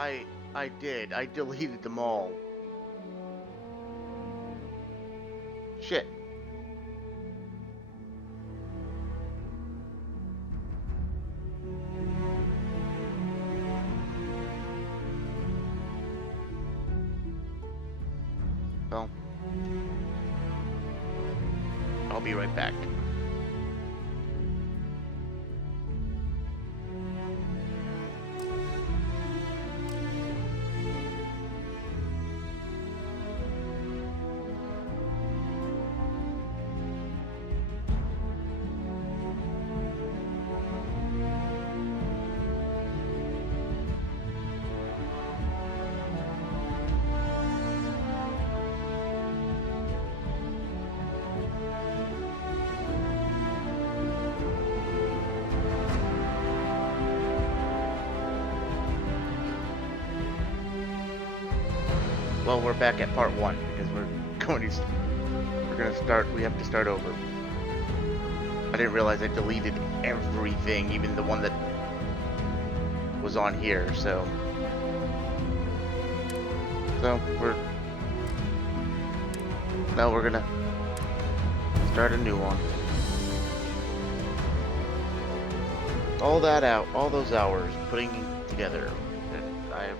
I did. I deleted them all. Shit. Well, I'll be right back. Well, we're back at part 1 because we have to start over. I didn't realize I deleted everything, even the one that was on here, so we're gonna start a new one. All those hours putting together, and I have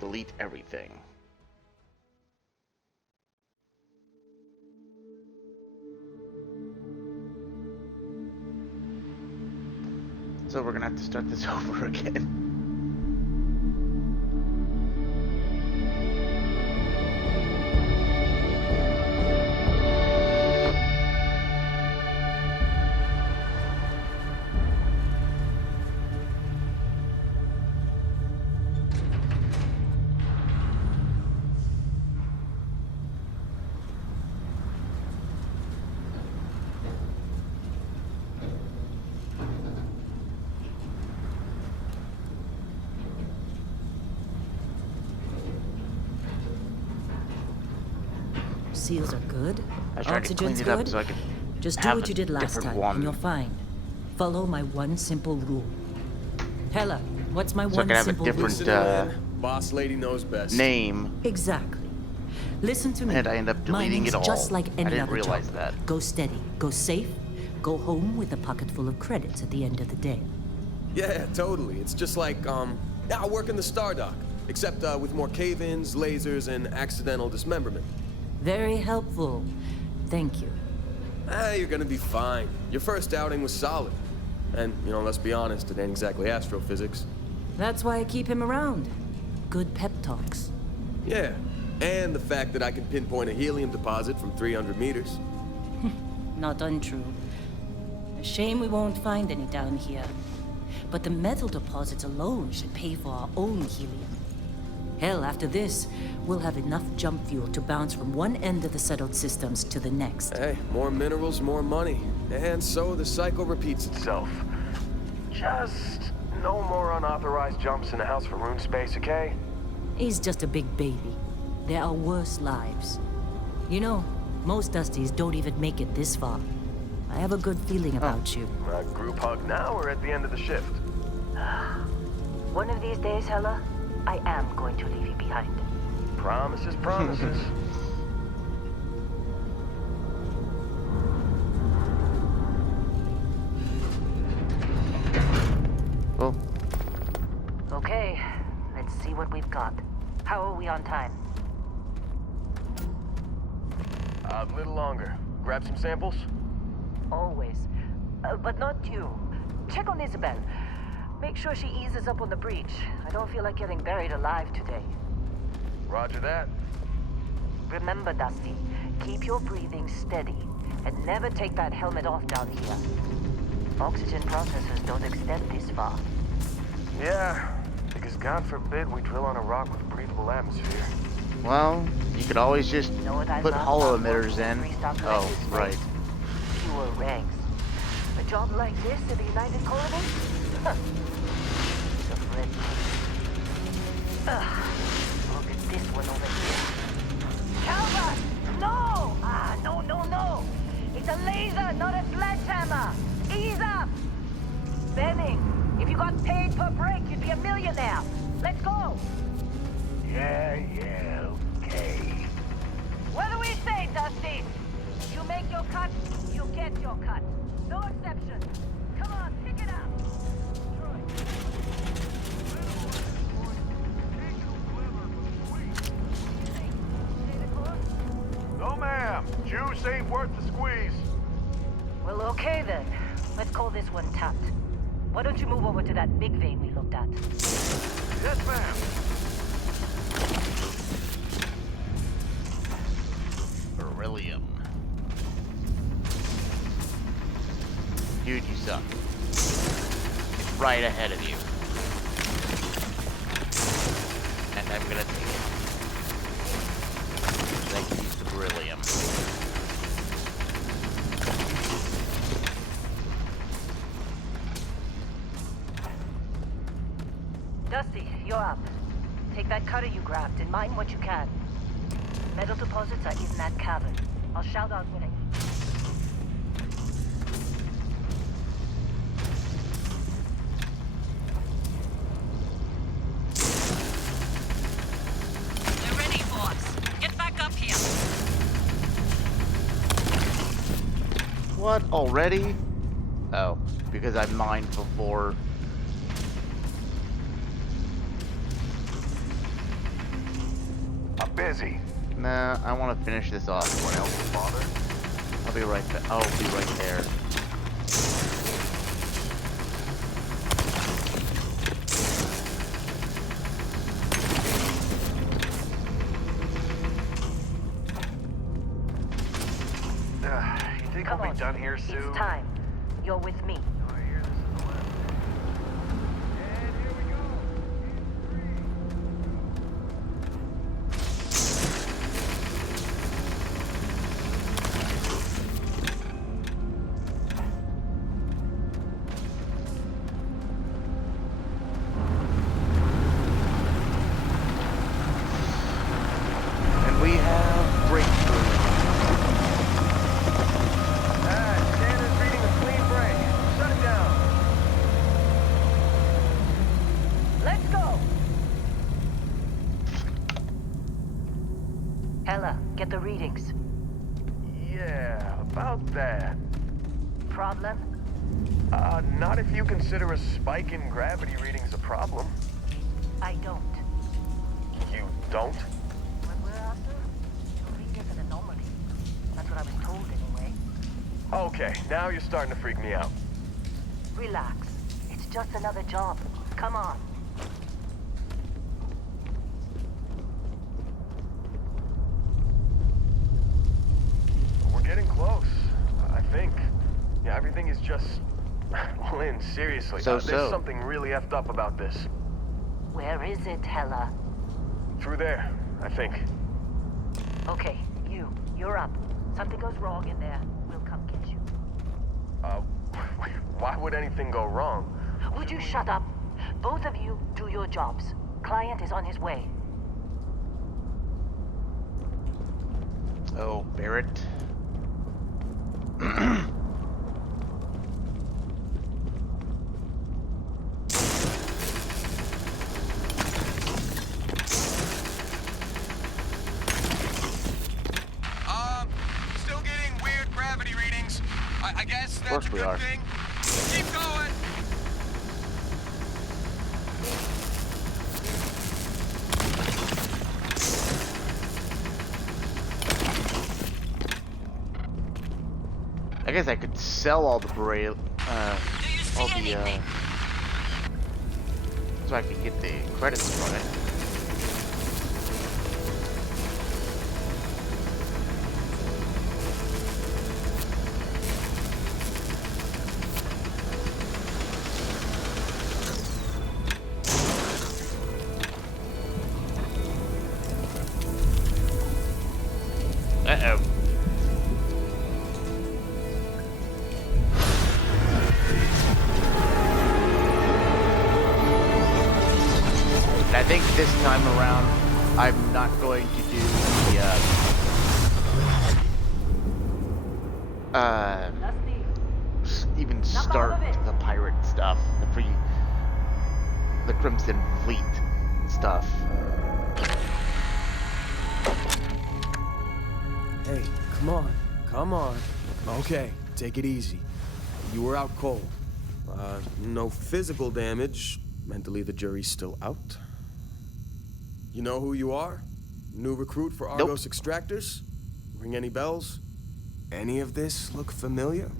delete everything. So we're gonna have to start this over again. Seals are good. I tried to clean Oxygen's it up good. so I could Just do have what you a did last different time, one. and you're fine. Follow my one simple rule. Hella, what's my So I one can have a simple different rule? Boss lady knows best. name, Exactly. Listen to me. and I end up deleting Mining's it all. just like any I didn't other realize job. that. Go steady, go safe, go home with a pocket full of credits at the end of the day. Yeah, totally. It's just like, I work in the Star Dock, except with more cave-ins, lasers, and accidental dismemberment. Very helpful. Thank you. You're gonna be fine. Your first outing was solid. And, let's be honest, it ain't exactly astrophysics. That's why I keep him around. Good pep talks. Yeah, and the fact that I can pinpoint a helium deposit from 300 meters. Not untrue. A shame we won't find any down here. But the metal deposits alone should pay for our own helium. Hell, after this, we'll have enough jump fuel to bounce from one end of the settled systems to the next. Hey, more minerals, more money. And so the cycle repeats itself. Just no more unauthorized jumps in the house for rune space, okay? He's just a big baby. There are worse lives. You know, most Dusties don't even make it this far. I have a good feeling about you. Group hug now or at the end of the shift? One of these days, Hella, I am going to leave you behind. Promises, promises. Well, Okay, let's see what we've got. How are we on time? A little longer. Grab some samples? Always. But not you. Check on Isabel. Make sure she eases up on the breach. I don't feel like getting buried alive today. Roger that. Remember, Dusty, keep your breathing steady and never take that helmet off down here. Oxygen processors don't extend this far. Yeah, because God forbid we drill on a rock with breathable atmosphere. well, you could always just Know what I put love hollow about emitters working in. with restock Oh, collectors, right. Pure rags. A job like this in the United Colony? Huh. It's a friend. Look at this one over here. Calvert! No! No. It's a laser, not a sledgehammer. Ease up! Benning, if you got paid per break, you'd be a millionaire. Let's go! Yeah, okay. What do we say, Dusty? You make your cut, you get your cut. No exception. Come on, pick it up. No, ma'am. Juice ain't worth the squeeze. Well, okay then. Let's call this one tapped. Why don't you move over to that big vein we looked at? Yes, ma'am. Beryllium. Dude, you suck. It's right ahead of you. And I'm gonna take it. I can use the beryllium. Dusty, you're up. Take that cutter you grabbed and mine what you can. Metal deposits are in that cavern. I'll shout out when I... They're ready for us. Get back up here. What? Already? Oh, because I mined before. I'm busy. Nah, I want to finish this off. What else, father? I'll be right back. I'll be right there. You think Come we'll on. be done here soon? It's time. You're with me. Oh, I hear this is the left. And here we go. And we have breakthrough. Standard's reading a clean break. Shut it down. Let's go! Ella, get the readings. Yeah, about that. Problem? Not if you consider a spike in gravity readings a problem. I don't. You don't? What we're after? Your read is an anomaly. That's what I was told anyway. Okay, now you're starting to freak me out. Relax. It's just another job. Come on. We're getting close, I think. Yeah, everything is just... Lynn, seriously. So. There's something really effed up about this. Where is it, Hella? Through there, I think. Okay, you're up. Something goes wrong in there. We'll come get you. Why would anything go wrong? Would you shut up? Both of you do your jobs. Client is on his way. Oh, Barrett. Still getting weird gravity readings. I guess that's course a we good are. thing. Keep going. I guess I could sell all the beryllium. All the so I could get the credits from it. Uh-oh. I think this time around, I'm not going to do the, even start the pirate stuff, the Crimson Fleet. stuff. Hey, come on. Come on. Okay, take it easy. You were out cold. No physical damage. Mentally, the jury's still out. You know who you are? New recruit for Nope. Argos Extractors? Ring any bells? Any of this look familiar?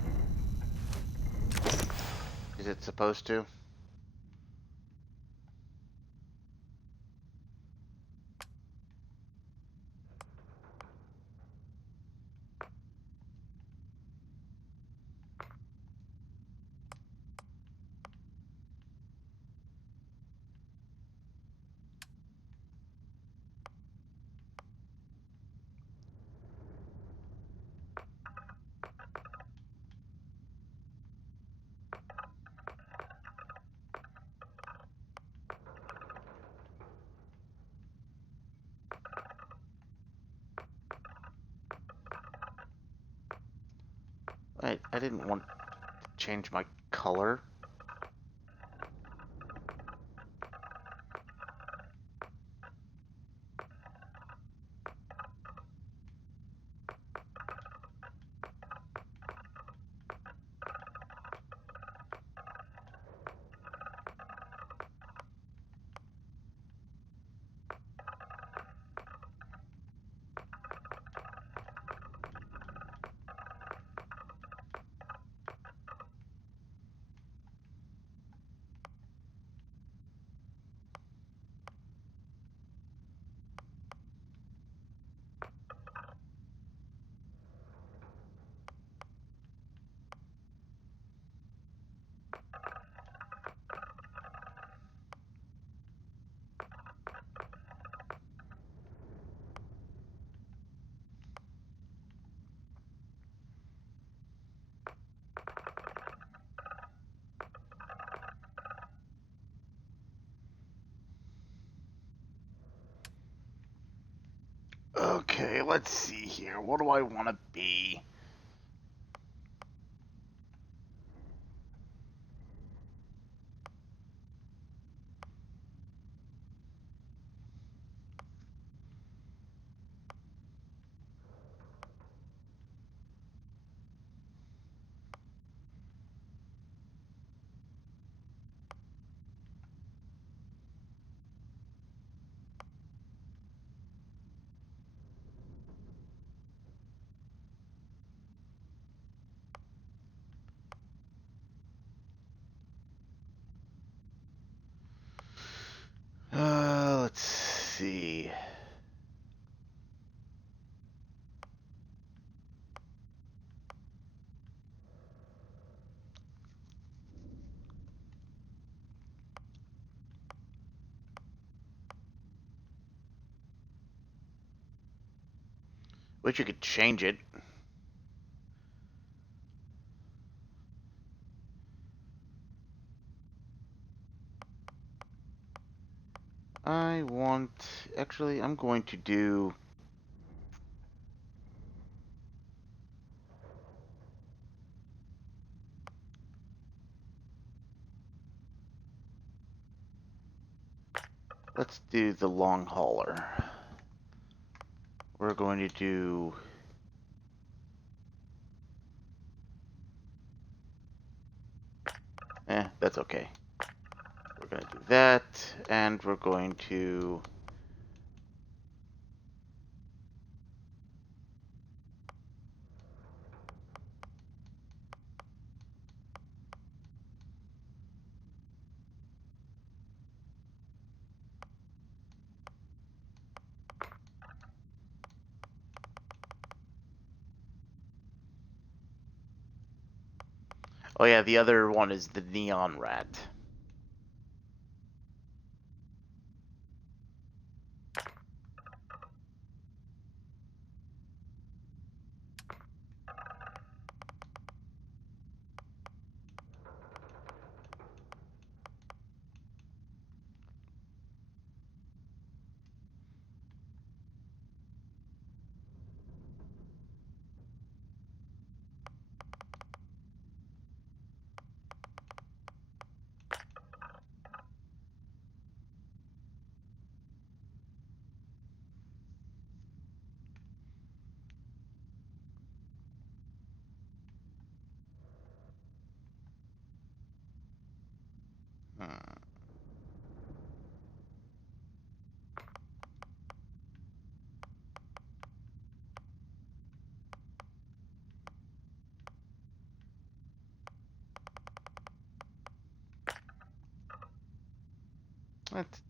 Is it supposed to? I didn't want to change my color. Okay, let's see here. What do I want to be? Let's see. Wish you could change it. I want... Actually, I'm going to do... Let's do the long hauler. We're going to do... that's okay. We're going to do that, and we're going to... Oh yeah, the other one is the neon rat. Let's.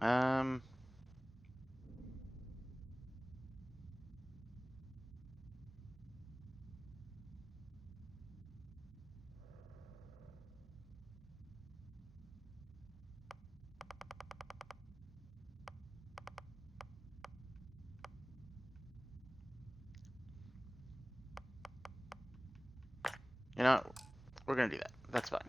Um. You know, we're gonna do that. That's fine.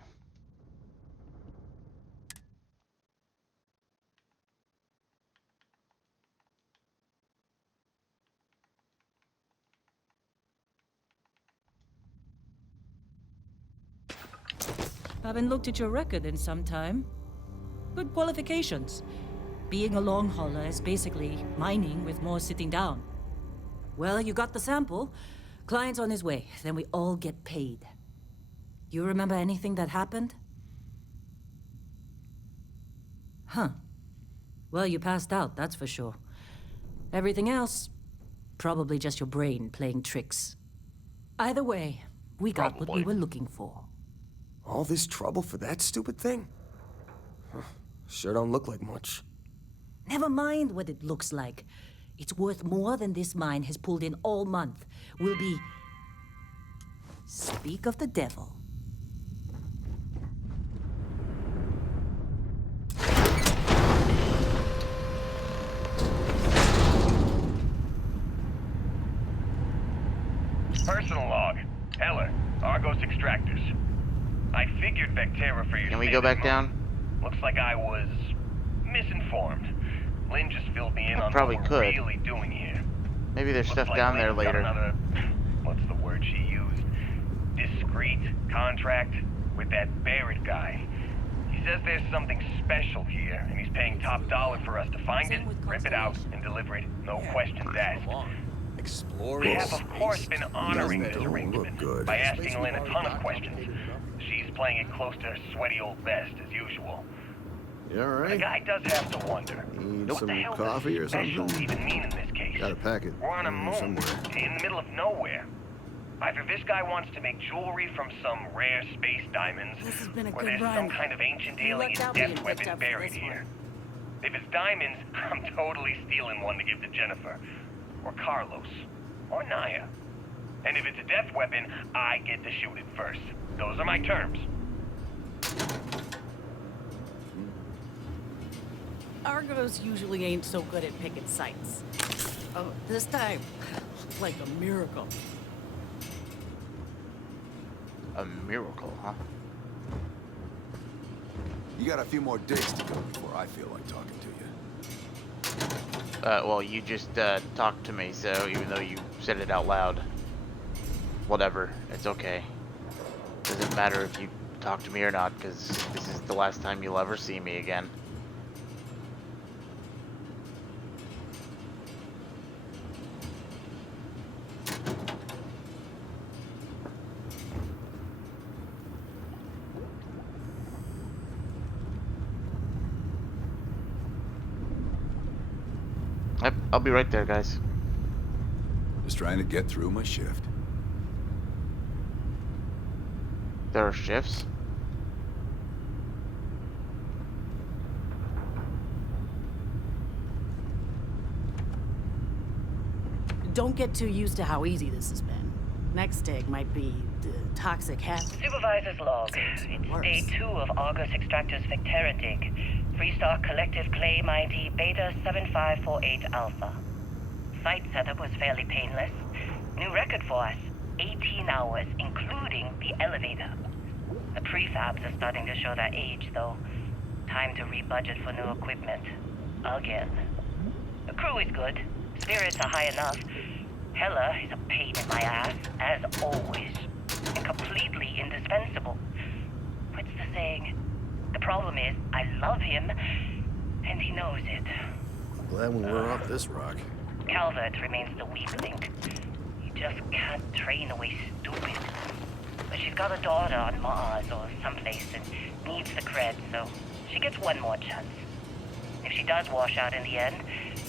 Haven't looked at your record in some time. Good qualifications. Being a long hauler is basically mining with more sitting down. Well, you got the sample. Client's on his way, then we all get paid. You remember anything that happened? Huh. Well, you passed out, that's for sure. Everything else, probably just your brain playing tricks. Either way, we got what we were looking for. All this trouble for that stupid thing? Huh. Sure don't look like much. Never mind what it looks like. It's worth more than this mine has pulled in all month. We'll be... Speak of the devil. Personal log. Heller, Argos Extractors. I figured Vectera for your Can we go back down? Looks like I was misinformed. Lynn just filled me in I on probably what we're could. really doing here. Maybe there's Looks stuff like down there Lynn's got later. another, what's the word she used? Discreet contract with that Barrett guy. He says there's something special here, and he's paying top dollar for us to find it, Same with rip it out, and deliver it. No questions asked. Exploring We have, of space course, been honoring this doesn't look arrangement good. by asking Lynn a ton of questions. She's playing it close to her sweaty old best, as usual. You all The right? guy does have to wonder, Need what some the hell coffee or does special something? even mean in this case? Got a packet We're on a moon, somewhere. in the middle of nowhere. Either this guy wants to make jewelry from some rare space diamonds, This has been a or good there's run. some kind of ancient You alien lucked out being death picked weapon up for buried this here. one. If it's diamonds, I'm totally stealing one to give to Jennifer, or Carlos, or Naya. And if it's a death weapon, I get to shoot it first. Those are my terms. Argos usually ain't so good at picking sites. Oh, this time, like a miracle. A miracle, huh? You got a few more days to go before I feel like talking to you. Well, you just talked to me, so even though you said it out loud, whatever, it's okay. Doesn't matter if you talk to me or not, because this is the last time you'll ever see me again. Yep, I'll be right there, guys. Just trying to get through my shift. There are shifts. Don't get too used to how easy this has been. Next dig might be toxic hemp. Supervisor's log. It's day 2 of Argos Extractor's Vectera dig. Freestar Collective Claim ID Beta 7548 Alpha. Site setup was fairly painless. New record for us. 18 hours, including the elevator. The prefabs are starting to show their age, though. Time to rebudget for new equipment. Again. The crew is good. Spirits are high enough. Heller is a pain in my ass, as always. And completely indispensable. What's the saying? The problem is, I love him, and he knows it. Glad when we're off this rock. Calvert remains the weak link. You just can't train away stupid. But she's got a daughter on Mars or someplace and needs the cred, so she gets one more chance. If she does wash out in the end,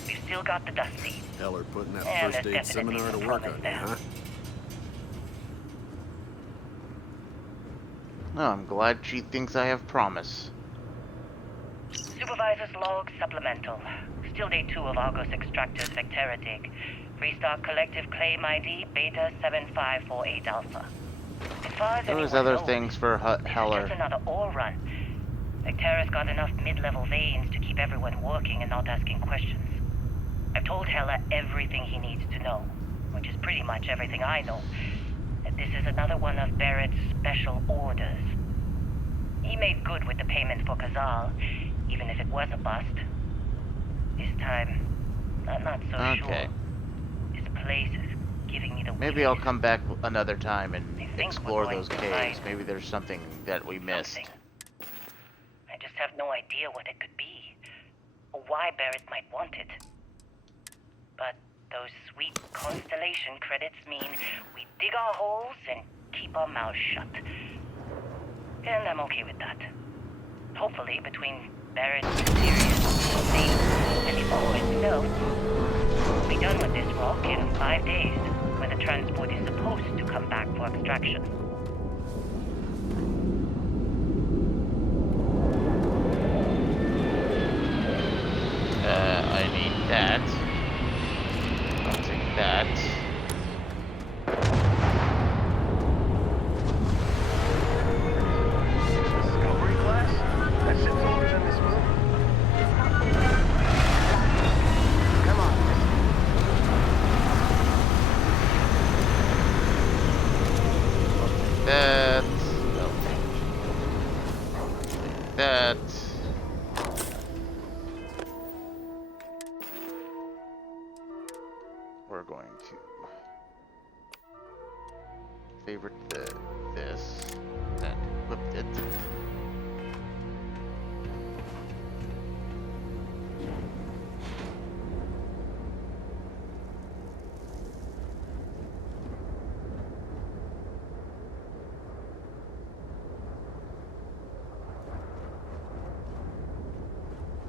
we've still got the Dusty. Heller putting that And first there's aid definitely seminar to some work promise on you, there. huh? Oh, I'm glad she thinks I have promise. Supervisor's log supplemental. Still day 2 of Argos Extractor's Vectera dig. Freestock Collective Claim ID Beta 7548 Alpha. As far as There was anyone other knows, things for this is Heller. just another ore run. Vectera's got enough mid-level veins to keep everyone working and not asking questions. I've told Heller everything he needs to know, which is pretty much everything I know. And this is another one of Barrett's special orders. He made good with the payment for Kazal, even if it was a bust. This time, I'm not so Okay. sure. This place is giving me the Maybe I'll willies. come back another time and I think explore we're going those to caves. find Maybe there's something that we missed. Something. I just have no idea what it could be, or why Barrett might want it. But those sweet constellation credits mean we dig our holes and keep our mouths shut. And I'm okay with that. Hopefully, between Barrett's mysterious name and the ore itself, we'll be done with this rock in 5 days, when the transport is supposed to come back for extraction. I need that. I'll take that. Discovery class? That shit's older than this movie. Come on. That. No. That. We're going to favorite this and equip it.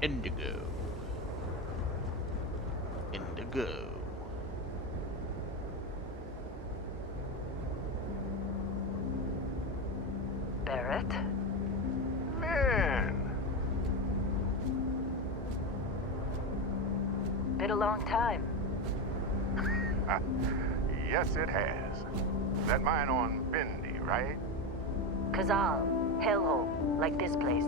Indigo. Indigo. Barrett? Man! Been a long time. Yes, it has. That mine on Bendy, right? Kazal, hellhole, like this place.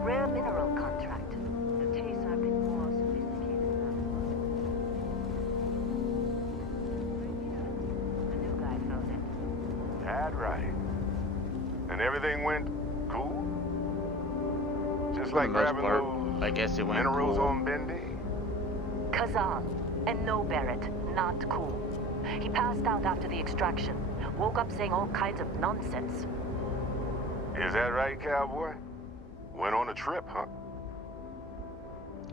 Rare mineral contract. The tastes are a bit more sophisticated now. The new guy knows it. That right. And everything went cool? Just For like the most grabbing part, those I guess it went minerals cool. on Bendy? Kazal, and no Barrett, not cool. He passed out after the extraction. Woke up saying all kinds of nonsense. Is that right, cowboy? Went on a trip, huh?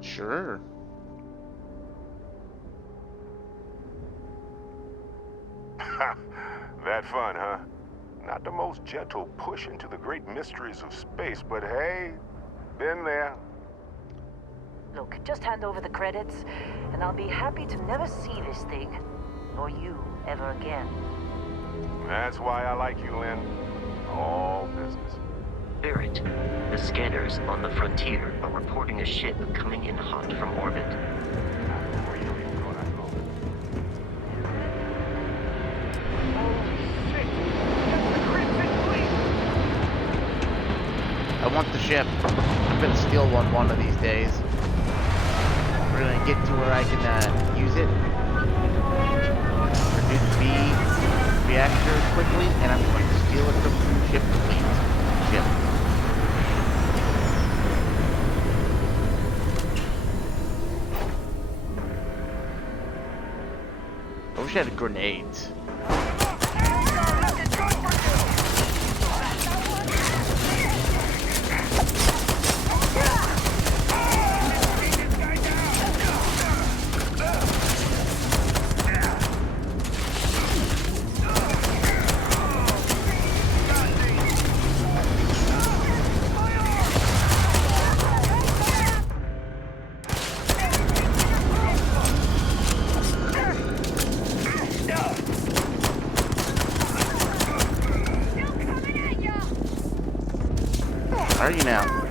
Sure. That fun, huh? Not the most gentle push into the great mysteries of space, but hey, been there. Look, just hand over the credits, and I'll be happy to never see this thing, or you, ever again. That's why I like you, Lynn. All business. Barrett, the scanners on the frontier are reporting a ship coming in hot from orbit. Really gonna go. I want the ship. I'm gonna steal one of these days. We're gonna get to where I can use it. Produce B reactors quickly, and I'm going to steal it from ship fleet. Ship. I wish I had grenades. Are you now?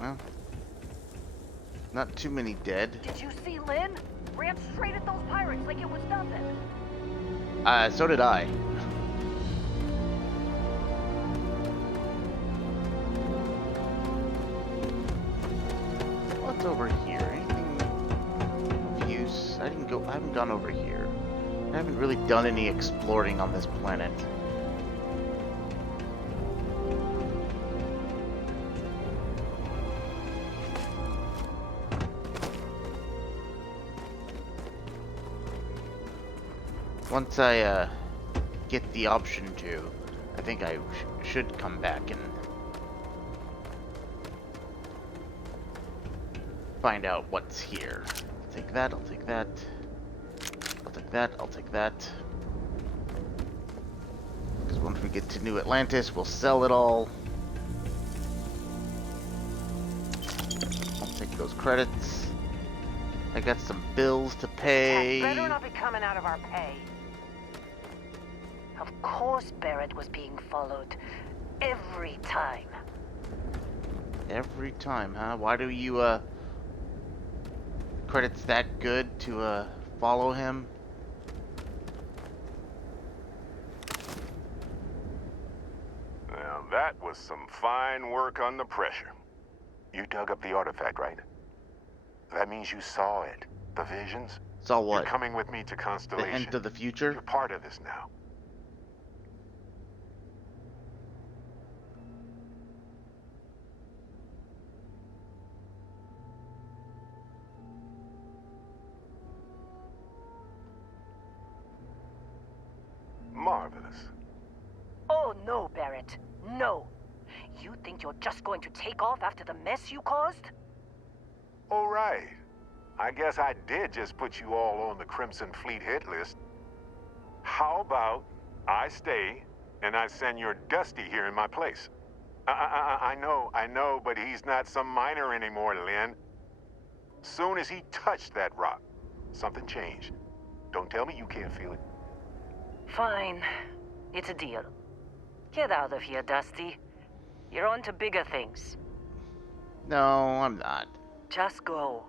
Well, not too many dead. Did you see Lynn? Ran straight at those pirates like it was nothing. So did I. What's over here? Anything of use? I haven't gone over here. I haven't really done any exploring on this planet. Once I get the option to, I think I should come back and find out what's here. I'll take that, I'll take that. I'll take that, I'll take that. Because once we get to New Atlantis, we'll sell it all. I'll take those credits. I got some bills to pay. That better not be coming out of our pay. Of course Barrett was being followed. Every time. Every time, huh? Why do you, credits that good to, follow him? Now that was some fine work under pressure. You dug up the artifact, right? That means you saw it. The visions? Saw what? You're coming with me to The Constellation. hint of the future? You're part of this now. Marvelous. Oh no, Barrett. No. You think you're just going to take off after the mess you caused? All right. I guess I did just put you all on the Crimson Fleet hit list. How about I stay and I send your Dusty here in my place? I know, but he's not some miner anymore, Lynn. Soon as he touched that rock, something changed. Don't tell me you can't feel it. Fine. It's a deal. Get out of here, Dusty. You're on to bigger things. No, I'm not. Just go.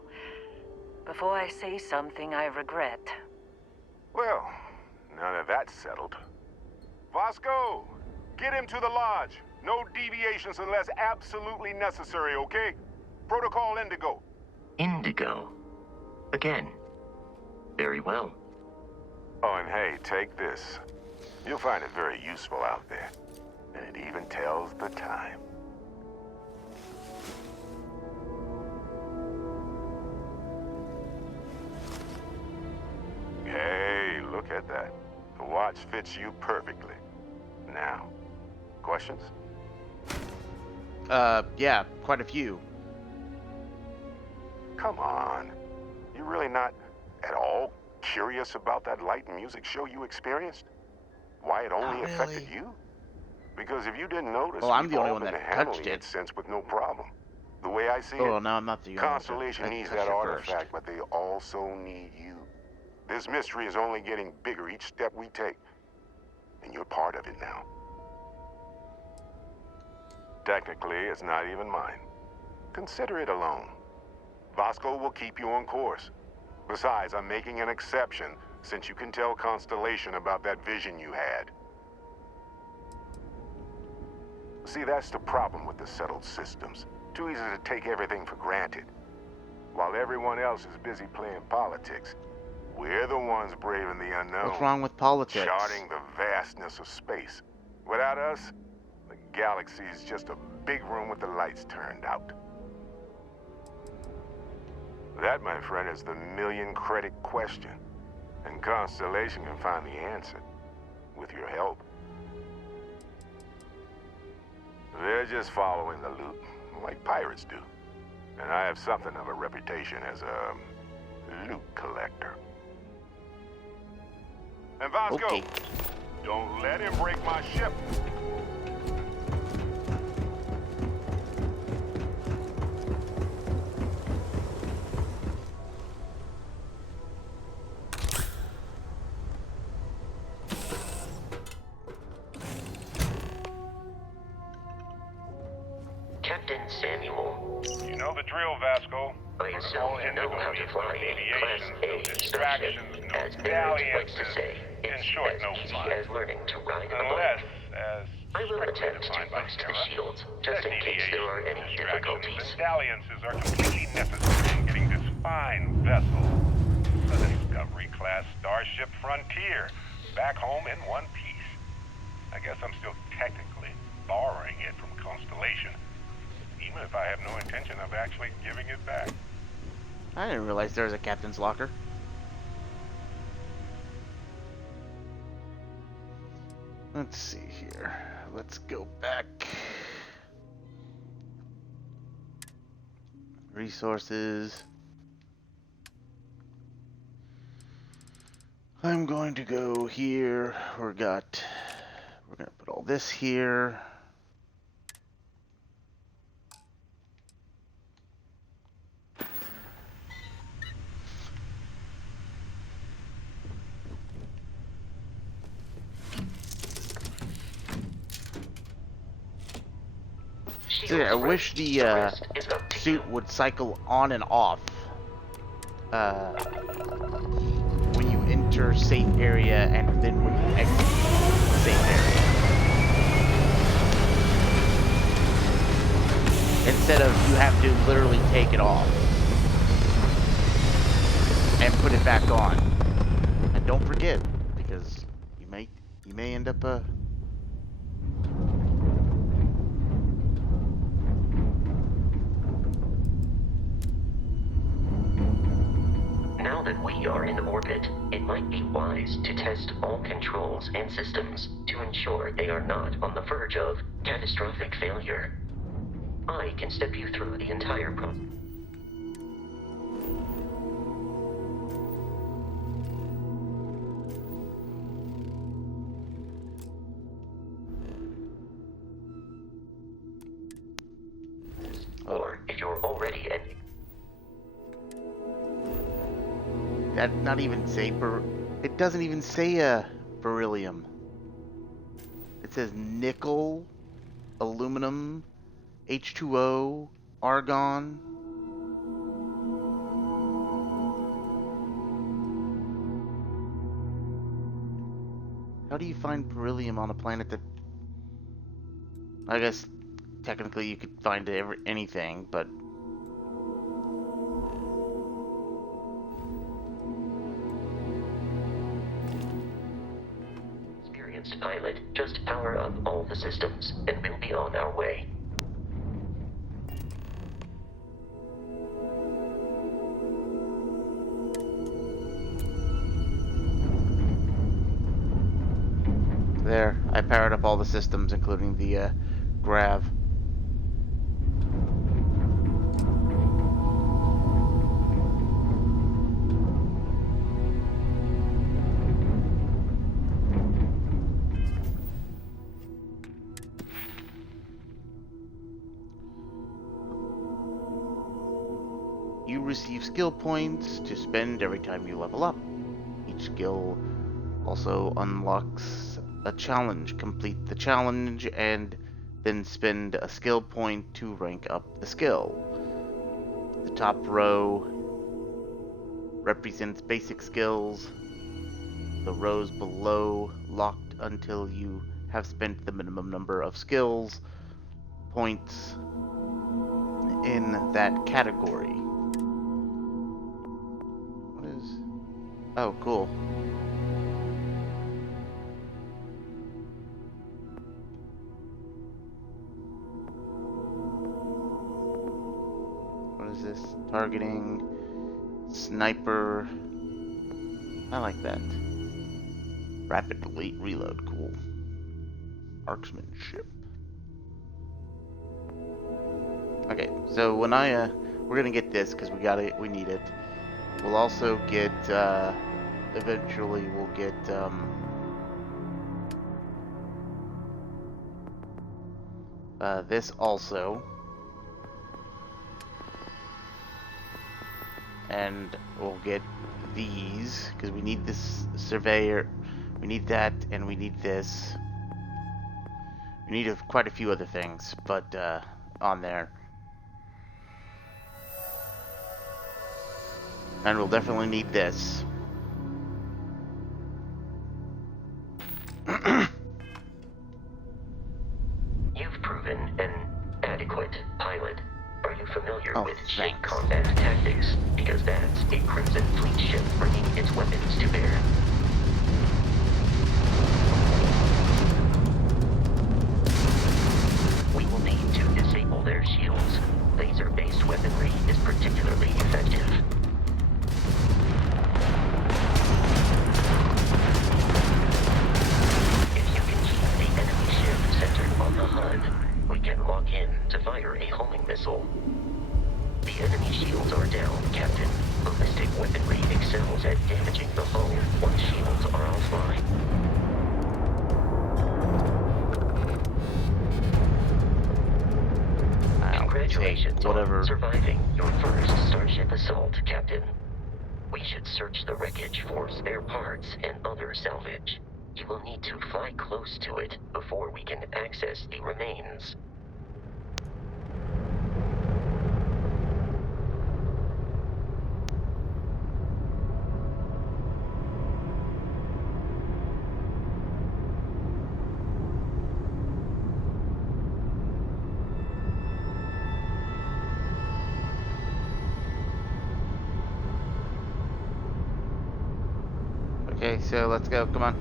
Before I say something I regret. Well, now that that's settled. Vasco, get him to the lodge. No deviations unless absolutely necessary, okay? Protocol Indigo. Indigo. Again. Very well. Oh, and hey, take this. You'll find it very useful out there. And it even tells the time. Hey, look at that. The watch fits you perfectly. Now, questions? Yeah, quite a few. Come on. You really not at all curious about that light and music show you experienced? Why it only Not affected really. you? Because if you didn't notice, Well, I'm we've the only all one been that handling touched it. since with no problem. The way I see Oh, it, no, I'm not the only one. Constellation needs that artifact, but they also need you. This mystery is only getting bigger each step we take. And you're part of it now. Technically, it's not even mine. Consider it alone. Vasco will keep you on course. Besides, I'm making an exception since you can tell Constellation about that vision you had. See, that's the problem with the settled systems. Too easy to take everything for granted. While everyone else is busy playing politics, we're the ones braving the unknown. What's wrong with politics? Charting the vastness of space. Without us, the galaxy is just a big room with the lights turned out. That, my friend, is the million-credit question. And Constellation can find the answer. With your help. They're just following the loot, like like pirates do. And I have something of a reputation as a loot collector. And Vasco, Okay. don't let him break my ship. Captain Samuel, You know the drill, Vasco. I assume you know how to fly a Class A starship, as Barrett likes to say. It's as easy as learning to ride a Unless, bike. as I will strictly attempt to defined by boost the Terra, shields, just in case there are any distractions difficulties. and dalliances are completely necessary in getting this fine vessel, the Discovery-class Starship Frontier, back home in one piece. I guess I'm still technically borrowing it from Constellation, even if I have no intention of actually giving it back. I didn't realize there was a captain's locker. Let's see here. Let's go back. Resources. I'm going to go here. We're gonna put all this here. So yeah, I wish the suit would cycle on and off when you enter safe area and then when you exit safe area. Instead of you have to literally take it off and put it back on. And don't forget, because you may end up Now that we are in orbit, it might be wise to test all controls and systems to ensure they are not on the verge of catastrophic failure. I can step you through the entire process. Or if you're already at that not even say it doesn't even say beryllium. It says nickel, aluminum, H2O, argon. How do you find beryllium on a planet that... I guess technically you could find anything, but... experienced pilot, just power up all the systems, and we'll be on our way. There, I powered up all the systems, including the grav. You receive skill points to spend every time you level up. Each skill also unlocks a challenge. Complete the challenge and then spend a skill point to rank up the skill. The top row represents basic skills. The rows below locked until you have spent the minimum number of skills points in that category. What is... Oh, cool. What is this? Targeting, sniper. I like that. Rapid reload, cool. Marksmanship. Okay, so when we're gonna get this because we need it. We'll also get, eventually we'll get, this also. And we'll get these, because we need this surveyor, we need that, and we need this. We need quite a few other things, but, on there. And we'll definitely need this. You've proven an adequate pilot. Are you familiar Oh, with ship thanks. combat tactics? Because that's a Crimson Fleet ship bringing its weapons to bear. We will need to disable their shields. Laser-based weaponry is particularly effective. If you can keep the enemy ship centered on the HUD, we can lock in to fire a homing missile. The enemy shields are down, Captain. Ballistic weaponry excels at damaging the hull once shields are offline. Congratulations on surviving your first Starship assault, Captain. We should search the wreckage for spare parts and other salvage. You will need to fly close to it before we can access the remains. Okay, so let's go. Come on.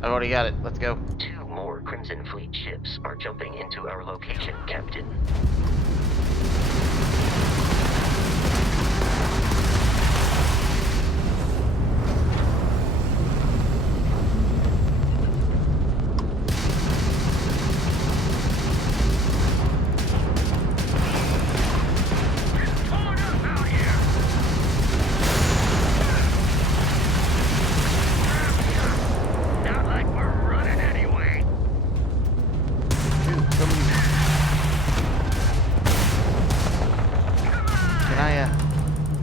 I've already got it. Let's go. 2 more Crimson Fleet ships are jumping into our location, Captain.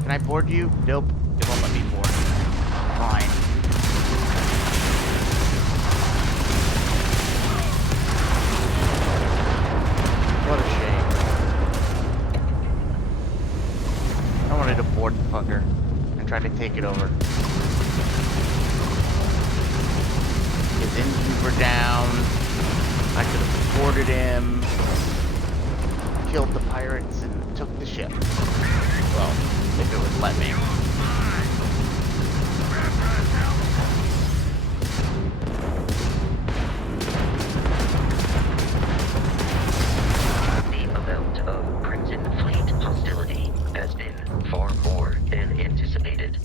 Can I board you? Nope. It won't let me board. Fine. What a shame. I wanted to board the fucker and try to take it over. His engines were down. I could have boarded him, killed the pirates, and took the ship. Well, if it would let me. The amount of Crimson Fleet hostility has been far more than anticipated.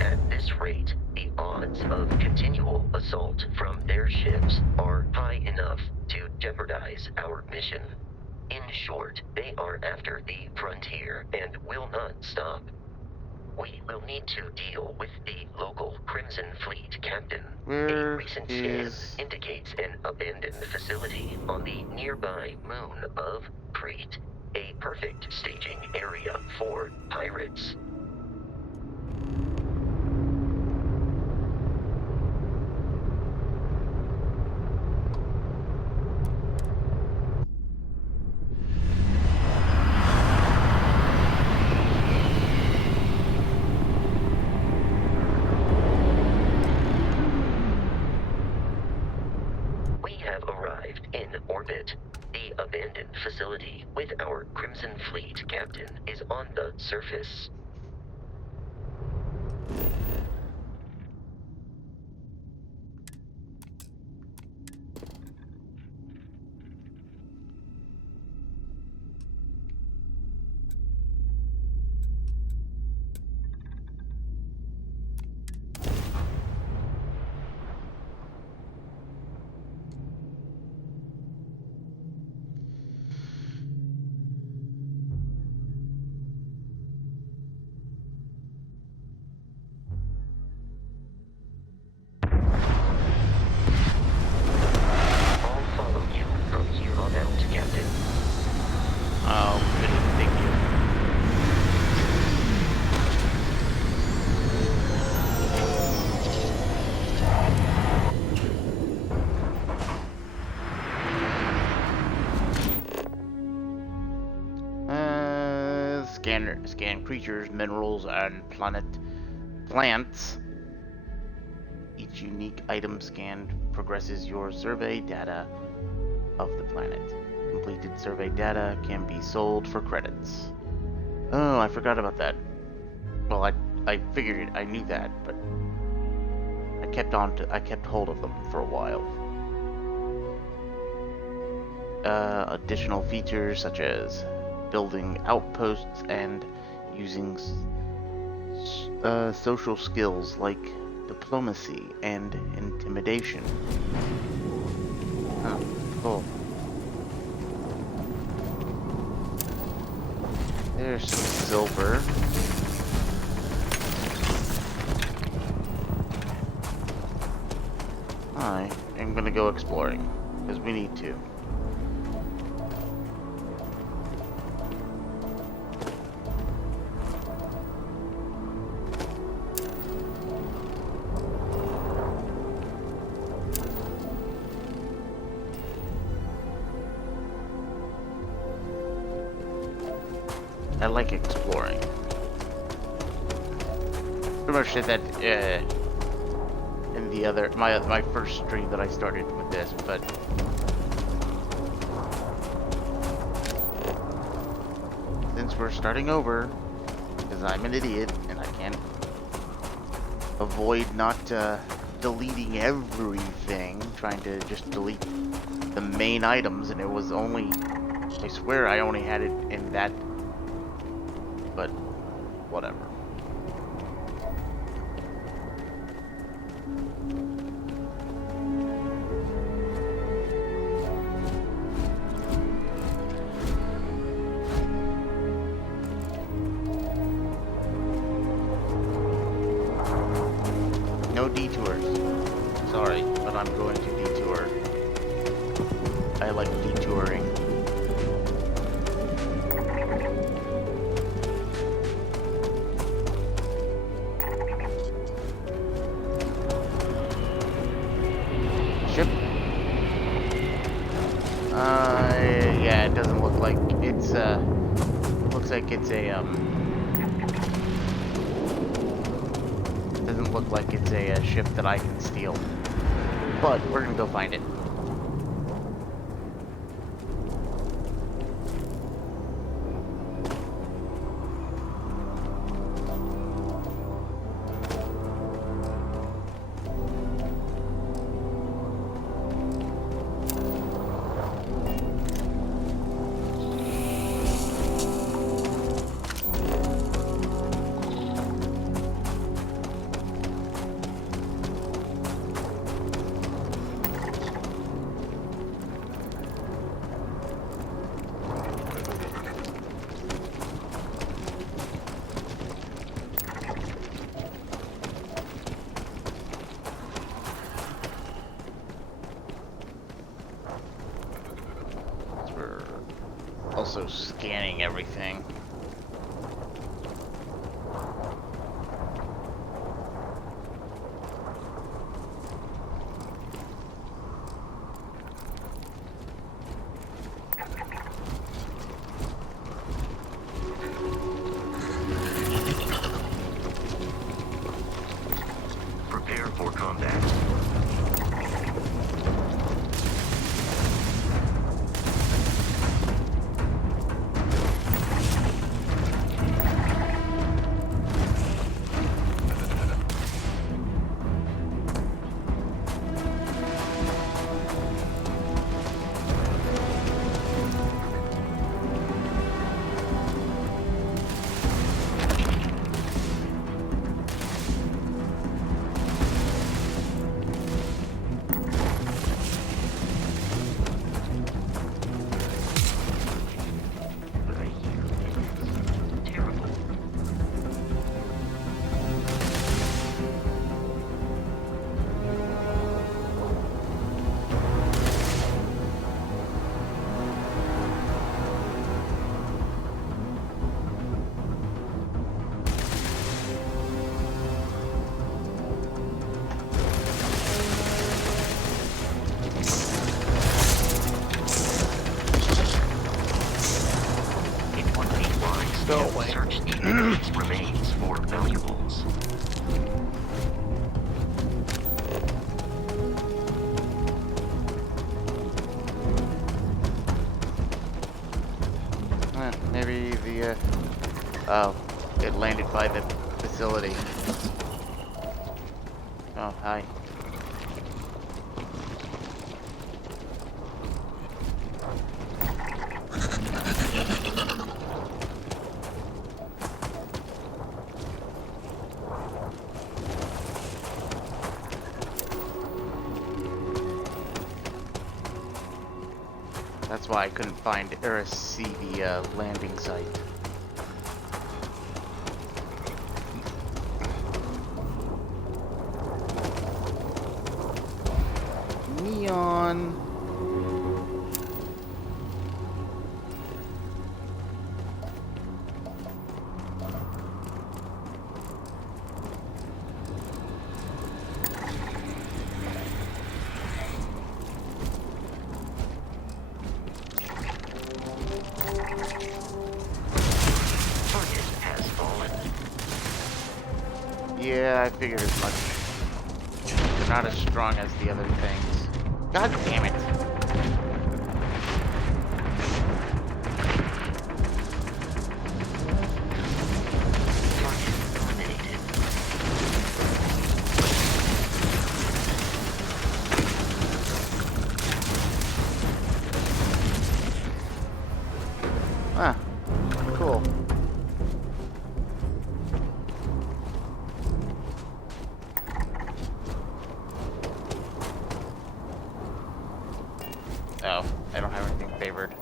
At this rate, the odds of continual assault from their ships are high enough to jeopardize our mission. In short, they are after the frontier and will not stop. We will need to deal with the local Crimson Fleet captain. A recent scan indicates an abandoned facility on the nearby moon of Crete, a perfect staging area for pirates. The abandoned facility with our Crimson Fleet captain is on the surface. scan creatures, minerals, and plants. Each unique item scanned progresses your survey data of the planet. Completed survey data can be sold for credits. Oh, I forgot about that. Well, I figured it. I knew that, but I kept hold of them for a while. Additional features such as building outposts and using social skills like diplomacy and intimidation. Oh, cool. There's some silver. I am gonna go exploring, because we need to. I like exploring. Pretty much did that in the other my first stream that I started with this, but since we're starting over, because I'm an idiot and I can't avoid not deleting everything, trying to just delete the main items, and it was only, I swear I only had it in that. But whatever. No detours. Sorry, but I'm going to detour. I like detouring. Ship. Yeah, it doesn't look like it's, looks like it's a, doesn't look like it's a ship that I can steal. But we're gonna go find it. Also scanning everything. Prepare for combat. Go away. Search the enemy's remains for valuables. Maybe the, oh, it landed by the facility. Oh, hi. That's why I couldn't find or see the landing site. Neon. Target has fallen. Yeah, I figured as much. They're not as strong as the other things. God damn it. Target eliminated. Ah, cool. Oh, I don't have anything favored.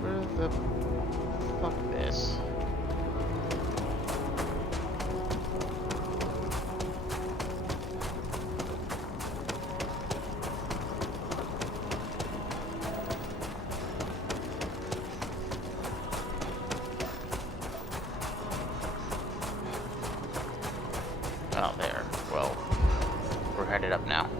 Where the fuck this? Oh, there. Well, we're headed up now.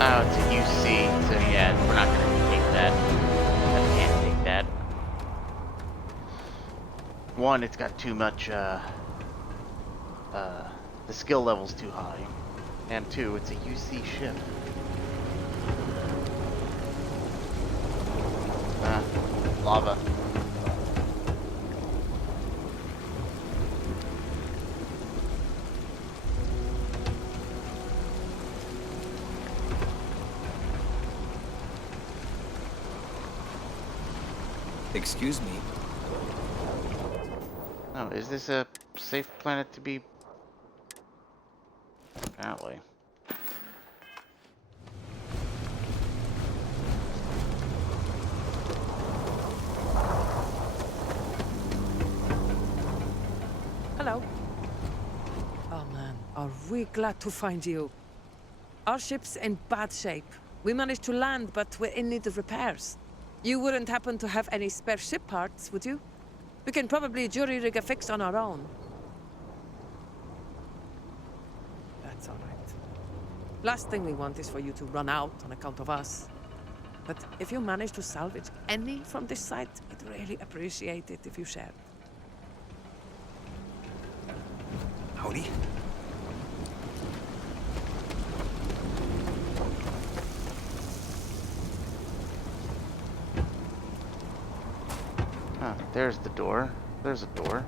Oh, it's a UC, so yeah, we're not gonna take that. I can't take that. One, it's got too much, the skill level's too high. And two, it's a UC ship. Lava. Excuse me. Oh, is this a safe planet to be? Apparently. Hello. Oh man, are we glad to find you. Our ship's in bad shape. We managed to land, but we're in need of repairs. You wouldn't happen to have any spare ship parts, would you? We can probably jury rig a fix on our own. That's all right. Last thing we want is for you to run out on account of us. But if you manage to salvage any from this site, we'd really appreciate it if you shared. Howdy. Huh, there's the door. There's a door.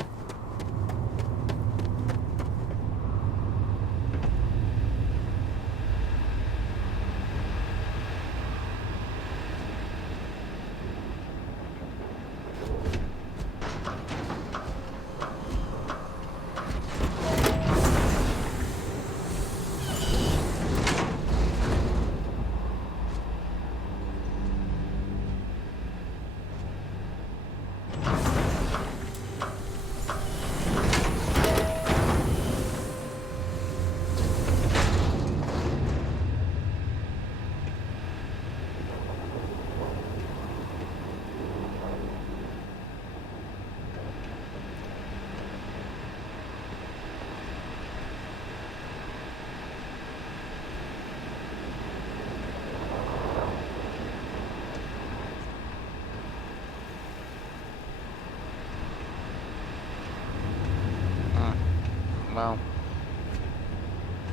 Well,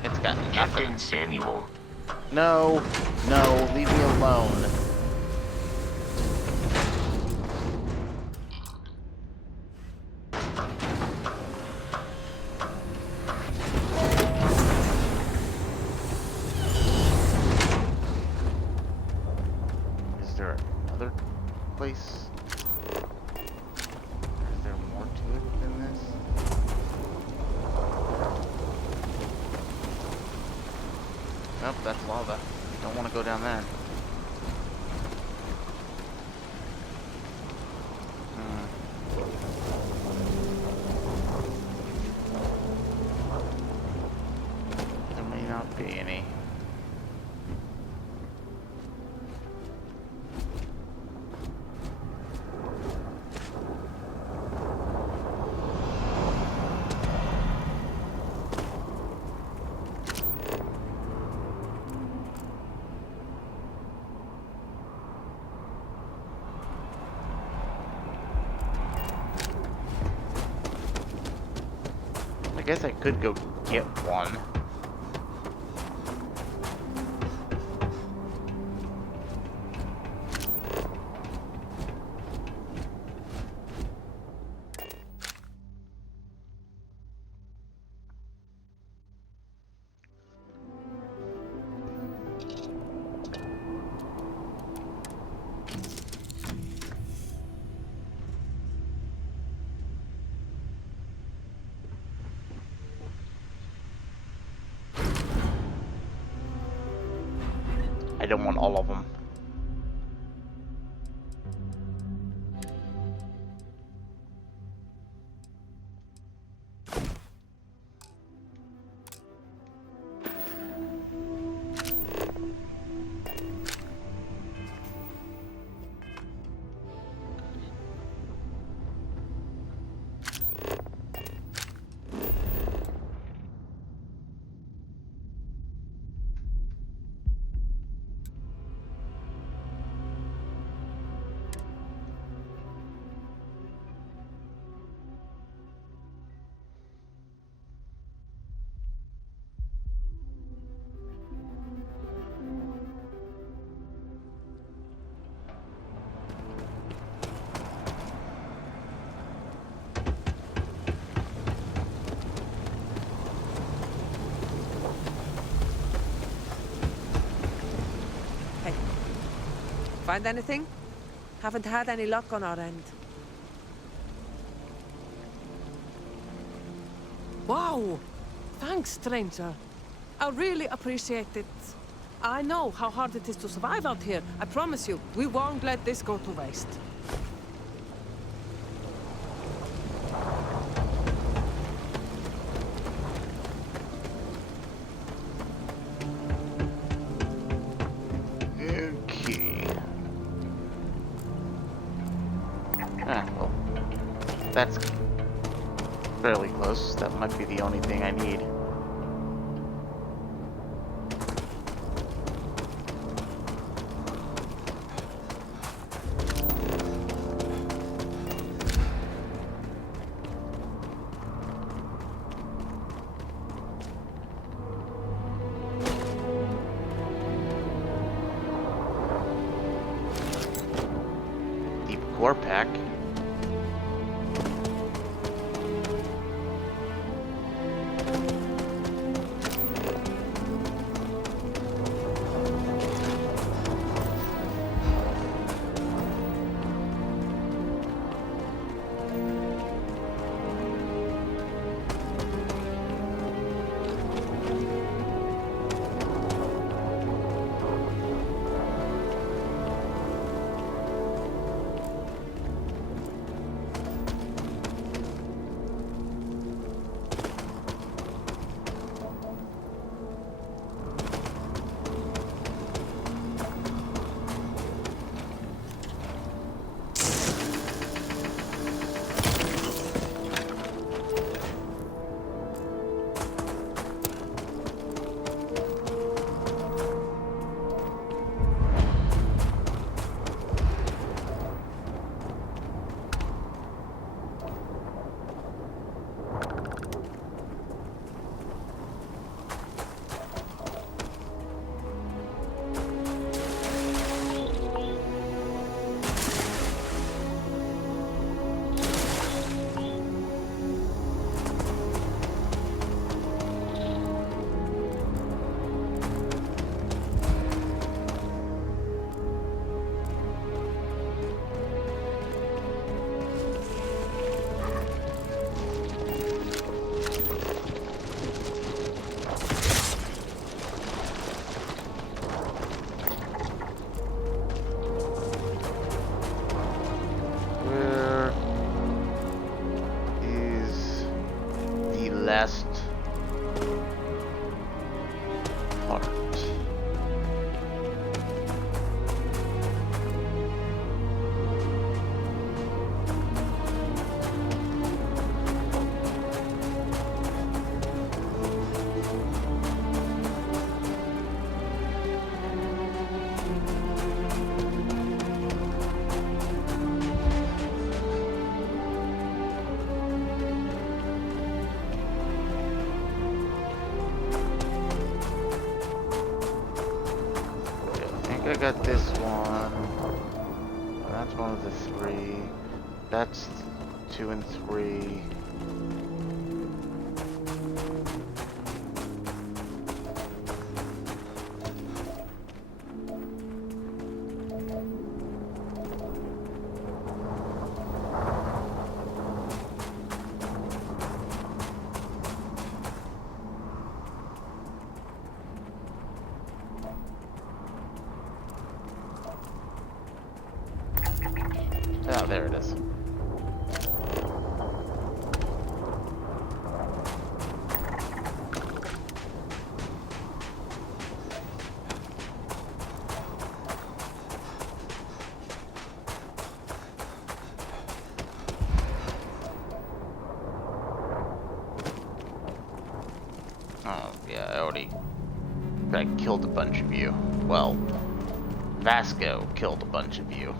it's got nothing. Captain Samuel. No, no, leave me alone. Is there another place? Is there more to it than this? Nope, that's lava. Don't want to go down there. There may not be any. I guess I could go get one. I don't want all of them. Find anything? Haven't had any luck on our end. Wow! Thanks, stranger. I really appreciate it. I know how hard it is to survive out here. I promise you, we won't let this go to waste. Okay. Well, that's fairly close. That might be the only thing I need. Deep core pack. Where is the last part? I got this one. That's one of the three. That's 2 and 3. Oh, there it is. Oh, yeah, I killed a bunch of you. Well, Vasco killed a bunch of you.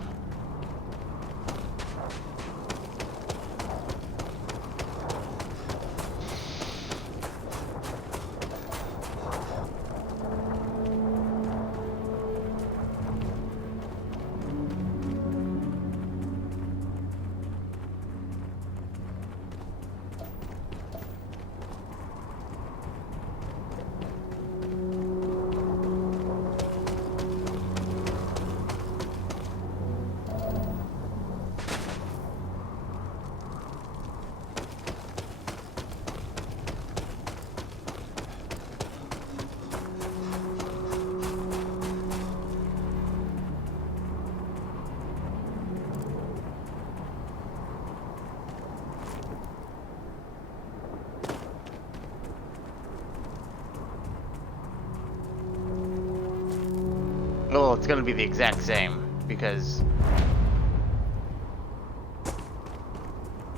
Well, it's gonna be the exact same, because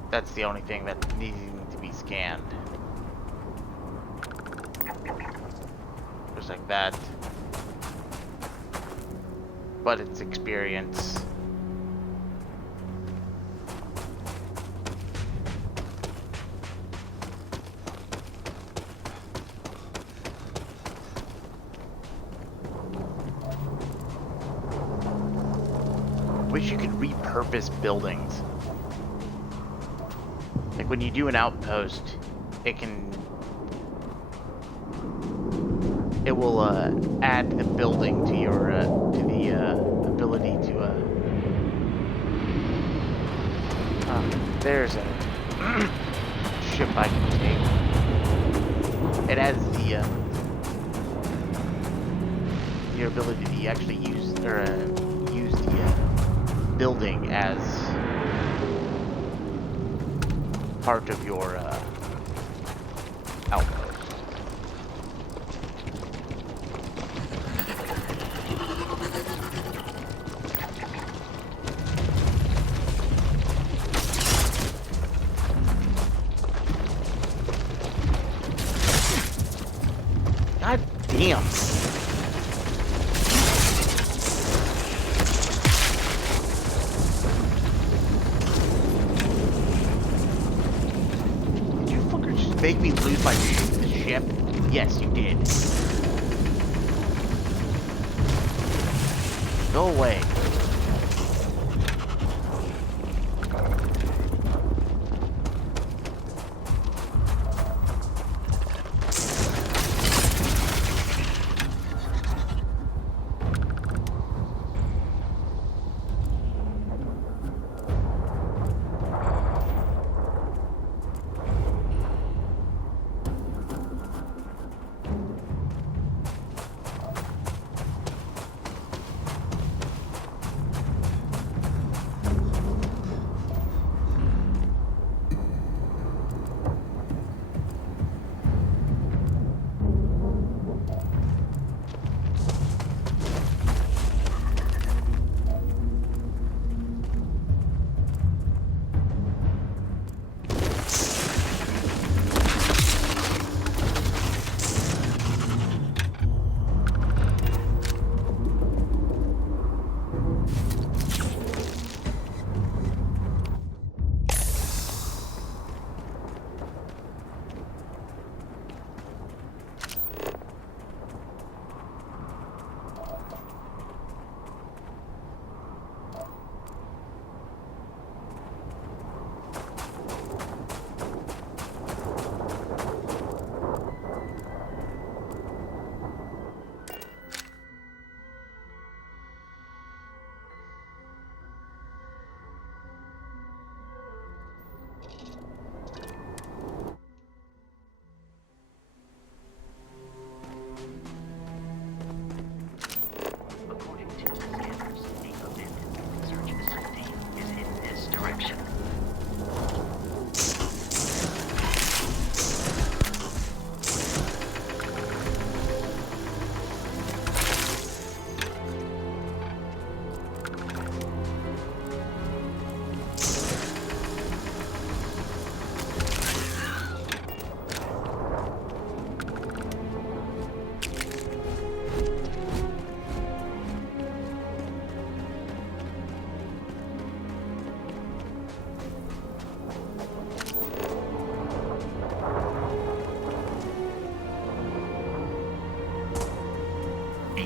that's the only thing that's needing to be scanned. Just like that. But it's experience. Wish you could repurpose buildings. Like when you do an outpost, it will add the building to your to the ability to there's a ship I can take. It adds the your ability to actually use use the building as part of your outpost. God damn. Did you fuckers just make me lose my ship? Yes, you did. Go away.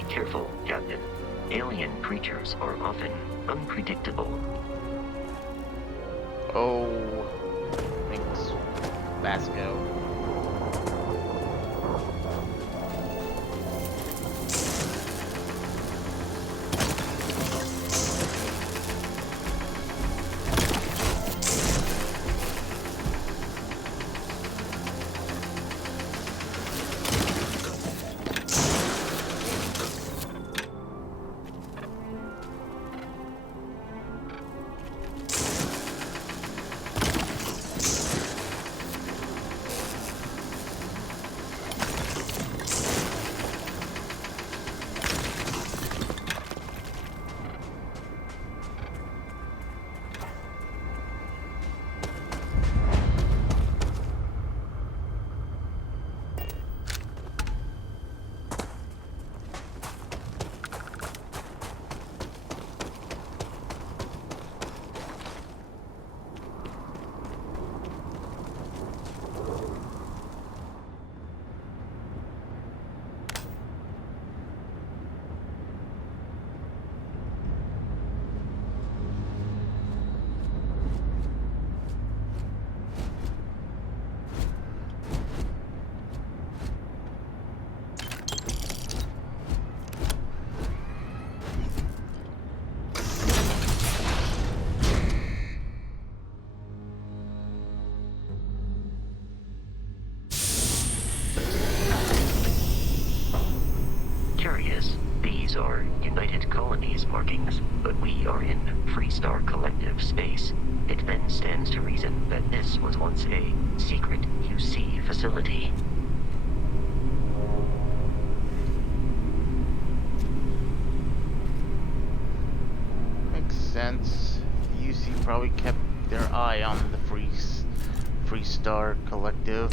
Careful, Captain. Alien creatures are often unpredictable. Oh, thanks, Vasco. Those are United Colonies markings, but we are in Freestar Collective space. It then stands to reason that this was once a secret UC facility. Makes sense. The UC probably kept their eye on the Freestar Collective.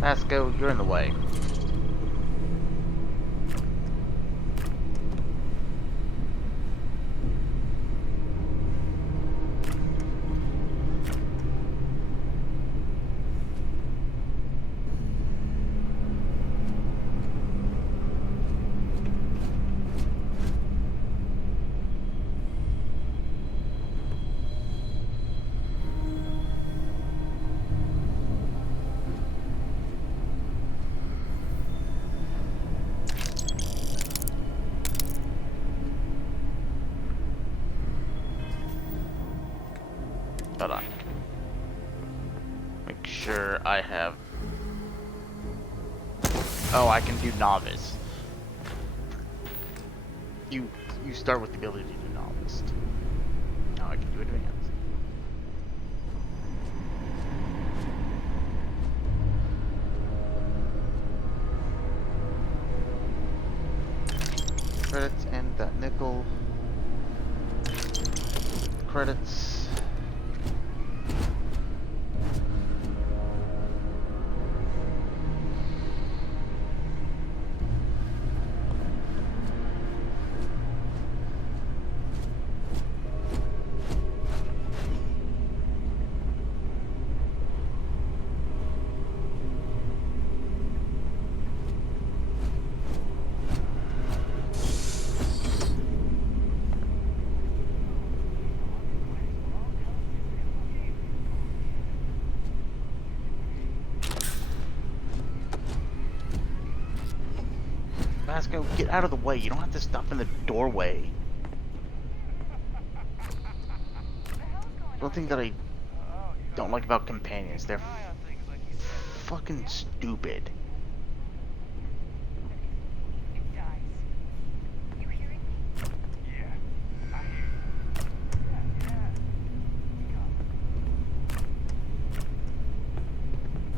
Pasco, you're in the way. Hold on. Make sure I have... Oh, I can do novice. You start with the ability to do novice. Now I can do advanced. Credits and that nickel. Credits. Pasco, get out of the way. You don't have to stop in the doorway. One thing that I don't like about companions, they're fucking stupid.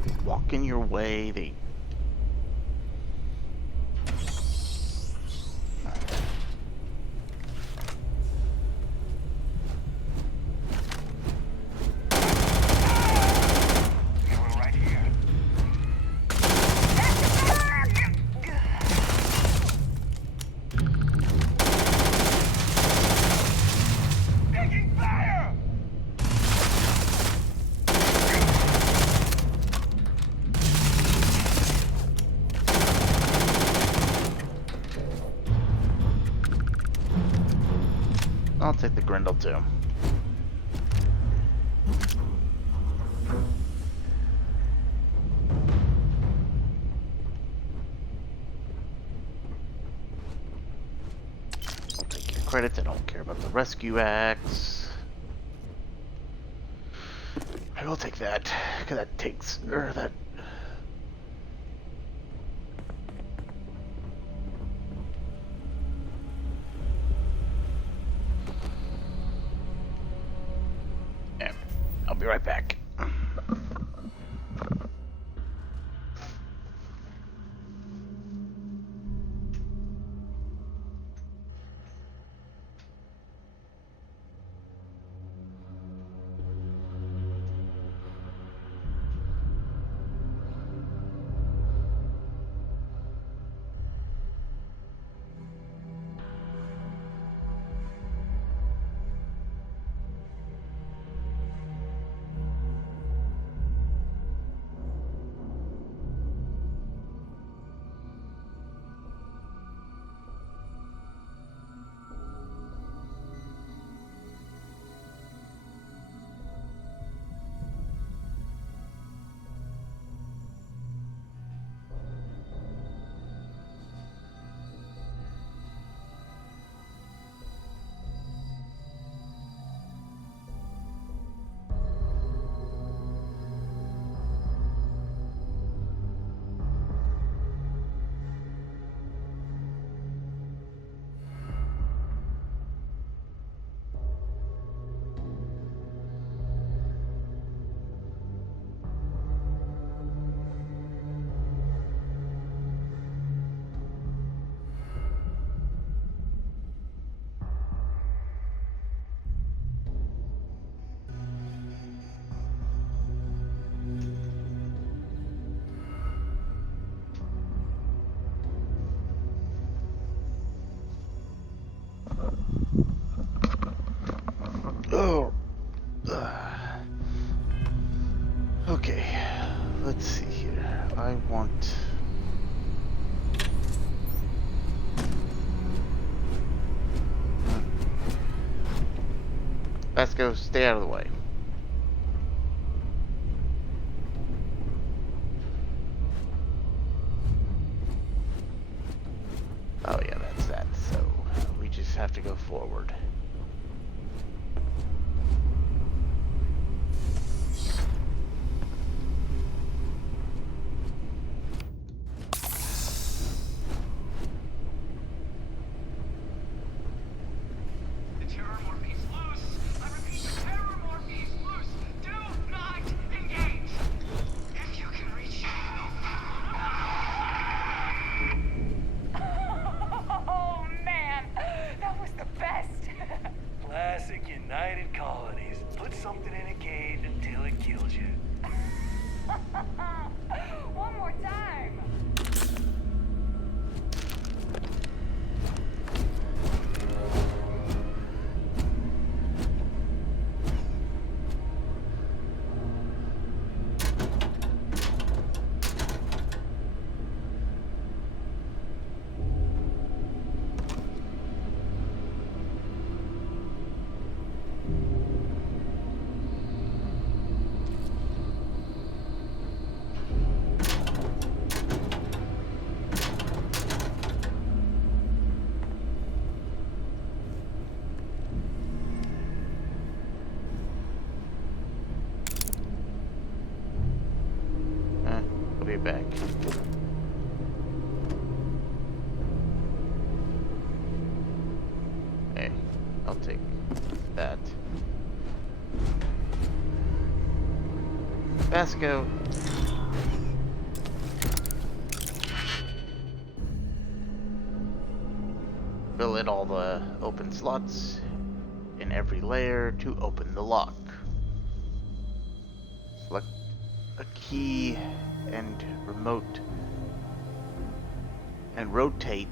They walk in your way, they... I'll take the Grendel too. I'll take your credits. I don't care about the rescue axe. I will take that, because that takes, that... Yeah, I'll be right back. don't. Let's go. Stay out of the way. Oh yeah, that's that. So we just have to go forward. Classic United Colonies. Put something in a cage until it kills you. One more time. I'll be back. Hey, I'll take that. Vasco. Fill in all the open slots in every layer to open the lock. Select a key and rotate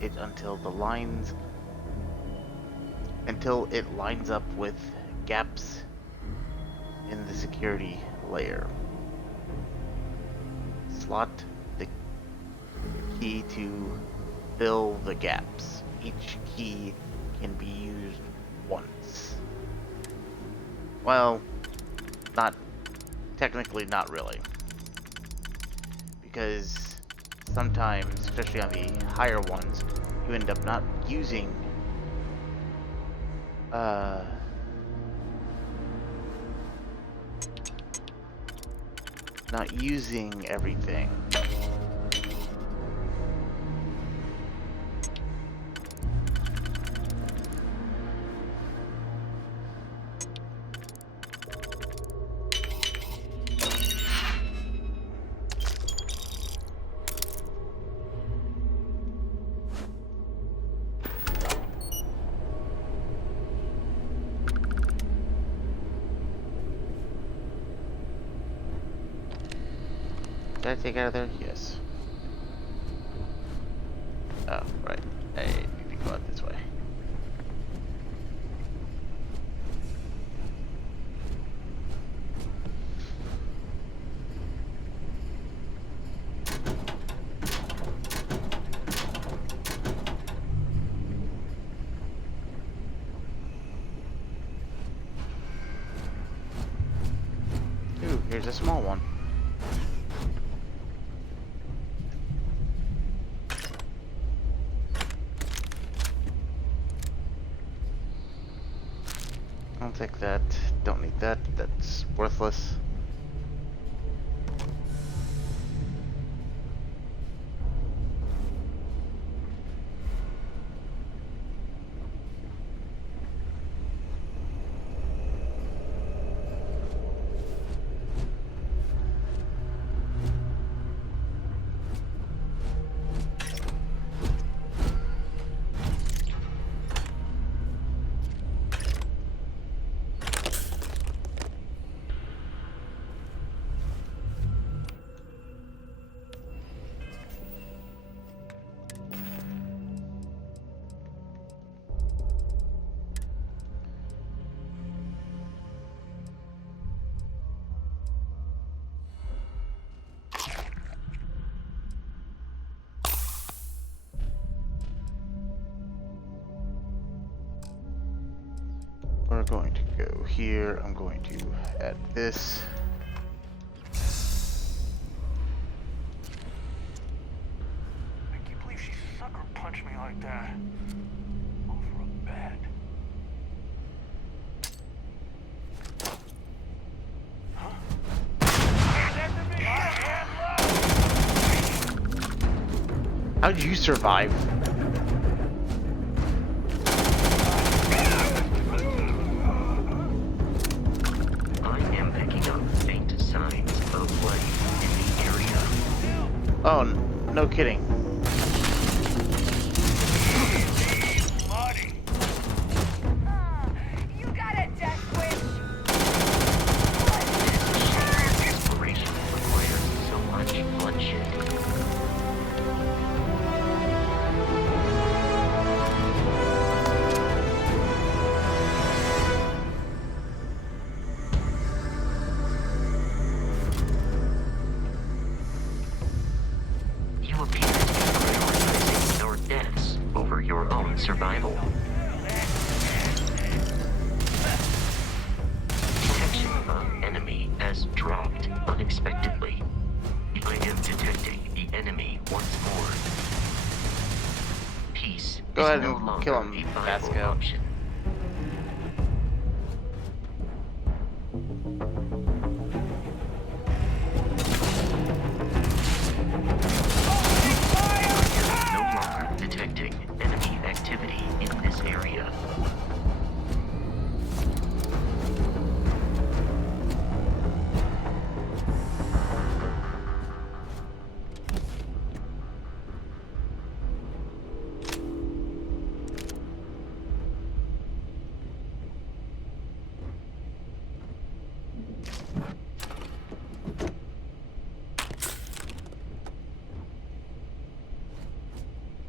it until it lines up with gaps in the security layer. Slot the key to fill the gaps. Each key can be used once. Well, technically not really. Because sometimes, especially on the higher ones, you end up not using everything. Did I take out of there? Yes. Oh, right. I need to go out this way. Ooh, here's a small one. I'll take that. Don't need that. That's worthless. going to go here. I'm going to add this. I can't believe she sucker punched me like that. All for a bed. How did you survive? I am picking up faint signs of life in the area. Oh, no kidding. You got a death wish. Exploration requires so much bloodshed. You appear to be prioritizing your deaths over your own survival. Detection of enemy has dropped unexpectedly. I am detecting the enemy once more. Peace Go is ahead no and longer kill him, a viable Vasco. option. No longer detecting enemy activity in this area.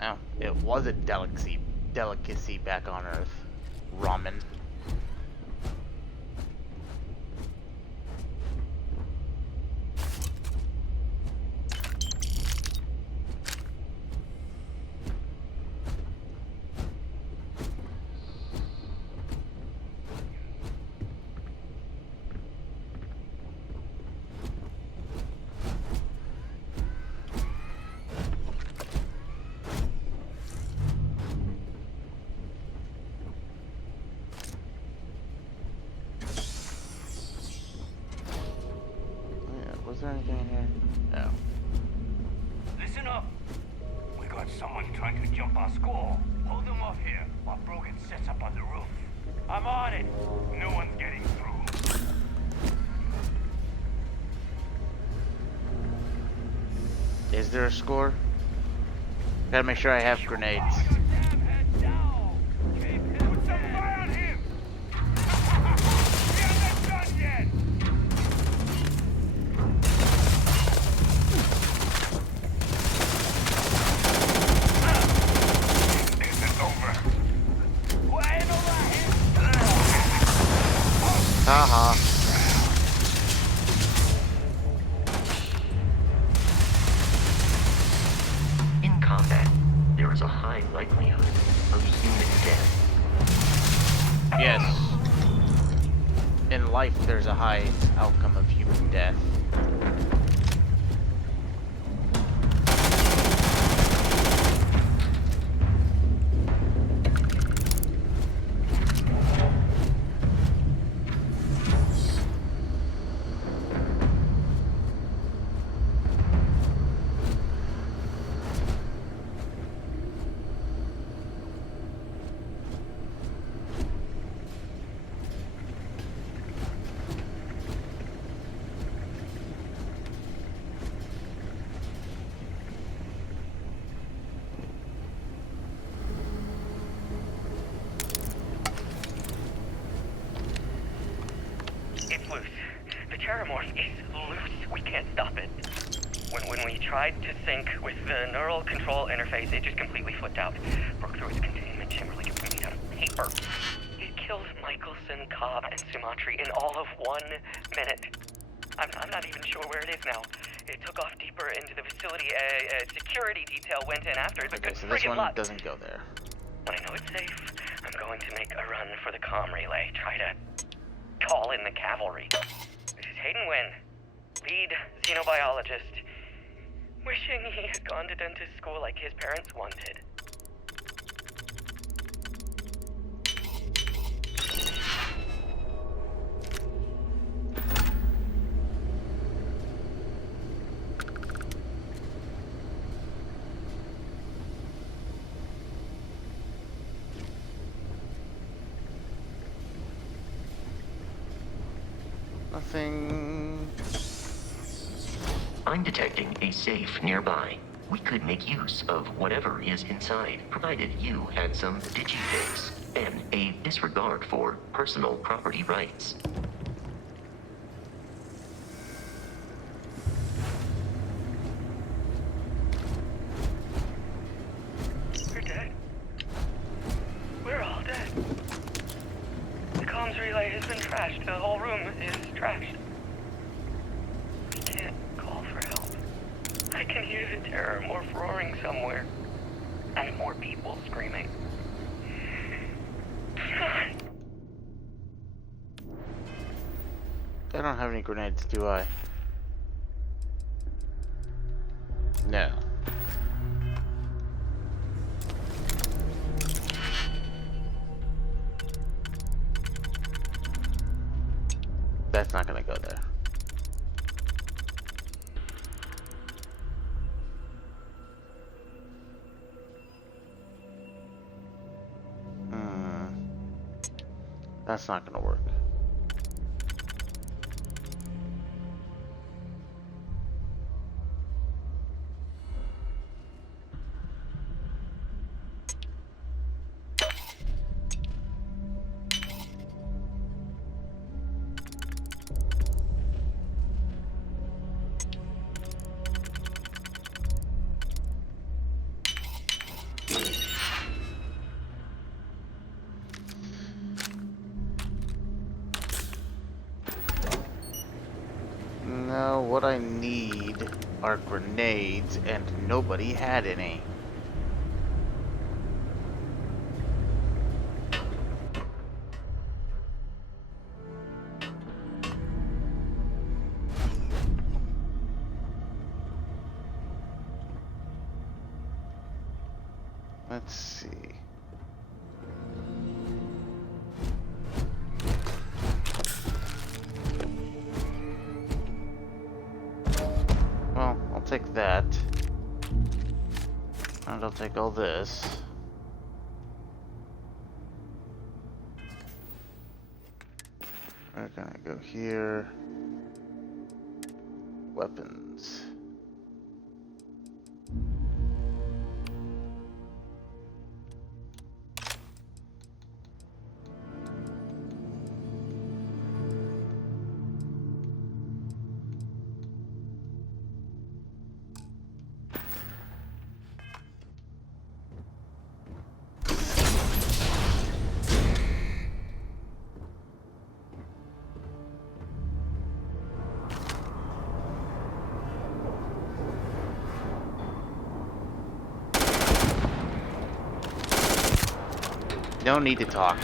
Oh, it was a delicacy back on Earth. Ramen. Was there anything in here? No. Listen up. We got someone trying to jump our school. Hold them off here while Brogan sets up on the roof. I'm on it. No one's getting through. Is there a score? Gotta make sure I have grenades. Haha. In combat, there is a high likelihood of human death. Yes. In life, there's a high outcome of human death. It's loose. The Terramorph is loose. We can't stop it. When we tried to sync with the neural control interface, it just completely flipped out. Broke through its containment chamber like it was made out of paper. It killed Michelson, Cobb, and Sumatri in all of 1 minute. I'm not even sure where it is now. It took off deeper into the facility. A security detail went in after it. Okay, so this one doesn't go there. When I know it's safe, I'm going to make a run for the comm relay. Try to call in the cavalry. This is Hayden Wynn, lead xenobiologist. Wishing he had gone to dentist school like his parents wanted. Nothing. I'm detecting a safe nearby. We could make use of whatever is inside, provided you had some digifix and a disregard for personal property rights. We're dead. We're all dead. The comms relay has been trashed. The whole room is trashed. I can't call for help. I can hear the terror morph roaring somewhere. And more people screaming. I don't have any grenades, do I? No. That's not gonna go there. That's not gonna work. No, what I need are grenades, and nobody had any. Let's see. Well, I'll take that. And I'll take all this. We're gonna go here. Weapons. No need to talk.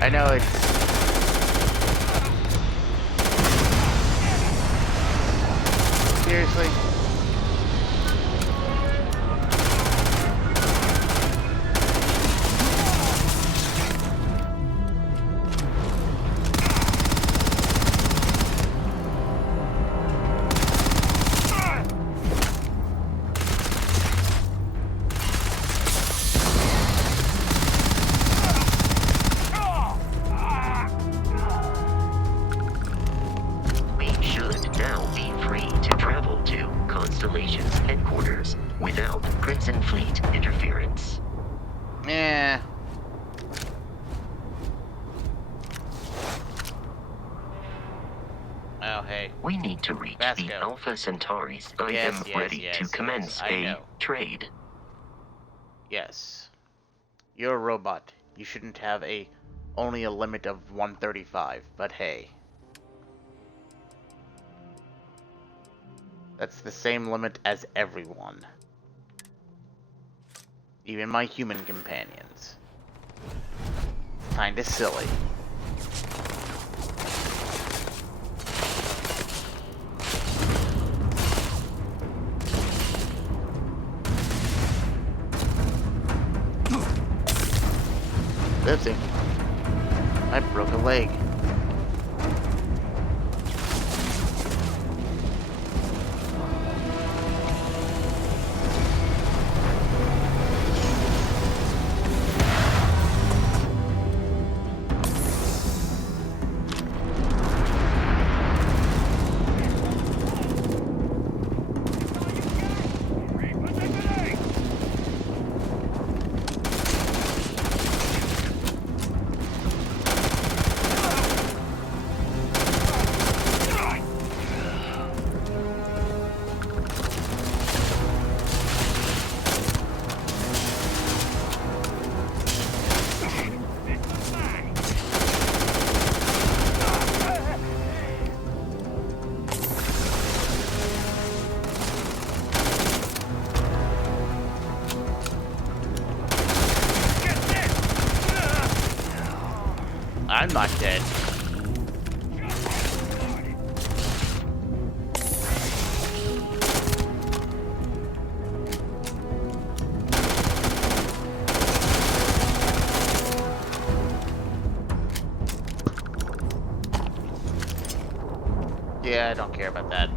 I know it's... Seriously? Oh, hey. We need to reach Vasco. the Alpha Centauri's. I am ready to commence a trade. Yes. You're a robot. You shouldn't have only a limit of 135, but hey. That's the same limit as everyone. Even my human companions. Kinda silly. Oopsie. I broke a leg. I'm not dead. Yeah, I don't care about that.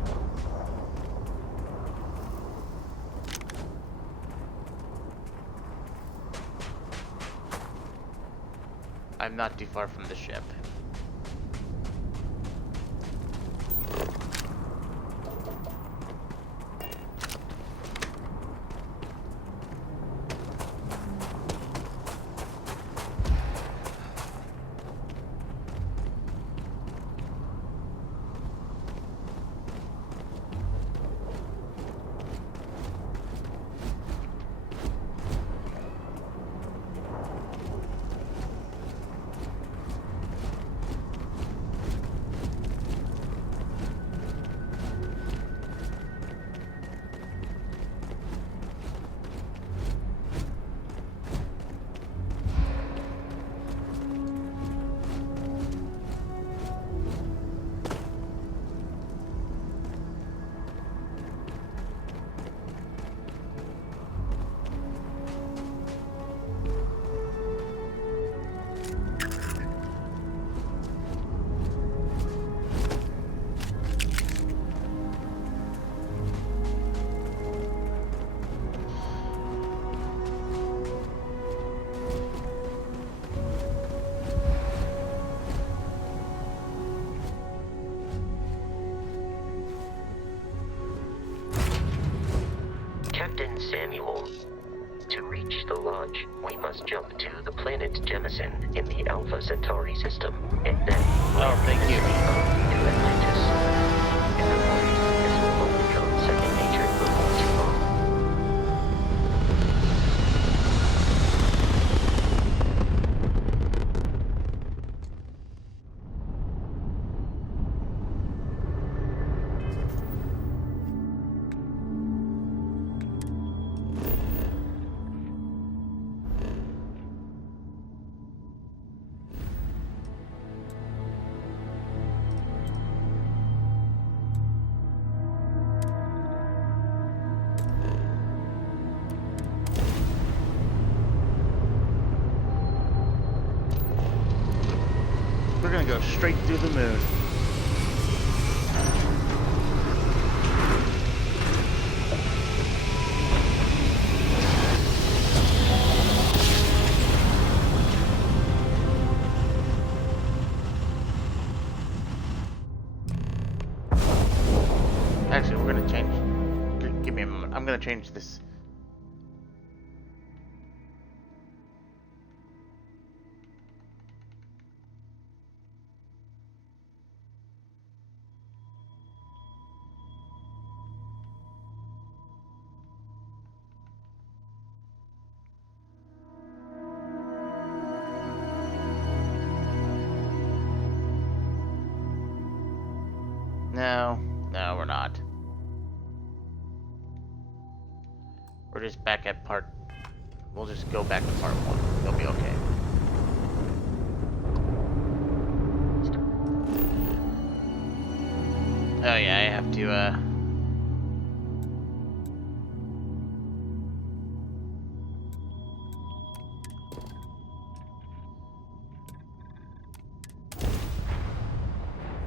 I'm not too far from the ship. Captain Samuel, to reach the lodge, we must jump to the planet Jemison in the Alpha Centauri system, and then thank you. To Atlantis. In the morning, this will all become second nature before too long. We're gonna go straight through the moon. Actually, we're gonna change. Give me a moment. I'm gonna change this. No, we're not. We're just back at part we'll just go back to part 1. It'll be okay. Oh yeah, I have to,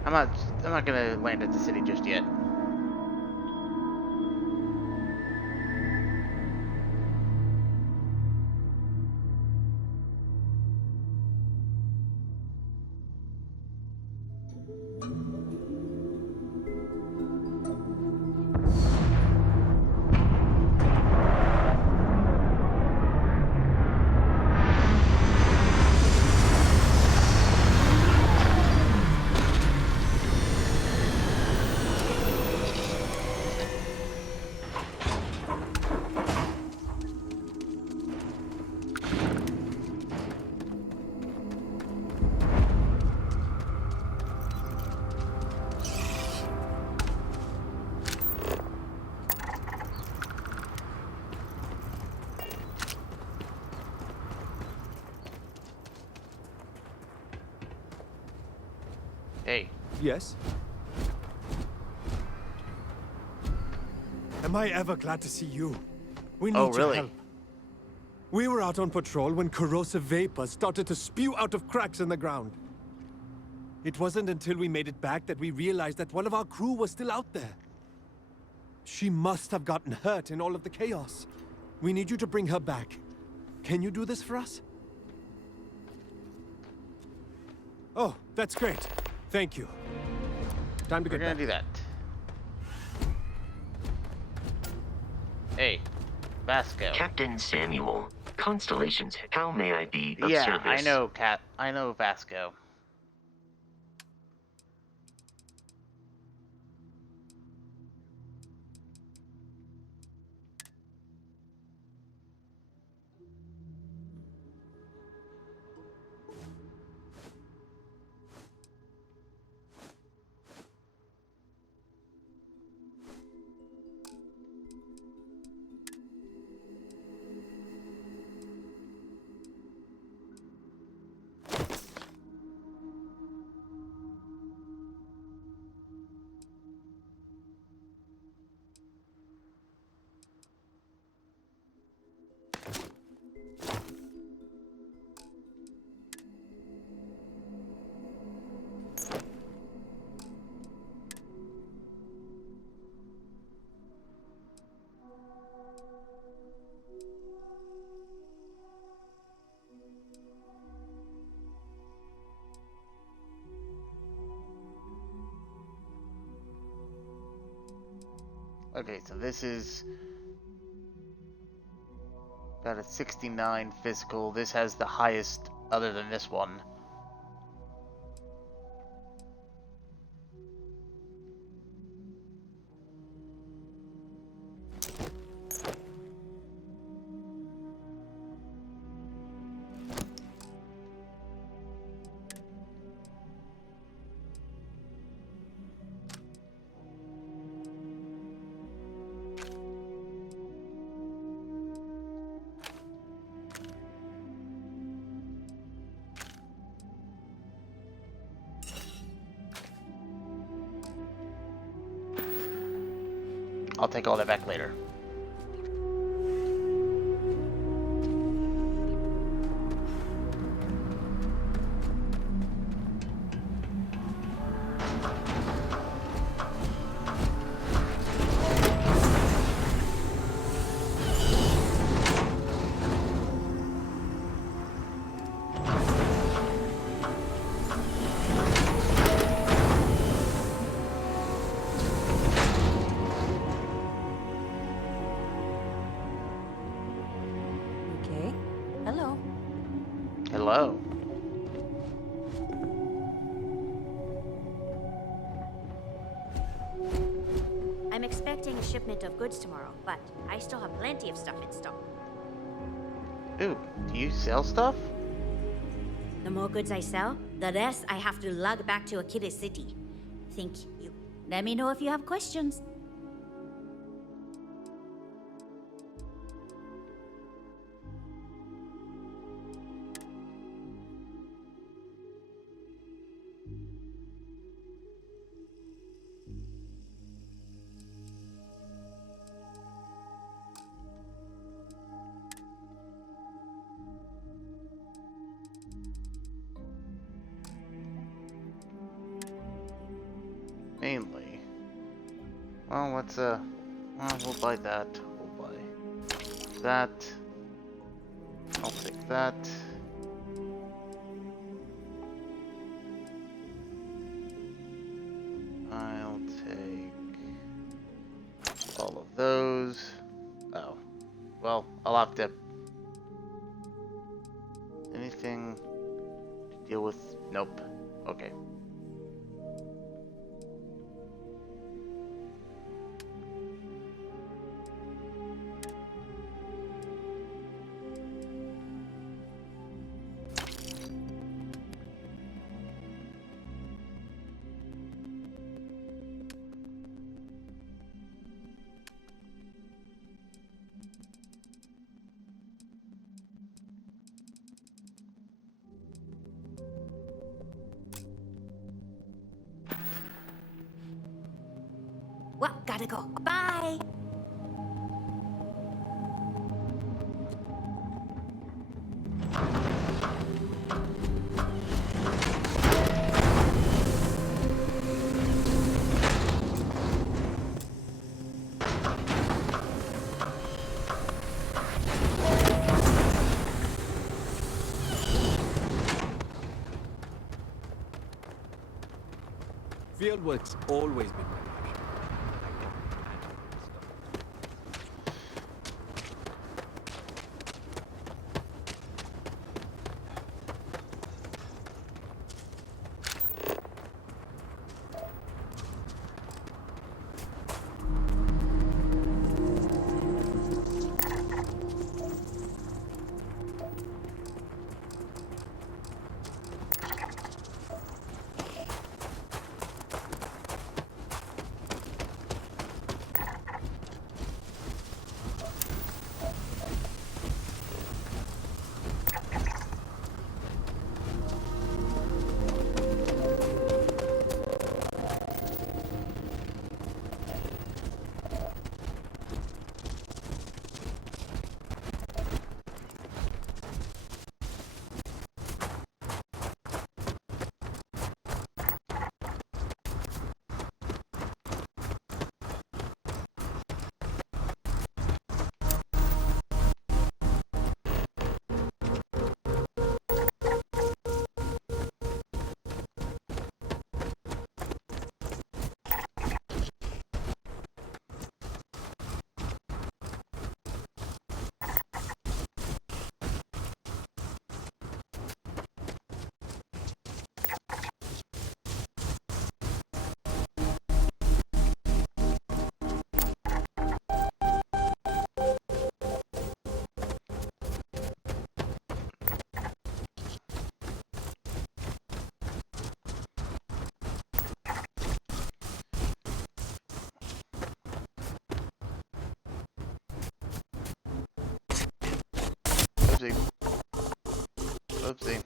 I'm not gonna land at the city just yet. Hey. Yes? Am I ever glad to see you? We need your help. We were out on patrol when corrosive vapor started to spew out of cracks in the ground. It wasn't until we made it back that we realized that one of our crew was still out there. She must have gotten hurt in all of the chaos. We need you to bring her back. Can you do this for us? Oh, that's great. Thank you. Time to get back. We're gonna do that. Hey, Vasco. Captain Samuel, Constellations, how may I be of yeah, service? I know, I know Vasco. Okay, so this is got a 69 physical. This has the highest other than this one. I'll take all that back later. Hello. I'm expecting a shipment of goods tomorrow, but I still have plenty of stuff in stock. Ooh, do you sell stuff? The more goods I sell, the less I have to lug back to Akita City. Thank you. Let me know if you have questions. Well, let's well, we'll buy that. We'll buy that. I'll take that. I'll take all of those. Oh, well, I'll have to. Anything to deal with? Nope. Okay. Well, gotta go. Bye. Fieldwork's always been my passion. Oopsie. Oopsie.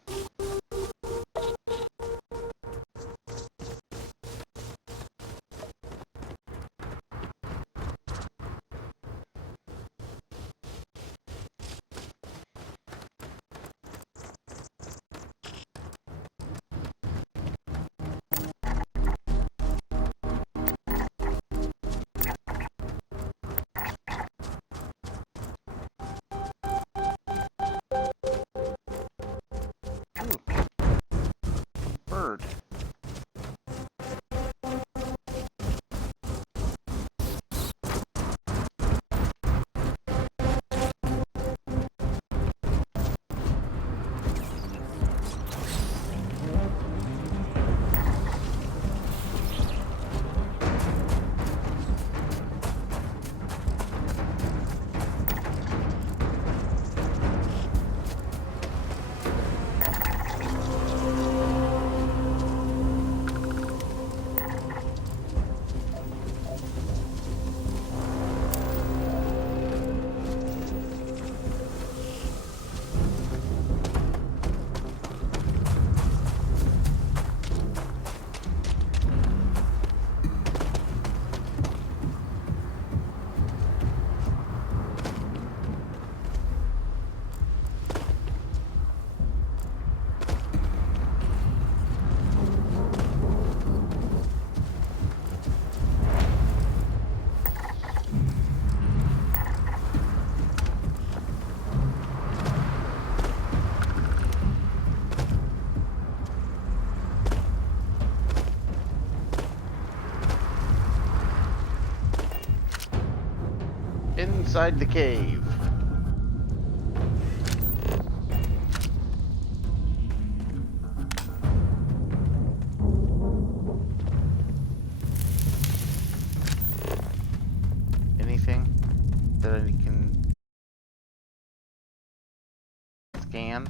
inside the cave. Anything that I can scan?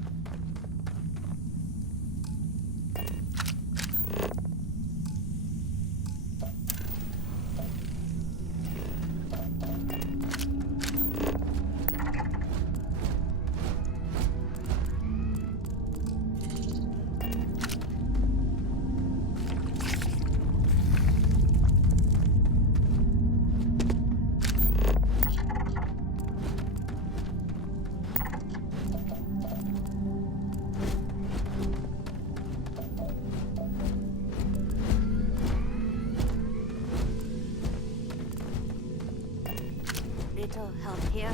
Little help here,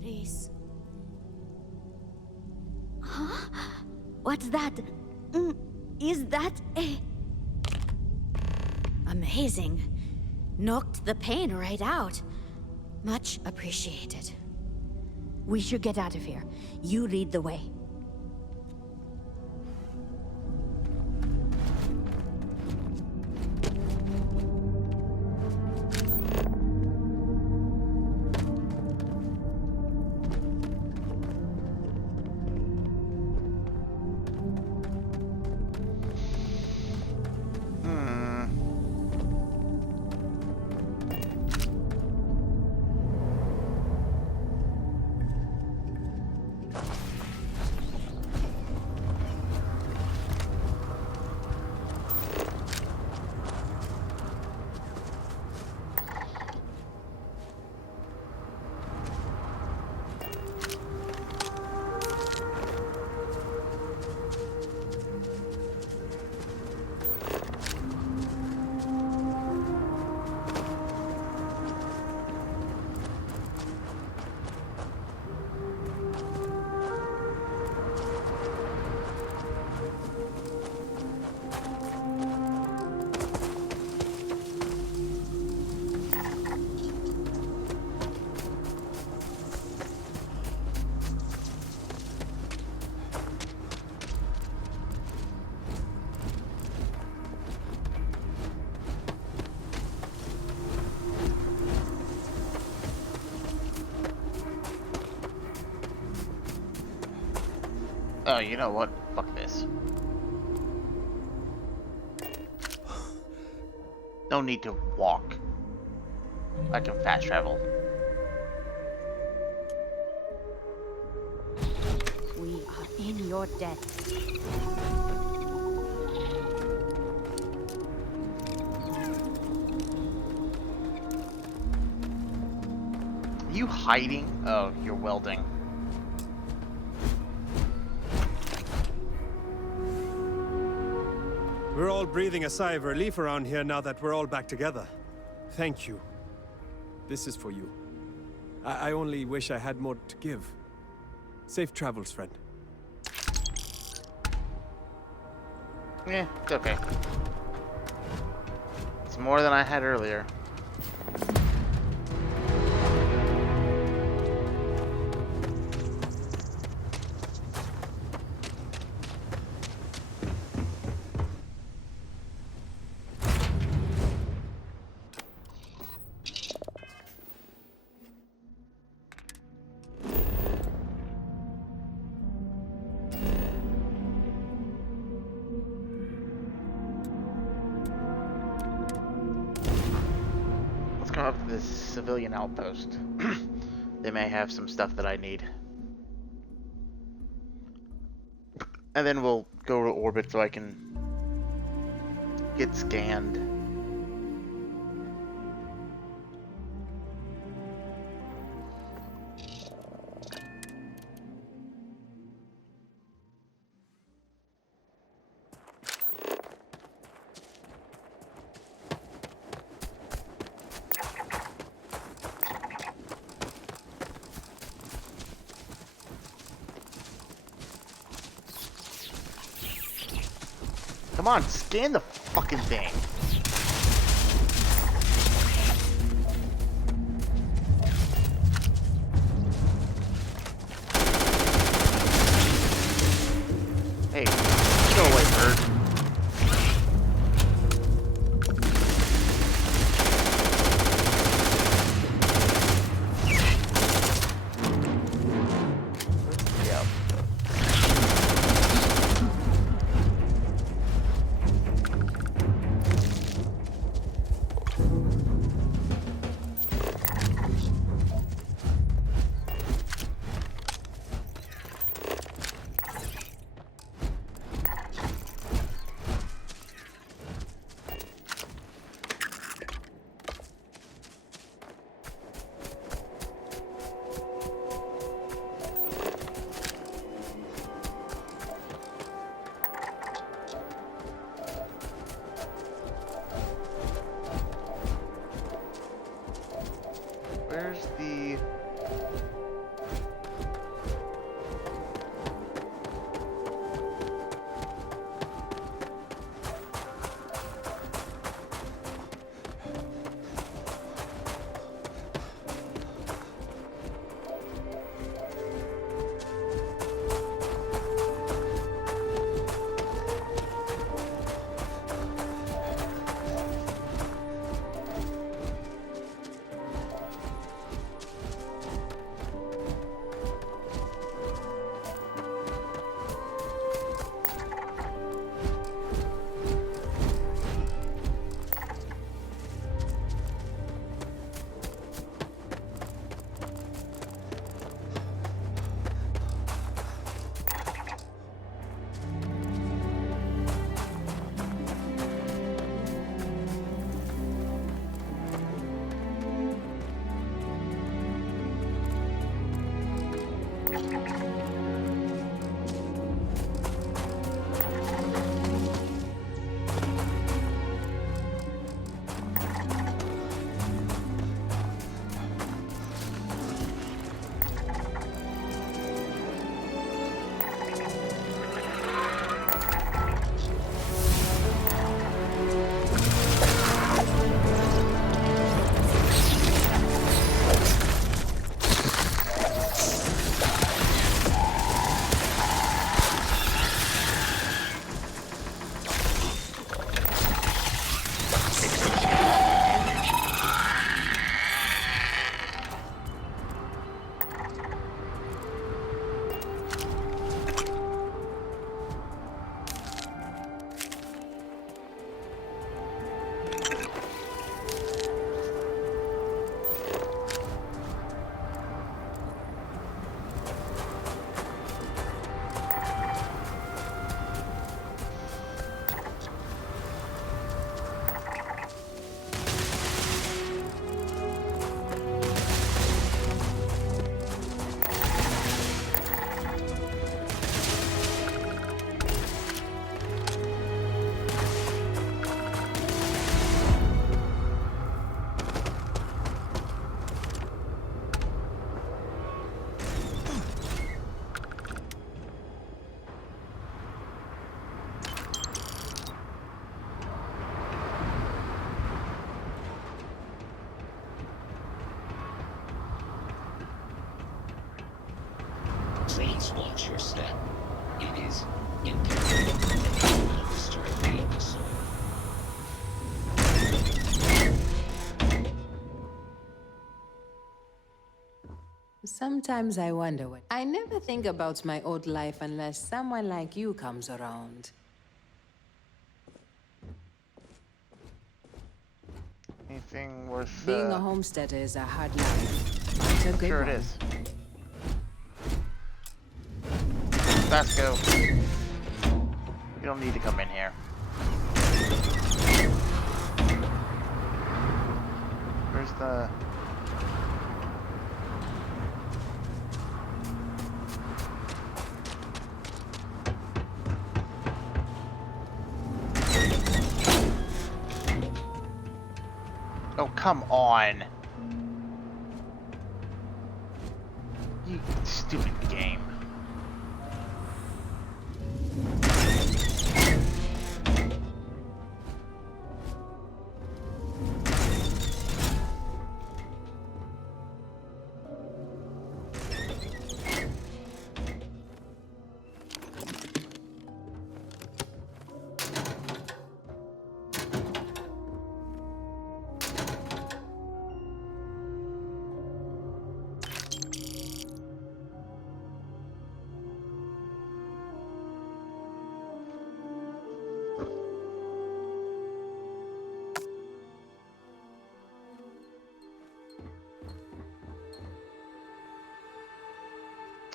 please. Huh? What's that? Is that a... Amazing. Knocked the pain right out. Much appreciated. We should get out of here. You lead the way. Oh, you know what? Fuck this. No need to walk. I can fast travel. We are in your debt. Are you hiding? Oh, you're welding. We're all breathing a sigh of relief around here now that we're all back together. Thank you. This is for you. I only wish I had more to give. Safe travels, friend. Yeah, it's okay. It's more than I had earlier. Up to this civilian outpost. They may have some stuff that I need. And then we'll go to orbit so I can get scanned. Come on, scan the fucking thing. Hey, go away, bird. Yeah. Where's the... Please watch your step. It is imperative that you master the soul. Sometimes I wonder what... I never think about my old life unless someone like you comes around. Anything worth... Being a homesteader is a hard life, but a good Sure one. it is. Vasco. You don't need to come in here. Where's the... Oh, come on. You stupid game.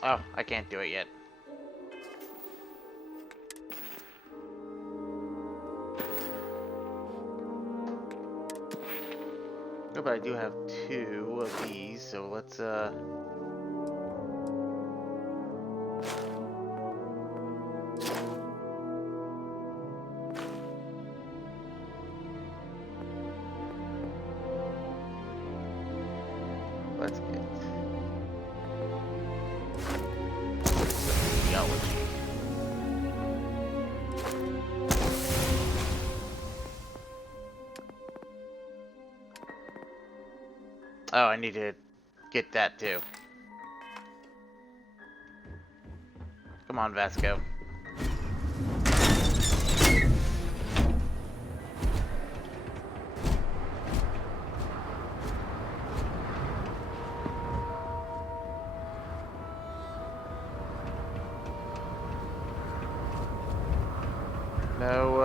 Oh, I can't do it yet. No, but I do have 2 of these, so let's get theology. Oh, I need to get that too. Come on, Vasco. No,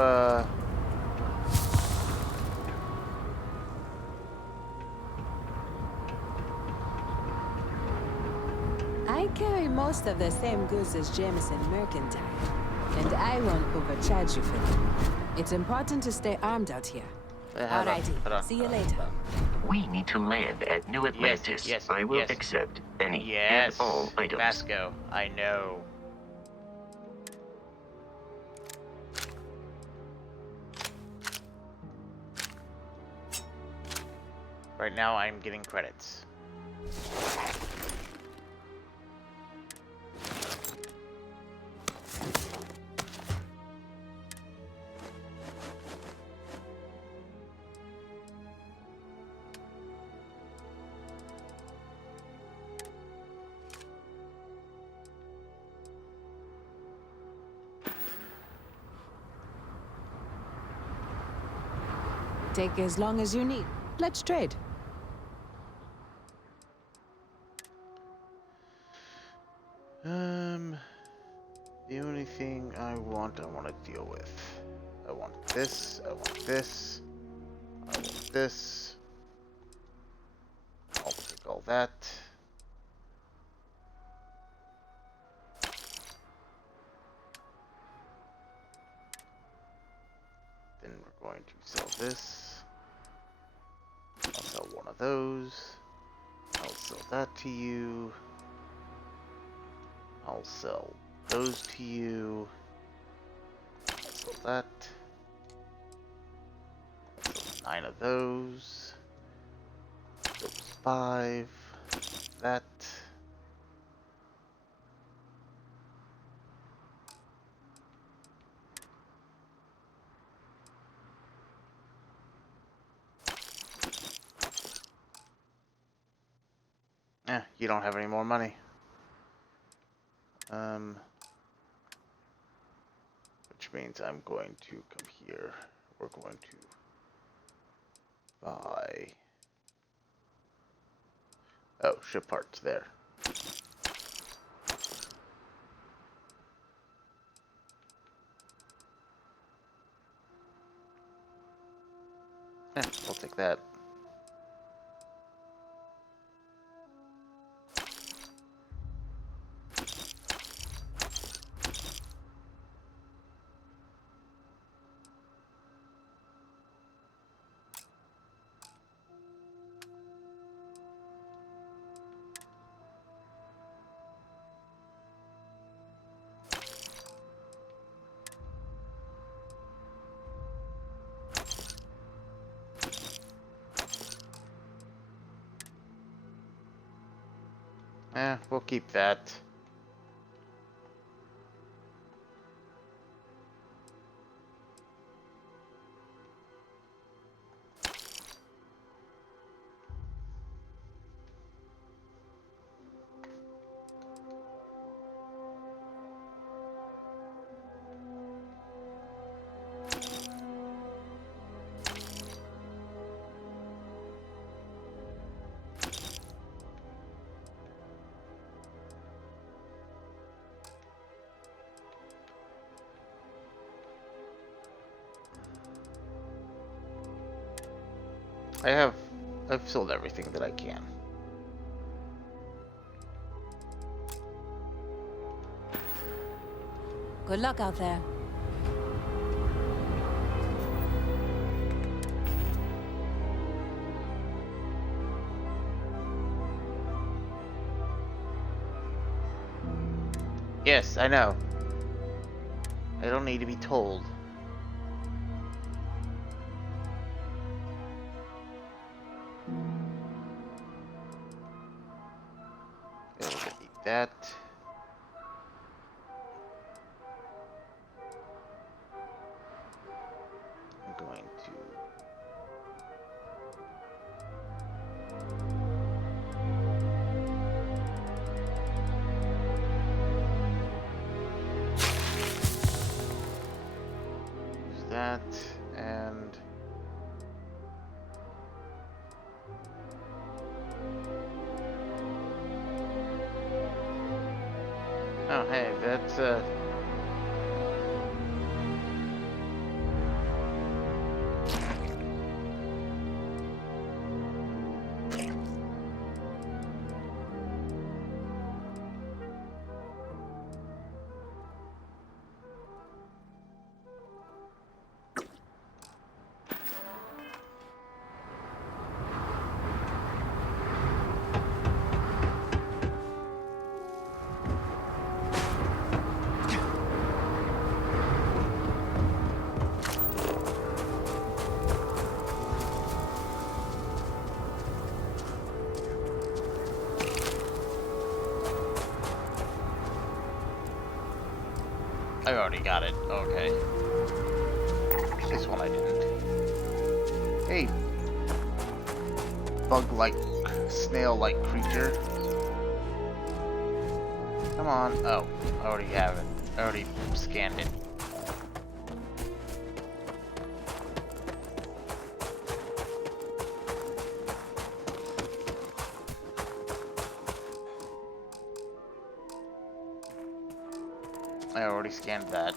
I carry most of the same goods as Jameson Mercantile, and I won't overcharge you for them. It's important to stay armed out here. Alrighty, see you later. We need to land at New Atlantis. Yes, I will yes. accept any yes, and all items. Vasco, I know. Right now, I'm getting credits. Take as long as you need. Let's trade. The only thing I want to deal with. I want this, I want this, I want this. I'll take all that. Then we're going to sell this. I'll sell one of those. I'll sell that to you. I'll sell those to you. I'll sell that. I'll sell 9 of those. Those 5. That. You don't have any more money. Which means I'm going to come here. We're going to buy. Oh, ship parts there. I'll take that. We'll keep that. I've sold everything that I can. Good luck out there. Yes, I know. I don't need to be told. That. I'm going to. Use that and. Oh, hey, that's, I already got it. Okay. This one I didn't. Hey. Bug-like, snail-like creature. Come on. Oh, I already have it. I already scanned it. I already scanned that.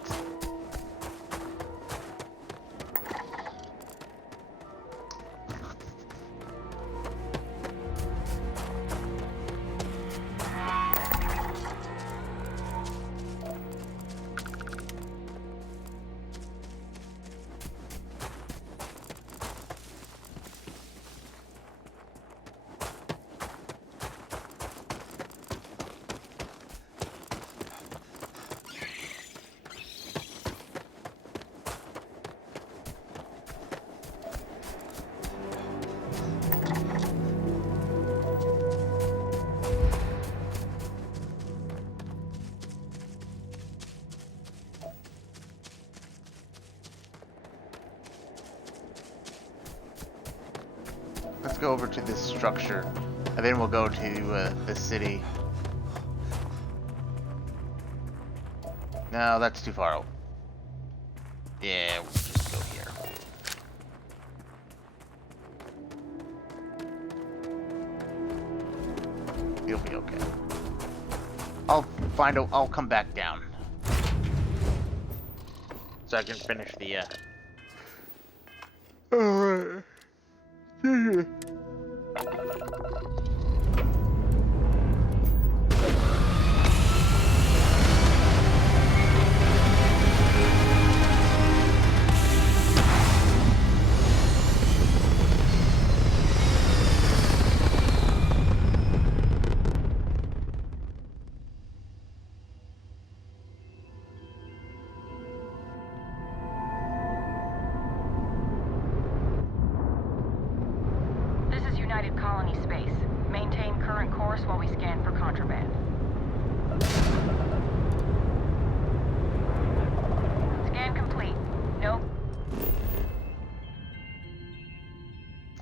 Let's go over to this structure, and then we'll go to the city. No, that's too far out. Yeah, we'll just go here. You'll be okay. I'll come back down. So I can finish the, Alright. Colony space. Maintain current course while we scan for contraband. Scan complete. Nope.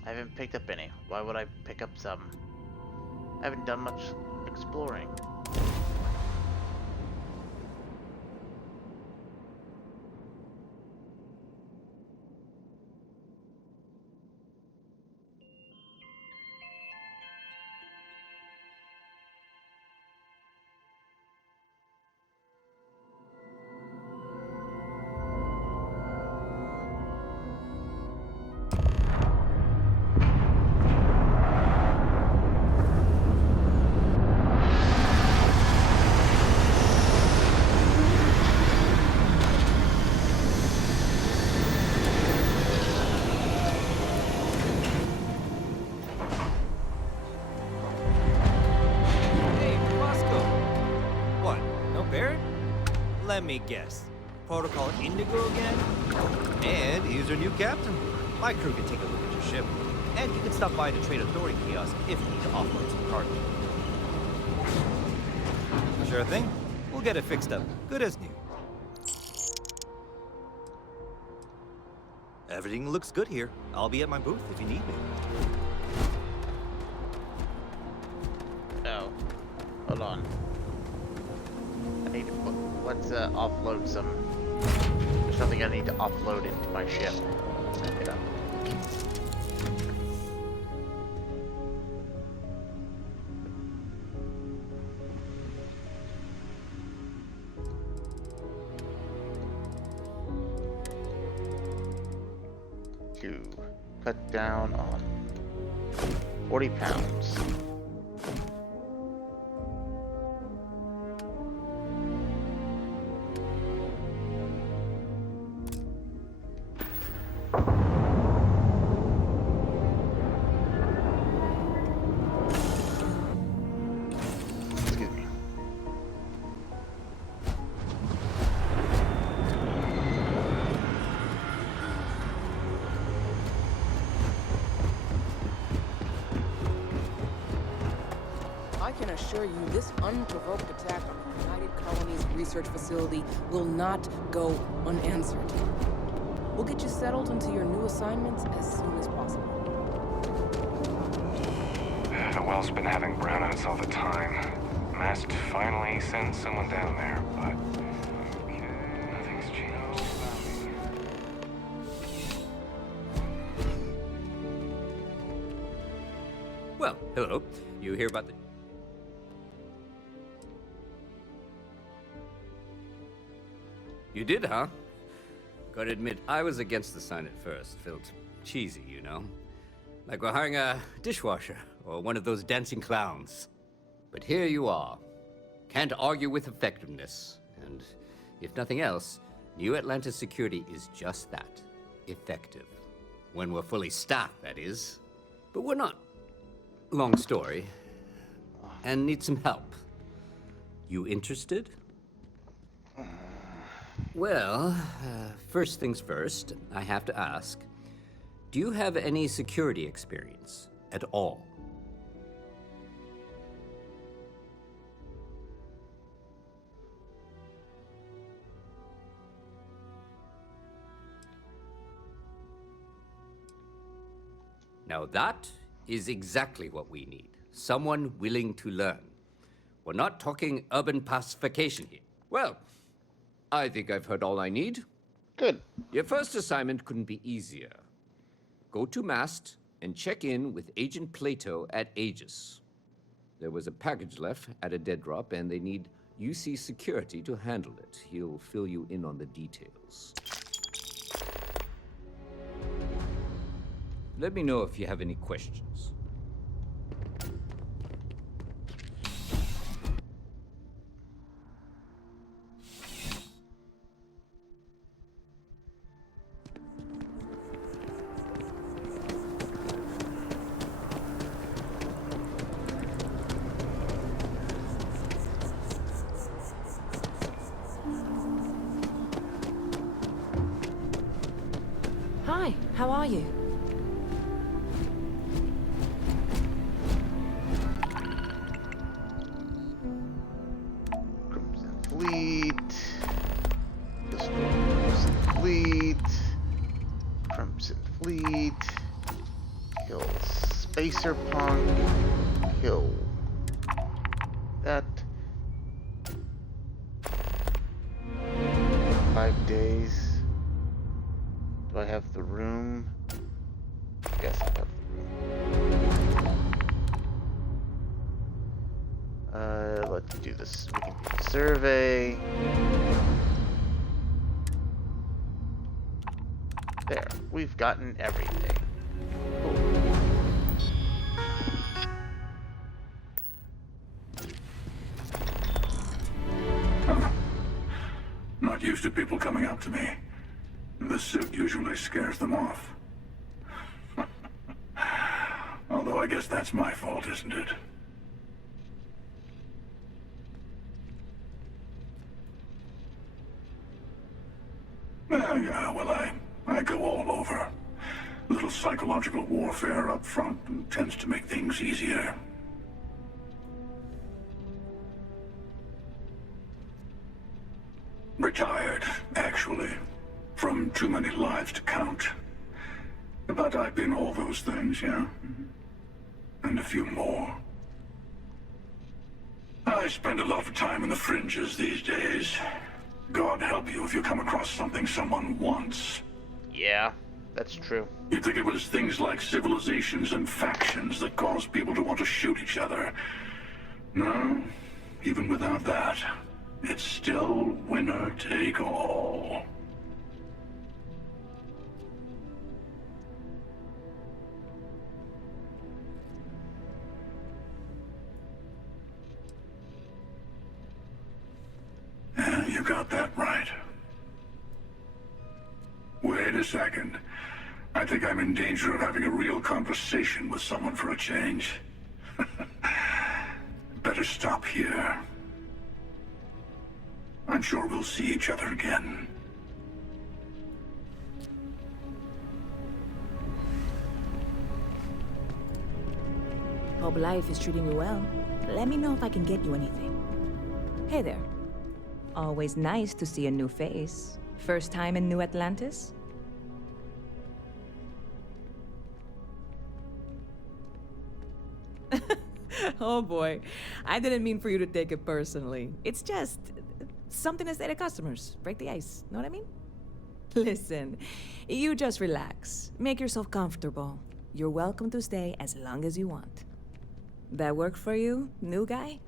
I haven't picked up any. Why would I pick up some? I haven't done much exploring. Let me guess. Protocol Indigo again? And he's your new captain. My crew can take a look at your ship. And you can stop by the Trade Authority kiosk if you need to offload some cargo. Sure thing. We'll get it fixed up. Good as new. Everything looks good here. I'll be at my booth if you need me. Oh. Hold on. I need to let's offload some. There's something I need to offload into my ship. Pick it up. To cut down on 40 pounds. I can assure you this unprovoked attack on the United Colonies Research Facility will not go unanswered. We'll get you settled into your new assignments as soon as possible. The well's been having brownouts all the time. Mast finally sends someone down there, but nothing's changed. Well, hello. You hear about the... You did, huh? Gotta admit, I was against the sign at first. Felt cheesy, you know? Like we're hiring a dishwasher, or one of those dancing clowns. But here you are. Can't argue with effectiveness. And if nothing else, New Atlantis security is just that. Effective. When we're fully staffed, that is. But we're not. Long story. And need some help. You interested? Well, first things first, I have to ask, do you have any security experience at all? Now that is exactly what we need. Someone willing to learn. We're not talking urban pacification here. Well, I think I've heard all I need. Good. Your first assignment couldn't be easier. Go to Mast and check in with Agent Plato at Aegis. There was a package left at a dead drop, and they need UC security to handle it. He'll fill you in on the details. Let me know if you have any questions. Hi, how are you? Fleet. Destroy Crimson Fleet. Crimson Fleet. Kill Spacer Punk. Kill that. 5 days. Do I have the room? Yes, I have the room. Let's do this. We can do the survey. There, we've gotten everything. Cool. Not used to people coming up to me. The suit usually scares them off. Although I guess that's my fault, isn't it? Yeah, well, I go all over. Little psychological warfare up front tends to make things easier. Retired, actually. From too many lives to count. But I've been all those things, yeah? And a few more. I spend a lot of time in the fringes these days. God help you if you come across something someone wants. Yeah, that's true. You'd think it was things like civilizations and factions that cause people to want to shoot each other. No, even without that, it's still winner take all. Yeah, you got that right. Wait a second. I think I'm in danger of having a real conversation with someone for a change. Better stop here. I'm sure we'll see each other again. Hope life is treating you well. Let me know if I can get you anything. Hey there. Always nice to see a new face. First time in New Atlantis? Oh boy, I didn't mean for you to take it personally. It's just something to say to customers. Break the ice, know what I mean? Listen, you just relax. Make yourself comfortable. You're welcome to stay as long as you want. That work for you, new guy?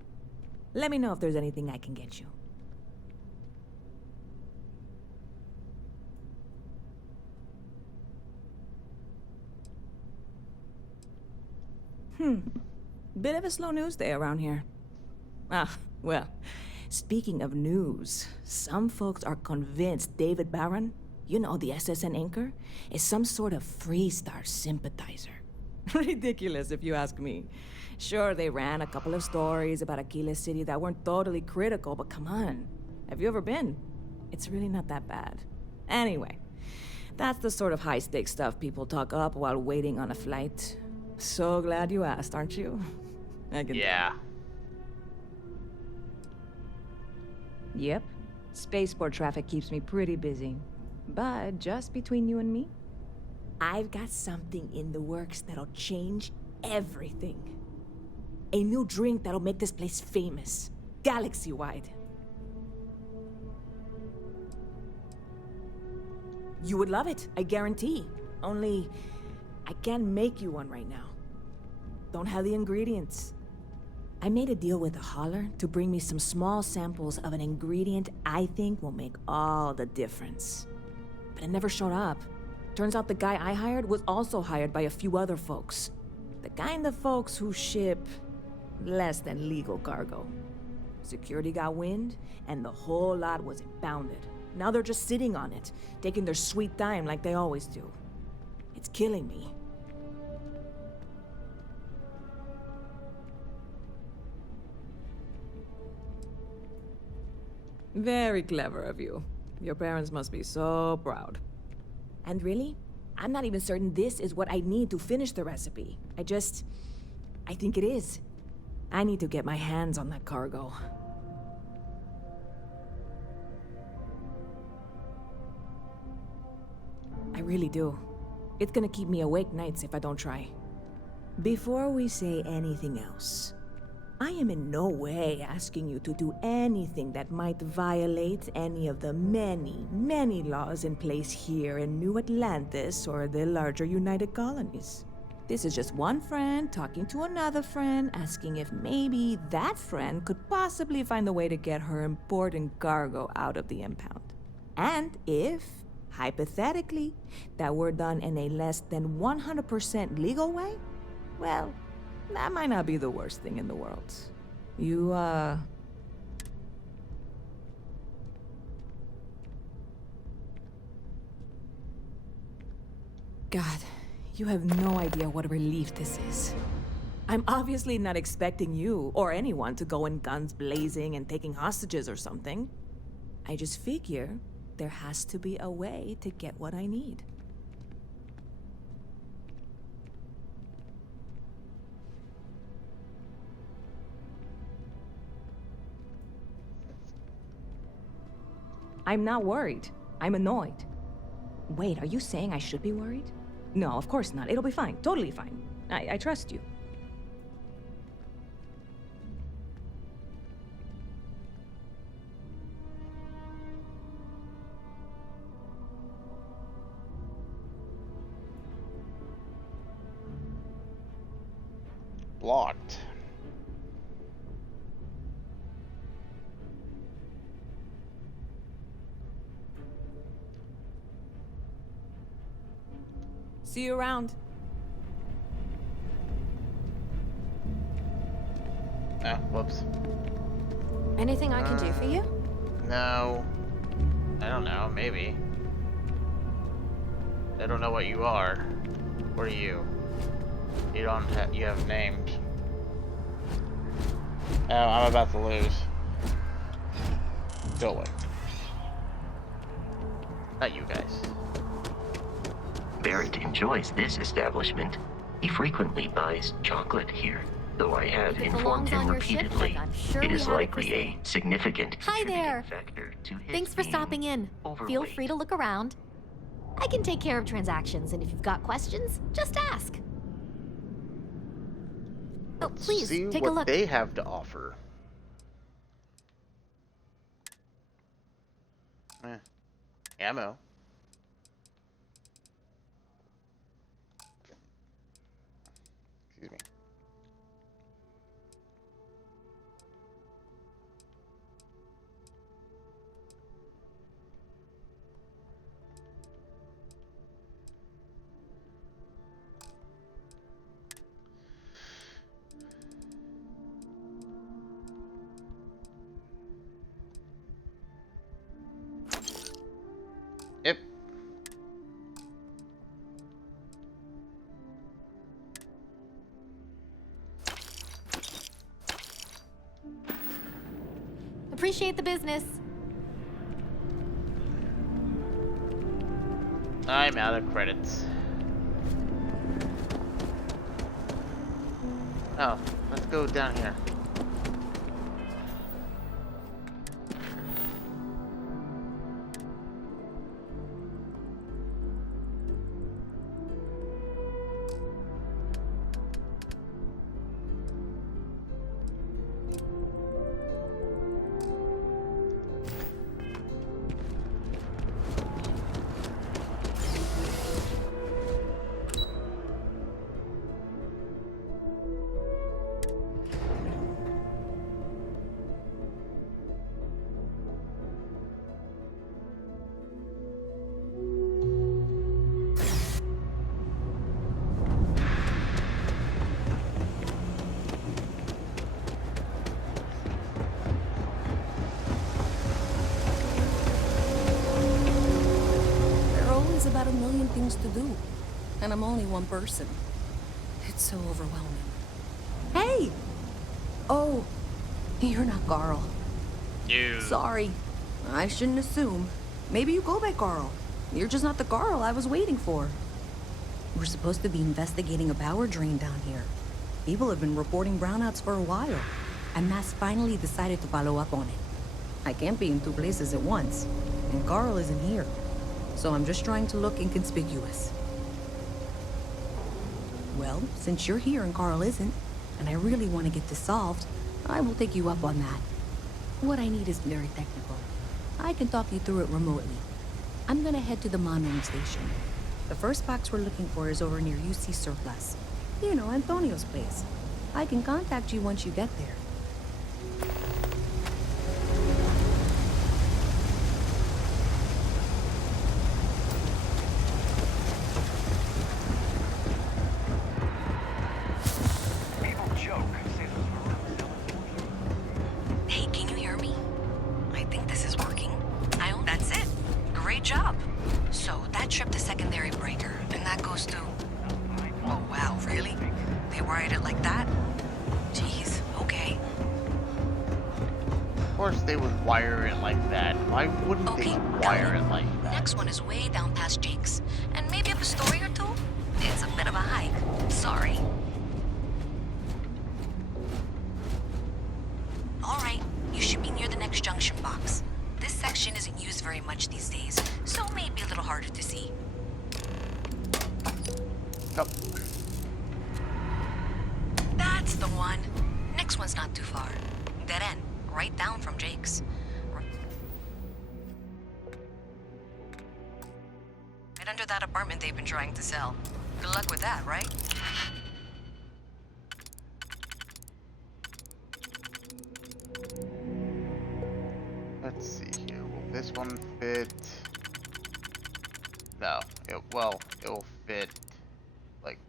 Let me know if there's anything I can get you. Bit of a slow news day around here. Ah, well, speaking of news, some folks are convinced David Barron, you know, the SSN anchor, is some sort of Freestar sympathizer. Ridiculous, if you ask me. Sure, they ran a couple of stories about Aquila City that weren't totally critical, but come on. Have you ever been? It's really not that bad. Anyway, that's the sort of high-stakes stuff people talk up while waiting on a flight. So glad you asked, aren't you? I can Yeah. Yep. Spaceport traffic keeps me pretty busy. But just between you and me, I've got something in the works that'll change everything. A new drink that'll make this place famous, galaxy-wide. You would love it, I guarantee. Only, I can't make you one right now. Don't have the ingredients. I made a deal with a hauler to bring me some small samples of an ingredient I think will make all the difference. But it never showed up. Turns out the guy I hired was also hired by a few other folks. The kind of folks who ship less than legal cargo. Security got wind, and the whole lot was impounded. Now they're just sitting on it, taking their sweet time like they always do. It's killing me. Very clever of you. Your parents must be so proud. And really, I'm not even certain this is what I need to finish the recipe. I think it is. I need to get my hands on that cargo. I really do. It's gonna keep me awake nights if I don't try. Before we say anything else, I am in no way asking you to do anything that might violate any of the many, many laws in place here in New Atlantis or the larger United Colonies. This is just one friend talking to another friend, asking if maybe that friend could possibly find a way to get her important cargo out of the impound. And if, hypothetically, that were done in a less than 100% legal way, well, that might not be the worst thing in the world. God, you have no idea what a relief this is. I'm obviously not expecting you or anyone to go in guns blazing and taking hostages or something. I just figure there has to be a way to get what I need. I'm not worried. I'm annoyed. Wait, are you saying I should be worried? No, of course not. It'll be fine. Totally fine. I trust you. Blocked. See you around. Ah, whoops. Anything I can do for you? No. I don't know, maybe. I don't know what you are. What are you? You don't have, you have names. Oh, I'm about to lose. Go away. Not you guys. Barrett enjoys this establishment. He frequently buys chocolate here, though I have informed him repeatedly it is likely a significant Hi there. factor to his Thanks for stopping in. Feel free to look around. I can take care of transactions, and if you've got questions, just ask. Oh, please, See take what a look. they have to offer. Ammo. Excuse me. Yep. Appreciate the business. I'm out of credits. Oh, let's go down here. About a million things to do, and I'm only one person. It's so overwhelming. Hey! Oh, you're not Carl. You. Sorry. I shouldn't assume. Maybe you go by Carl. You're just not the Carl I was waiting for. We're supposed to be investigating a power drain down here. People have been reporting brownouts for a while, and Mass finally decided to follow up on it. I can't be in two places at once, and Carl isn't here. So I'm just trying to look inconspicuous. Well, since you're here and Carl isn't, and I really want to get this solved, I will take you up on that. What I need is very technical. I can talk you through it remotely. I'm gonna head to the monitoring station. The first box we're looking for is over near UC Surplus. You know, Antonio's place. I can contact you once you get there. Hey, can you hear me? I think this is working. That's it. Great job. So that tripped the secondary breaker, and that goes to... Oh, wow, really? They wired it like that? Jeez, okay. course they would wire it like that. Why wouldn't they wire it like that? Next one is way down past Jake's. And maybe up a story or two? It's a bit of a hike. Sorry. Alright, you should be near the next junction box. This section isn't used very much these days, so it may be a little harder to see. Nope. That's the one. Next one's not too far. Dead end, right down from Jake's. Right under that apartment they've been trying to sell. Good luck with that, right? Let's see here. Will this one fit? No. It will fit like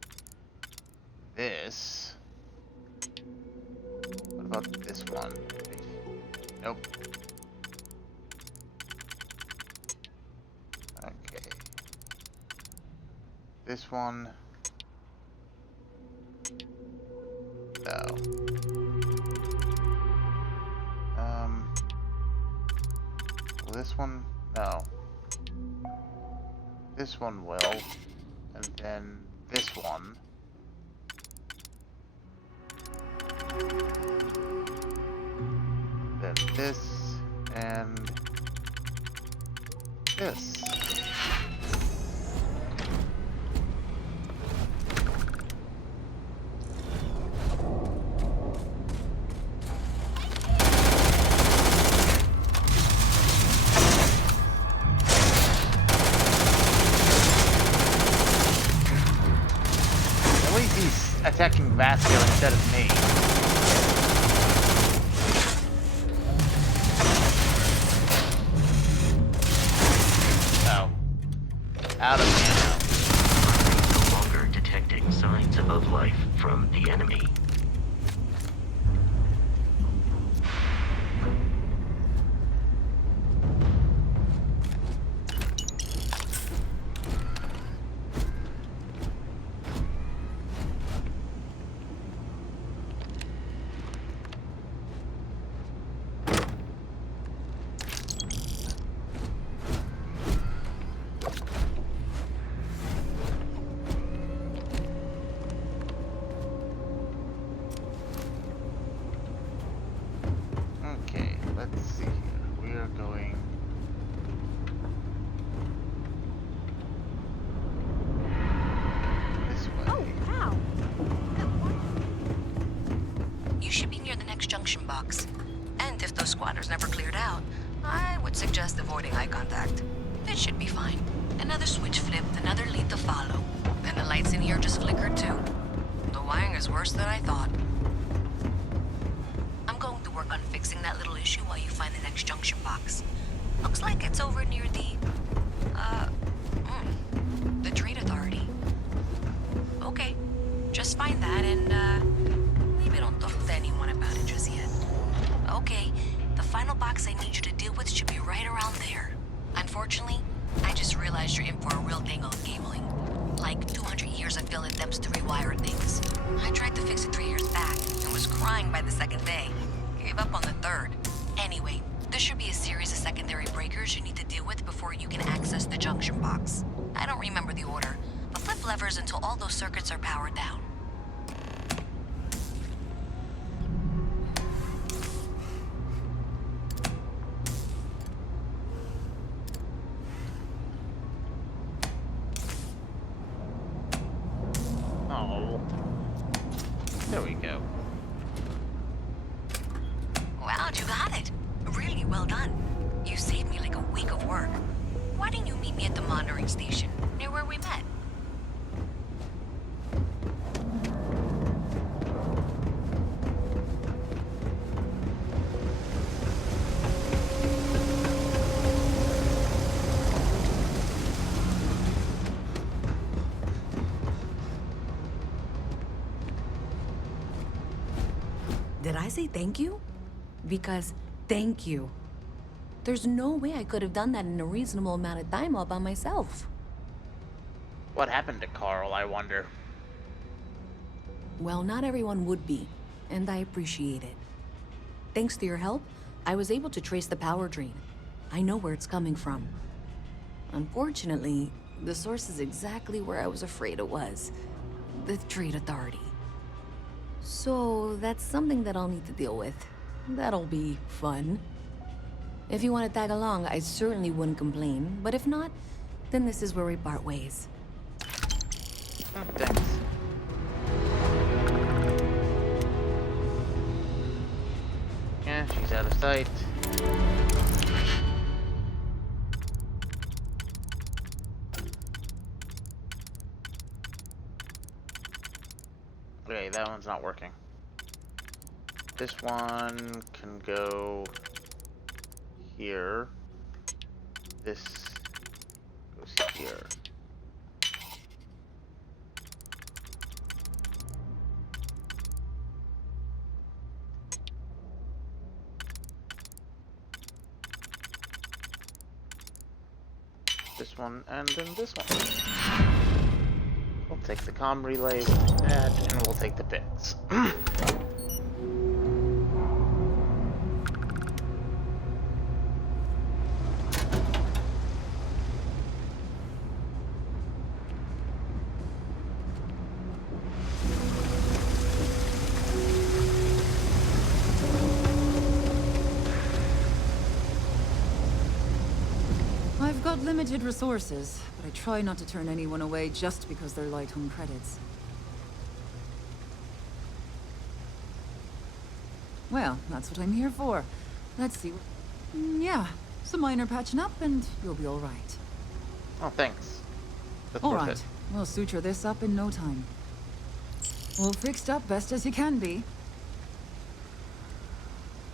this. What about this one? Nope. Okay. This one. No. This one? No. This one will. And then this one. Then this and this. At least he's attacking Vasco instead of me. Out of ammo. No longer detecting signs of life from the enemy. Let's see here. We are going. This way. Oh, wow. You should be near the next junction box. And if those squatters never cleared out, I would suggest avoiding eye contact. It should be fine. Another switch flipped, another lead to follow. And the lights in here just flickered too. The wiring is worse than I thought. Work on fixing that little issue while you find the next junction box. Looks like it's over near the Trade Authority. Okay, just find that and, maybe don't talk to anyone about it just yet. Okay, the final box I need you to deal with should be right around there. Unfortunately, I just realized you're in for a real tangle of cabling. Like 200 years of field attempts to rewire things. I tried to fix it 3 years back and was crying by the second day. Gave up on the third. Anyway, there should be a series of secondary breakers you need to deal with before you can access the junction box. I don't remember the order, but flip levers until all those circuits are powered down. Oh. There we go. Wow, you got it. Really well done. You saved me like a week of work. Why didn't you meet me at the monitoring station, near where we met? Did I say thank you? Because thank you. There's no way I could have done that in a reasonable amount of time all by myself. What happened to Carl, I wonder? Well, not everyone would be, and I appreciate it. Thanks to your help, I was able to trace the power drain. I know where it's coming from. Unfortunately, the source is exactly where I was afraid it was. The Trade Authority. So that's something that I'll need to deal with. That'll be fun. If you want to tag along, I certainly wouldn't complain. But if not, then this is where we part ways. Thanks. Yeah, she's out of sight. Okay, that one's not working. This one can go here. This goes here. This one, and then this one. We'll take the comm relay with that, and we'll take the pits. I've got limited resources, but I try not to turn anyone away just because they're light on credits. Well, that's what I'm here for. Let's see. Yeah, some minor patching up and you'll be all right. Oh, thanks. That's All worth right, it. we'll suture this up in no time. All fixed up best as you can be.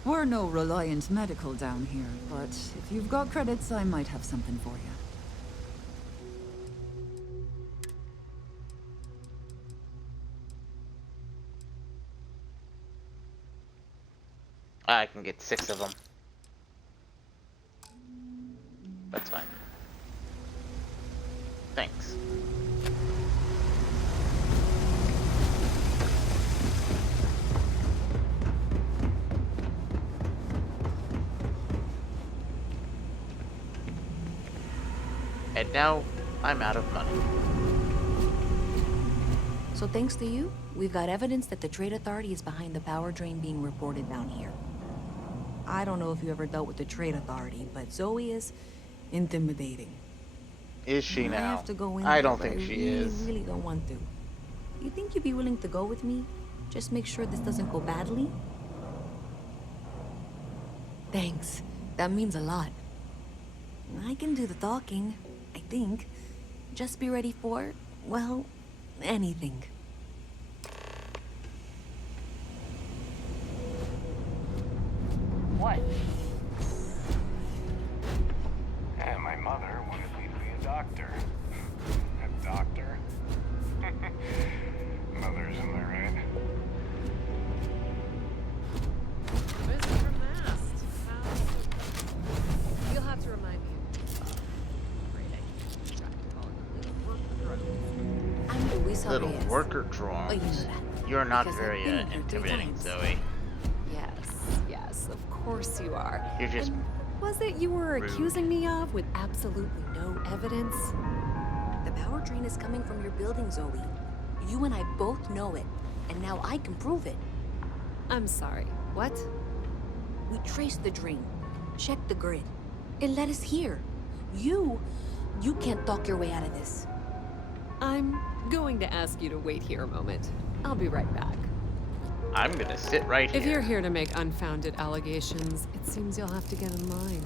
We're no Reliant Medical down here, but if you've got credits, I might have something for you. I can get 6 of them. That's fine. Thanks. And now, I'm out of money. So thanks to you, we've got evidence that the Trade Authority is behind the power drain being reported down here. I don't know if you ever dealt with the Trade Authority, but Zoe is intimidating. Is she now? I have to go in I there, don't but think she I is. really don't want to. You think you'd be willing to go with me? Just make sure this doesn't go badly? Thanks. That means a lot. I can do the talking, I think. Just be ready for, well, anything. What? Yeah, my mother wanted me to be a doctor. A doctor? Mothers, am I right? Visitor Mast. You'll have to remind me. I'm Luis Little Arias. worker Oh, drones. you know that. You're not Because I've very been here 3 intimidating, times. Zoe. Yes, of course you are. You're just And was it you were rude. accusing me of with absolutely no evidence? The power drain is coming from your building, Zoe. You and I both know it, and now I can prove it. I'm sorry, what? We traced the drain, checked the grid. It led us here. You can't talk your way out of this. I'm going to ask you to wait here a moment. I'll be right back. I'm gonna sit right here. If you're here to make unfounded allegations, it seems you'll have to get in line.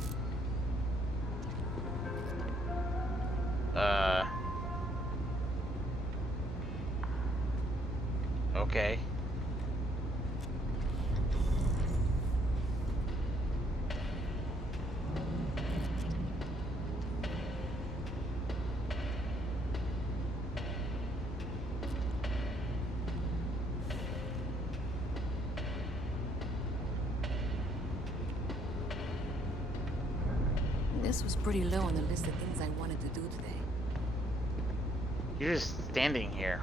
Okay. This was pretty low on the list of things I wanted to do today. You're just standing here.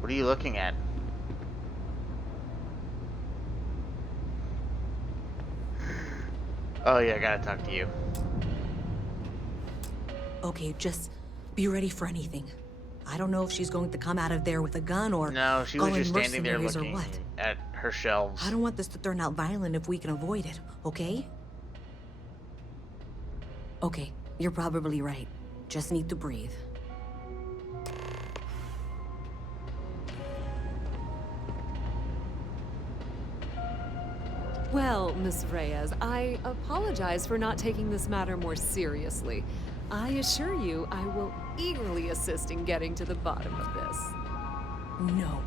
What are you looking at? Oh yeah, I gotta talk to you. Okay, just be ready for anything. I don't know if she's going to come out of there with a gun or No, she was calling just standing there mercenaries or looking what. at her shelves. I don't want this to turn out violent if we can avoid it, okay? Okay, you're probably right. Just need to breathe. Well, Miss Reyes, I apologize for not taking this matter more seriously. I assure you, I will eagerly assist in getting to the bottom of this. No,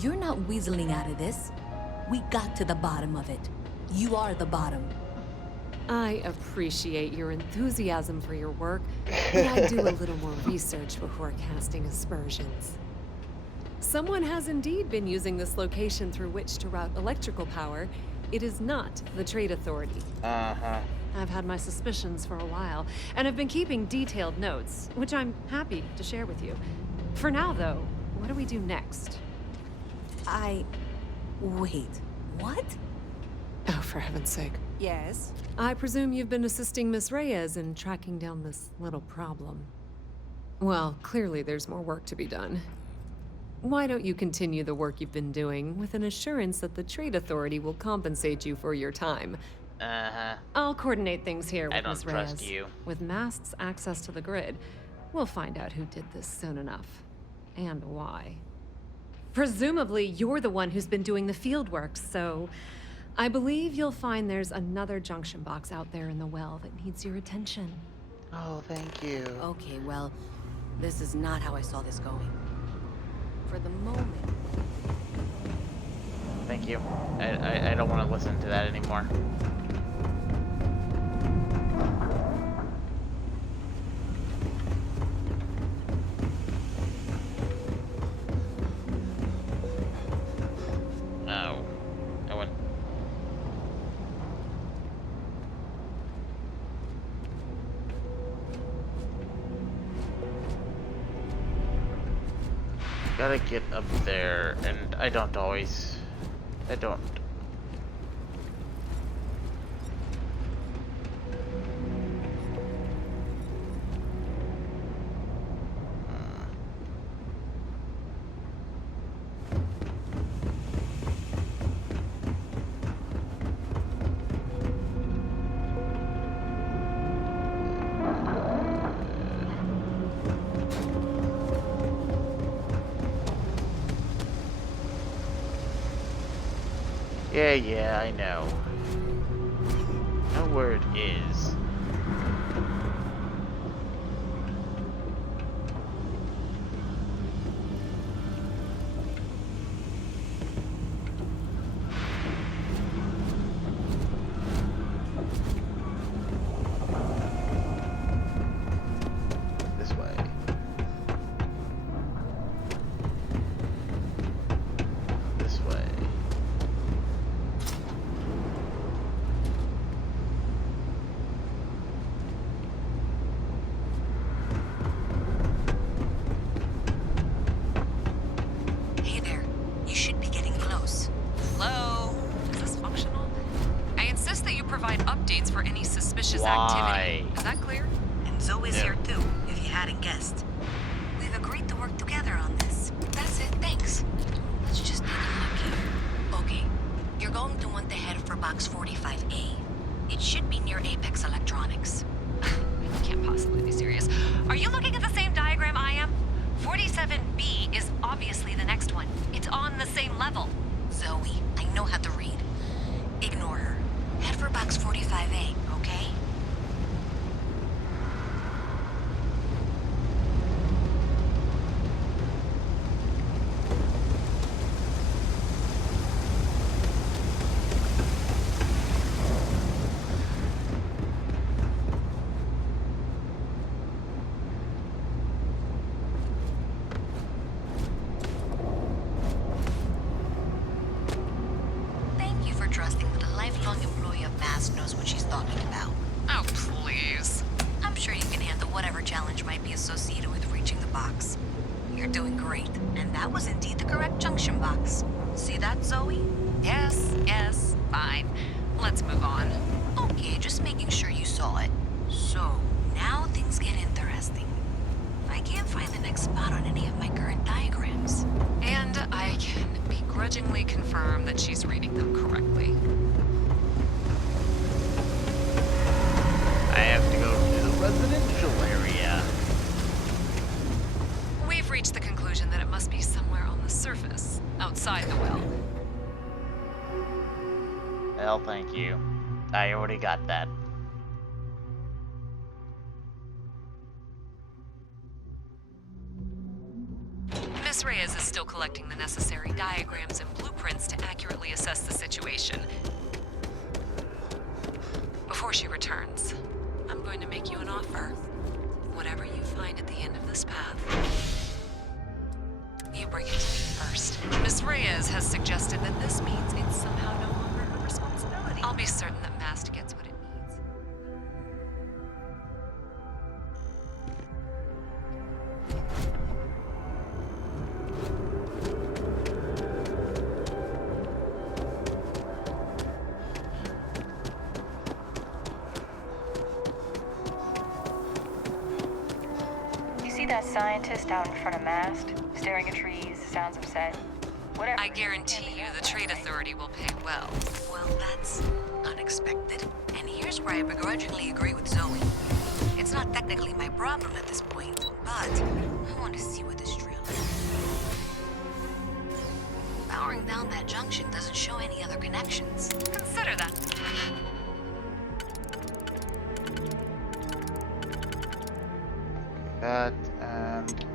you're not weaseling out of this. We got to the bottom of it. You are the bottom. I appreciate your enthusiasm for your work, but I do a little more research before casting aspersions. Someone has indeed been using this location through which to route electrical power. It is not the Trade Authority. Uh-huh. I've had my suspicions for a while, and have been keeping detailed notes, which I'm happy to share with you. For now, though, what do we do next? Wait, what? Oh, for heaven's sake. Yes? I presume you've been assisting Miss Reyes in tracking down this little problem. Well, clearly there's more work to be done. Why don't you continue the work you've been doing with an assurance that the Trade Authority will compensate you for your time? Uh-huh. I'll coordinate things here with I don't Miss trust Reyes. you. With Mast's access to the grid, we'll find out who did this soon enough. And why. Presumably, you're the one who's been doing the field work, so I believe you'll find there's another junction box out there in the well that needs your attention. Oh, thank you. Okay, well, this is not how I saw this going. For the moment. Thank you. I don't want to listen to that anymore. Oh. I went. Gotta get up there, and I don't. Yeah, I know. Know where it is. This way. This way. Hey there. You should be getting close. Hello? Is this functional? I insist that you provide updates for any suspicious Why? activity. Is that clear? And Zoe's Yeah. here too, if you hadn't guessed. We've agreed to work together on this. That's it, thanks. Let's just take a look here. Okay, you're going to want to head for box 45A. It should be near Apex Electronics. You can't possibly be serious. Are you looking at the same diagram I am? 47B is obviously the next one. It's on the same level. Zoe, I know how to read. Ignore her. Head for box 45A, okay? Thank you for trusting that a lifelong employee of Mass knows what she's talking about. Oh, please. I'm sure you can handle whatever challenge might be associated with reaching the box. You're doing great, and that was indeed the correct junction box. See that, Zoe? Yes, fine. Let's move on. Okay, just making sure you saw it. So, now things get interesting. I can't find the next spot on any of my current diagrams. And I can begrudgingly confirm that she's reading them correctly. I have to go to the residential area. We've reached the conclusion that it must be somewhere on the surface, outside the well. Well, thank you. I already got that. Miss Reyes is still collecting the necessary diagrams and blueprints to accurately assess the situation. Before she returns, I'm going to make you an offer. Whatever you find at the end of this path, you bring it to me first. Miss Reyes has suggested that this means it's somehow no longer her responsibility. I'll be certain that Mast gets what it needs. You see that scientist out in front of Mast, staring at trees, sounds upset? Whatever. I guarantee you the Trade Authority will pay well. Well, that's unexpected. And here's where I begrudgingly agree with Zoe. It's not technically my problem at this point, but I want to see what this trail is. Powering down that junction doesn't show any other connections. Consider that. That and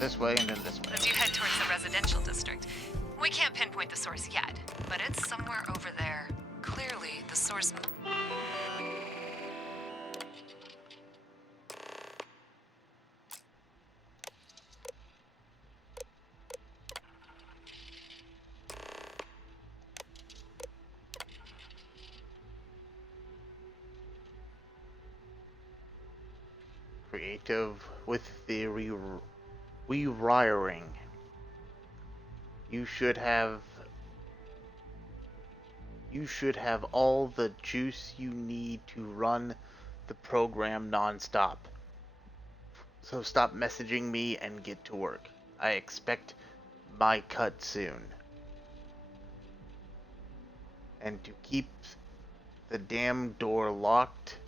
this way and then this way. As you head towards the residential district, we can't pinpoint the source yet, but it's somewhere over there. Clearly, the source... Creative with the rewiring. You should have all the juice you need to run the program non-stop. So stop messaging me and get to work. I expect my cut soon. And to keep the damn door locked,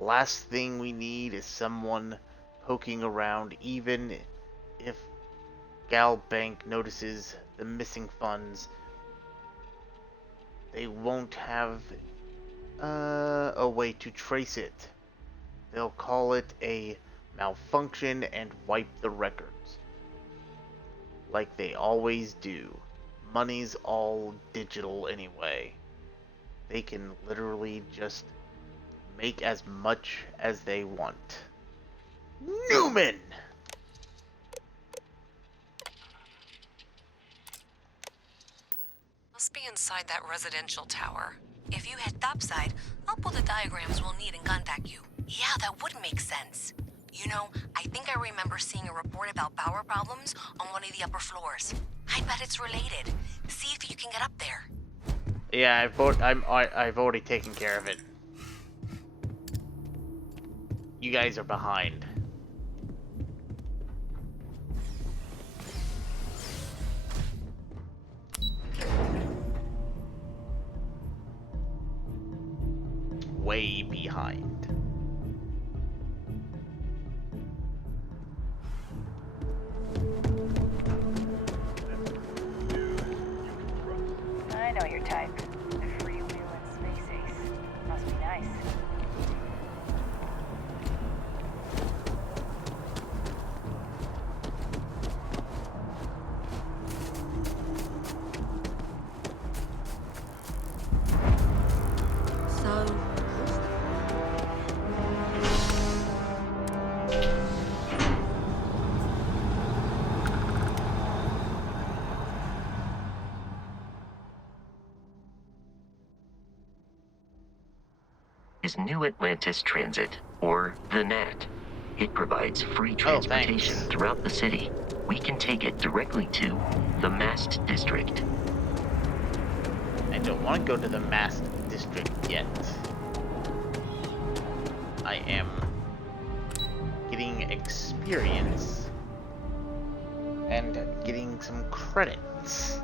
last thing we need is someone poking around, even if Gal Bank notices the missing funds. They won't have a way to trace it. They'll call it a malfunction and wipe the records. Like they always do. Money's all digital anyway. They can literally just make as much as they want. Newman! Must be inside that residential tower. If you head topside, I'll pull the diagrams we'll need and contact you. Yeah, that would make sense. You know, I think I remember seeing a report about power problems on one of the upper floors. I bet it's related. See if you can get up there. Yeah, I've already taken care of it. You guys are behind. Way behind. I know your type. is New Atlantis Transit, or the NAT. It provides free transportation throughout the city. We can take it directly to the Mast District. I don't want to go to the Mast District yet. I am getting experience and getting some credits.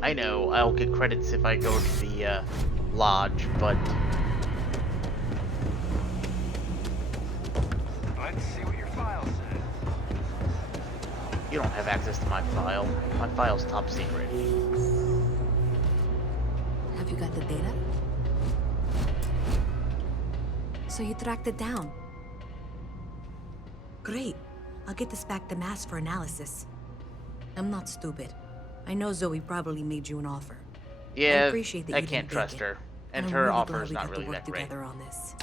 I know I'll get credits if I go to the lodge, but Let's see what your file says. you don't have access to my file. My file's top secret. Have you got the data? So you tracked it down. Great. I'll get this back to Mass for analysis. I'm not stupid. I know Zoe probably made you an offer. Yeah, I appreciate that I you can't didn't trust take it. her, and I'm her really offer glad is we not got to really work that great. together on this.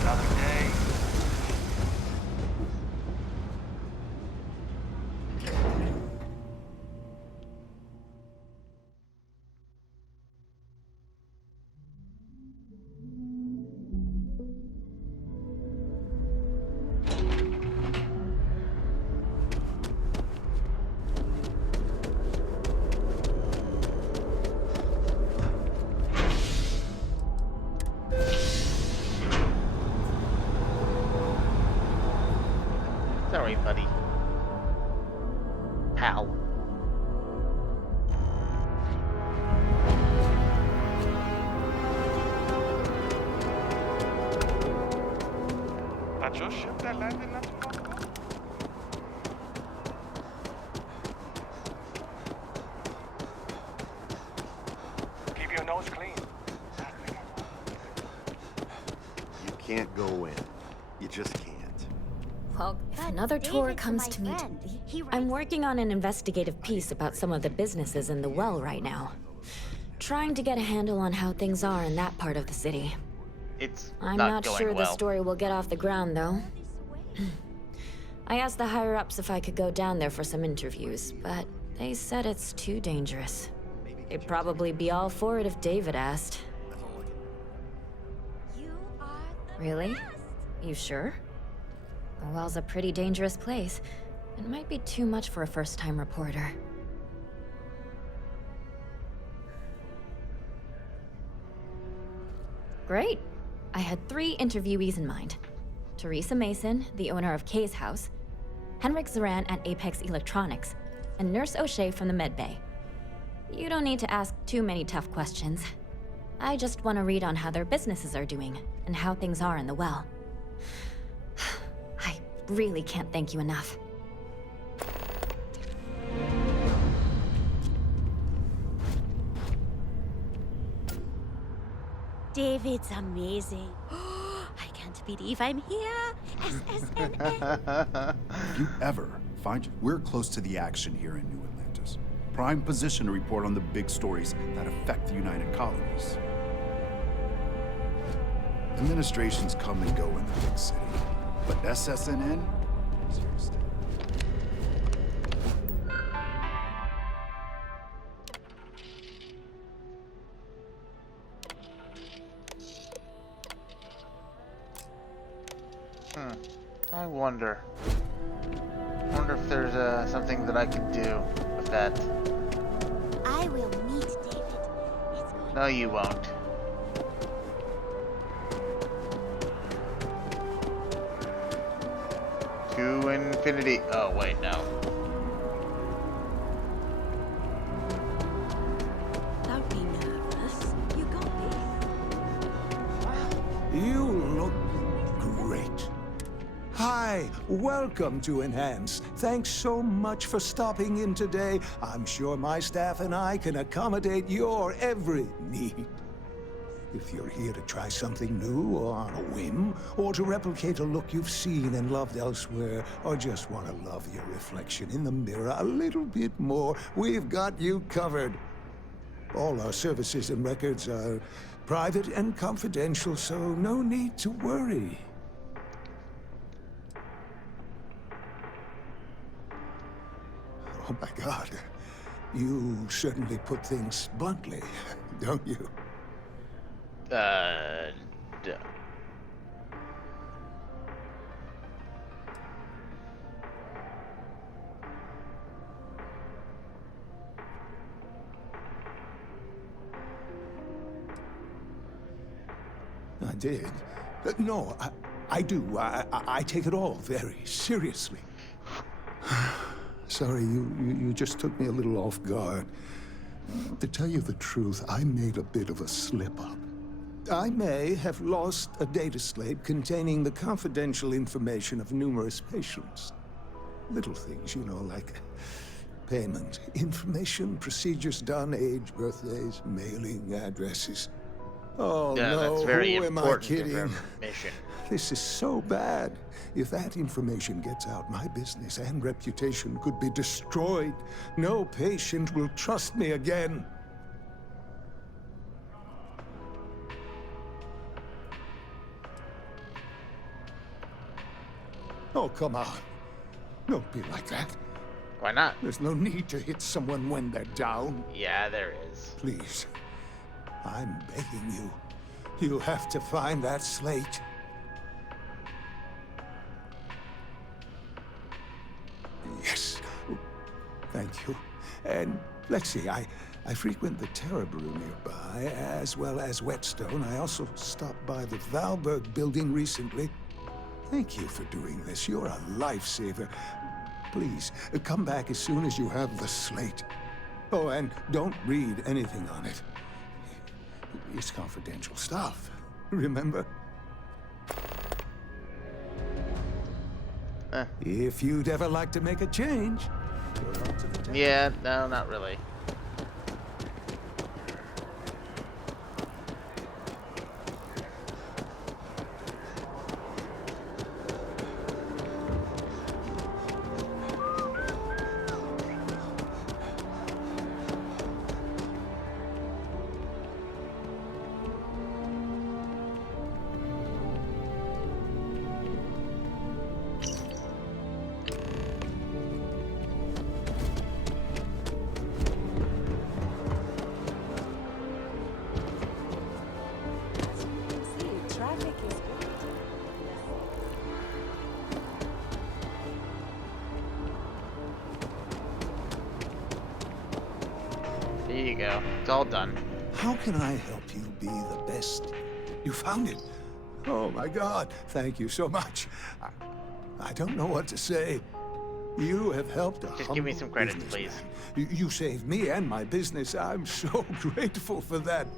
Another day. Sorry, buddy. Pal. That's your ship that landed not too long ago? Keep your nose clean. You can't go in. You just can't. Well, If another tour comes to me, I'm working on an investigative piece about some of the businesses in the well right now. Trying to get a handle on how things are in that part of the city. It's I'm not not going sure the well. story will get off the ground, though. I asked the higher-ups if I could go down there for some interviews, but they said it's too dangerous. They'd probably be all for it if David asked. Really? You sure? The well's a pretty dangerous place. It might be too much for a first-time reporter. Great. I had 3 interviewees in mind. Teresa Mason, the owner of Kay's house, Henrik Zaran at Apex Electronics, and Nurse O'Shea from the Med Bay. You don't need to ask too many tough questions. I just want to read on how their businesses are doing, and how things are in the well. I really can't thank you enough. David's amazing. I can't believe I'm here. SSNN. If you ever find we're close to the action here in New Atlantis. Prime position to report on the big stories that affect the United Colonies. Administrations come and go in the big city, but SSNN? Seriously. I wonder if there's something that I can do with that. I will meet David. No, you won't. To infinity. Oh, wait, no. Don't be nervous. You got this. You look great. Hi, welcome to Enhance. Thanks so much for stopping in today. I'm sure my staff and I can accommodate your every need. If you're here to try something new or on a whim, or to replicate a look you've seen and loved elsewhere, or just want to love your reflection in the mirror a little bit more, we've got you covered. All our services and records are private and confidential, so no need to worry. Oh my God. You certainly put things bluntly, don't you? I did. No, I do. I take it all very seriously. Sorry, you just took me a little off guard. To tell you the truth, I made a bit of a slip-up. I may have lost a data slate containing the confidential information of numerous patients. Little things, you know, like payment, information, procedures done, age, birthdays, mailing addresses. Oh, yeah, no, that's very who am I important kidding? information. This is so bad. If that information gets out, my business and reputation could be destroyed. No patient will trust me again. Oh, come on. Don't be like that. Why not? There's no need to hit someone when they're down. Yeah, there is. Please. I'm begging you. You have to find that slate. Yes. Thank you. And let's see, I frequent the Terror Brew nearby, as well as Whetstone. I also stopped by the Valberg building recently. Thank you for doing this. You're a lifesaver. Please, come back as soon as you have the slate. Oh, and don't read anything on it. It's confidential stuff, remember? If you'd ever like to make a change, go on to the table. Yeah, no, not really. There you go. It's all done. How can I help you be the best? You found it. Oh my God, thank you so much. I don't know what to say. You have helped a Just give me some credit, please. You saved me and my business. I'm so grateful for that.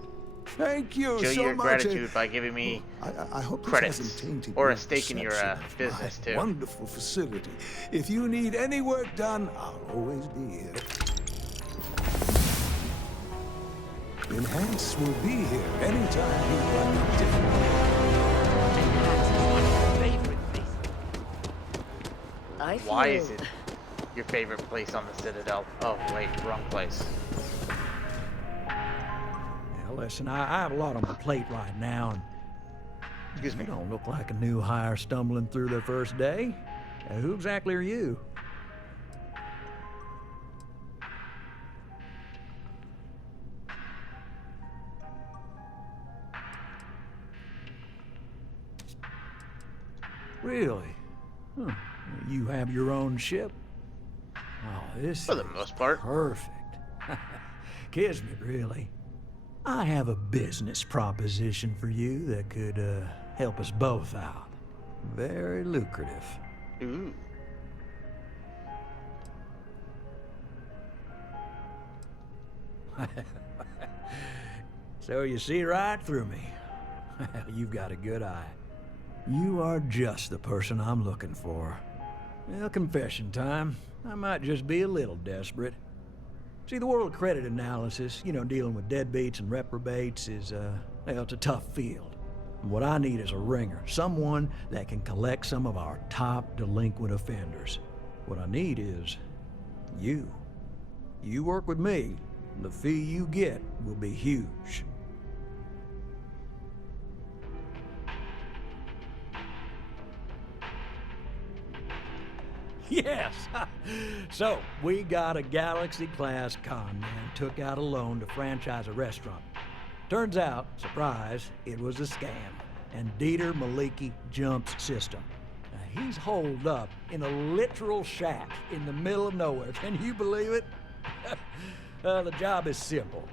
Thank you Show so your much. gratitude by giving me I hope this credits hasn't tainted or a your stake in your perception of business my too. Wonderful facility. If you need any work done, I'll always be here. Enhance will be here anytime you'd like a different. Why is it your favorite place on the Citadel? Oh, wait, wrong place. Now, listen, I have a lot on my plate right now, and excuse me. You don't look like a new hire stumbling through their first day. Who exactly are you? Really? Huh. You have your own ship? Oh, this For the most part. Perfect. Kismet, really. I have a business proposition for you that could help us both out. Very lucrative. Ooh. So you see right through me. You've got a good eye. You are just the person I'm looking for. Well, confession time. I might just be a little desperate. See, the world of credit analysis, you know, dealing with deadbeats and reprobates is, well, it's a tough field. And what I need is a ringer, someone that can collect some of our top delinquent offenders. What I need is you. You work with me, The fee you get will be huge. Yes! So, we got a Galaxy-class con man took out a loan to franchise a restaurant. Turns out, surprise, it was a scam, and Dieter Maliki Jump's system. Now, he's holed up in a literal shack in the middle of nowhere. Can you believe it? The job is simple.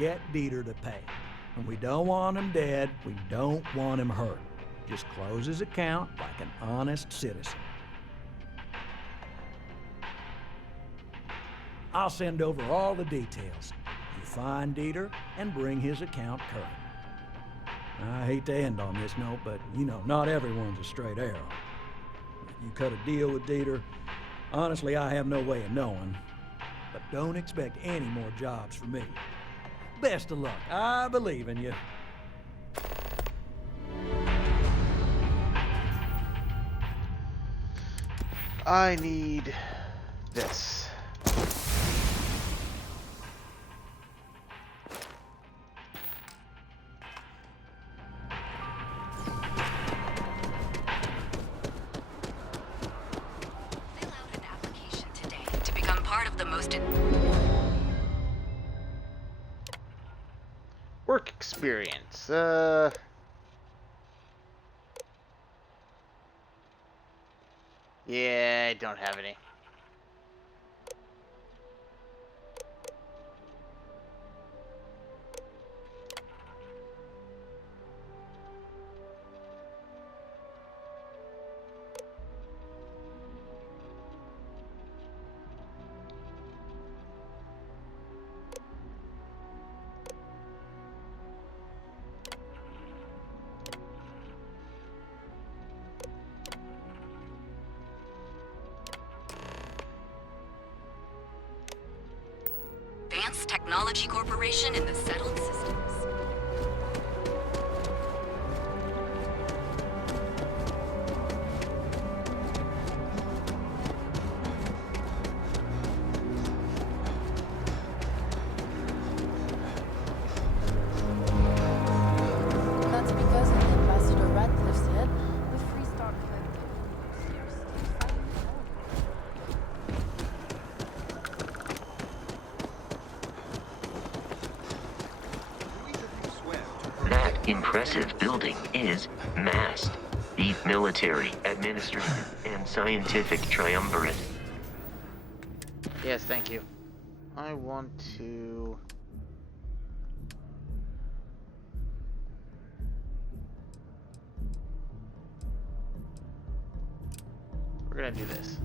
Get Dieter to pay. And we don't want him dead, we don't want him hurt. Just close his account like an honest citizen. I'll send over all the details. You find Dieter and bring his account current. I hate to end on this note, but you know, not everyone's a straight arrow. If you cut a deal with Dieter, honestly, I have no way of knowing. But don't expect any more jobs from me. Best of luck. I believe in you. I need this. To become part of the most... Work experience. Yeah, I don't have any. Advanced Technology Corporation in the settled systems. That's because of the Ambassador Ratcliffe said the Free Star That impressive building is MAST, the Military, Administrative, and Scientific Triumvirate. Yes, thank you. I want to... We're gonna do this.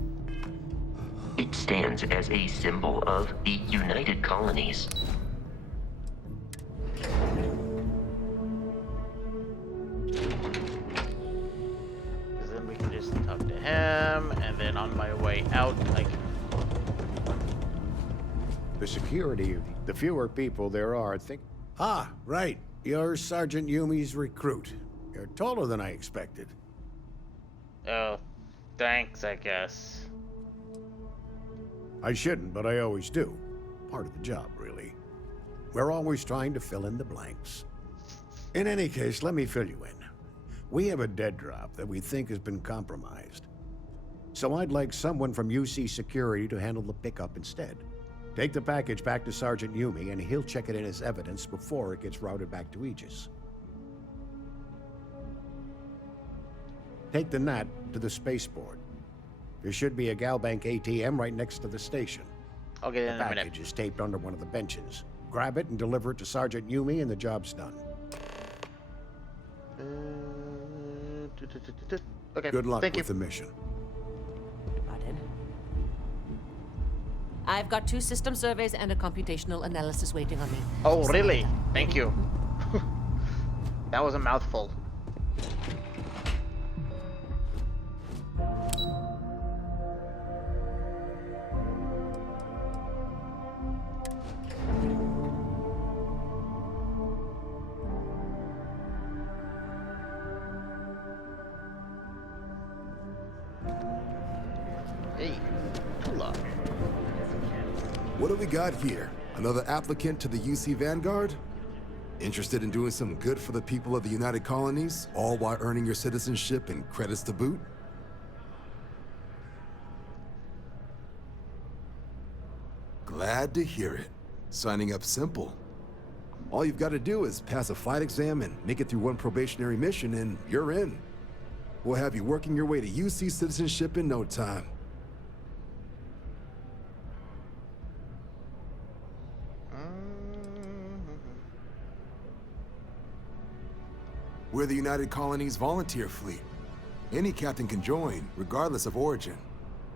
It stands as a symbol of the United Colonies. Because then we can just talk to him, and then on my way out, I can... The security, the fewer people there are, Ah, right. You're Sergeant Yumi's recruit. You're taller than I expected. Oh, thanks, I guess. I shouldn't, but I always do. Part of the job, really. We're always trying to fill in the blanks. In any case, let me fill you in. We have a dead drop that we think has been compromised. So I'd like someone from UC Security to handle the pickup instead. Take the package back to Sergeant Yumi, and he'll check it in as evidence before it gets routed back to Aegis. Take the NAT to the spaceport. There should be a Galbank ATM right next to the station. I'll get it in a minute. The package is taped under one of the benches. Grab it and deliver it to Sergeant Yumi, and the job's done. Okay, Good luck thank with you. the mission. Pardon? I've got 2 system surveys and a computational analysis waiting on me. Oh, really? Thank you. That was a mouthful. Hey, Tula. What do we got here? Another applicant to the UC Vanguard? Interested in doing some good for the people of the United Colonies, all while earning your citizenship and credits to boot? Glad to hear it. Signing up simple. All you've got to do is pass a flight exam and make it through one probationary mission and you're in. We'll have you working your way to UC citizenship in no time. We're the United Colonies Volunteer Fleet. Any captain can join, regardless of origin.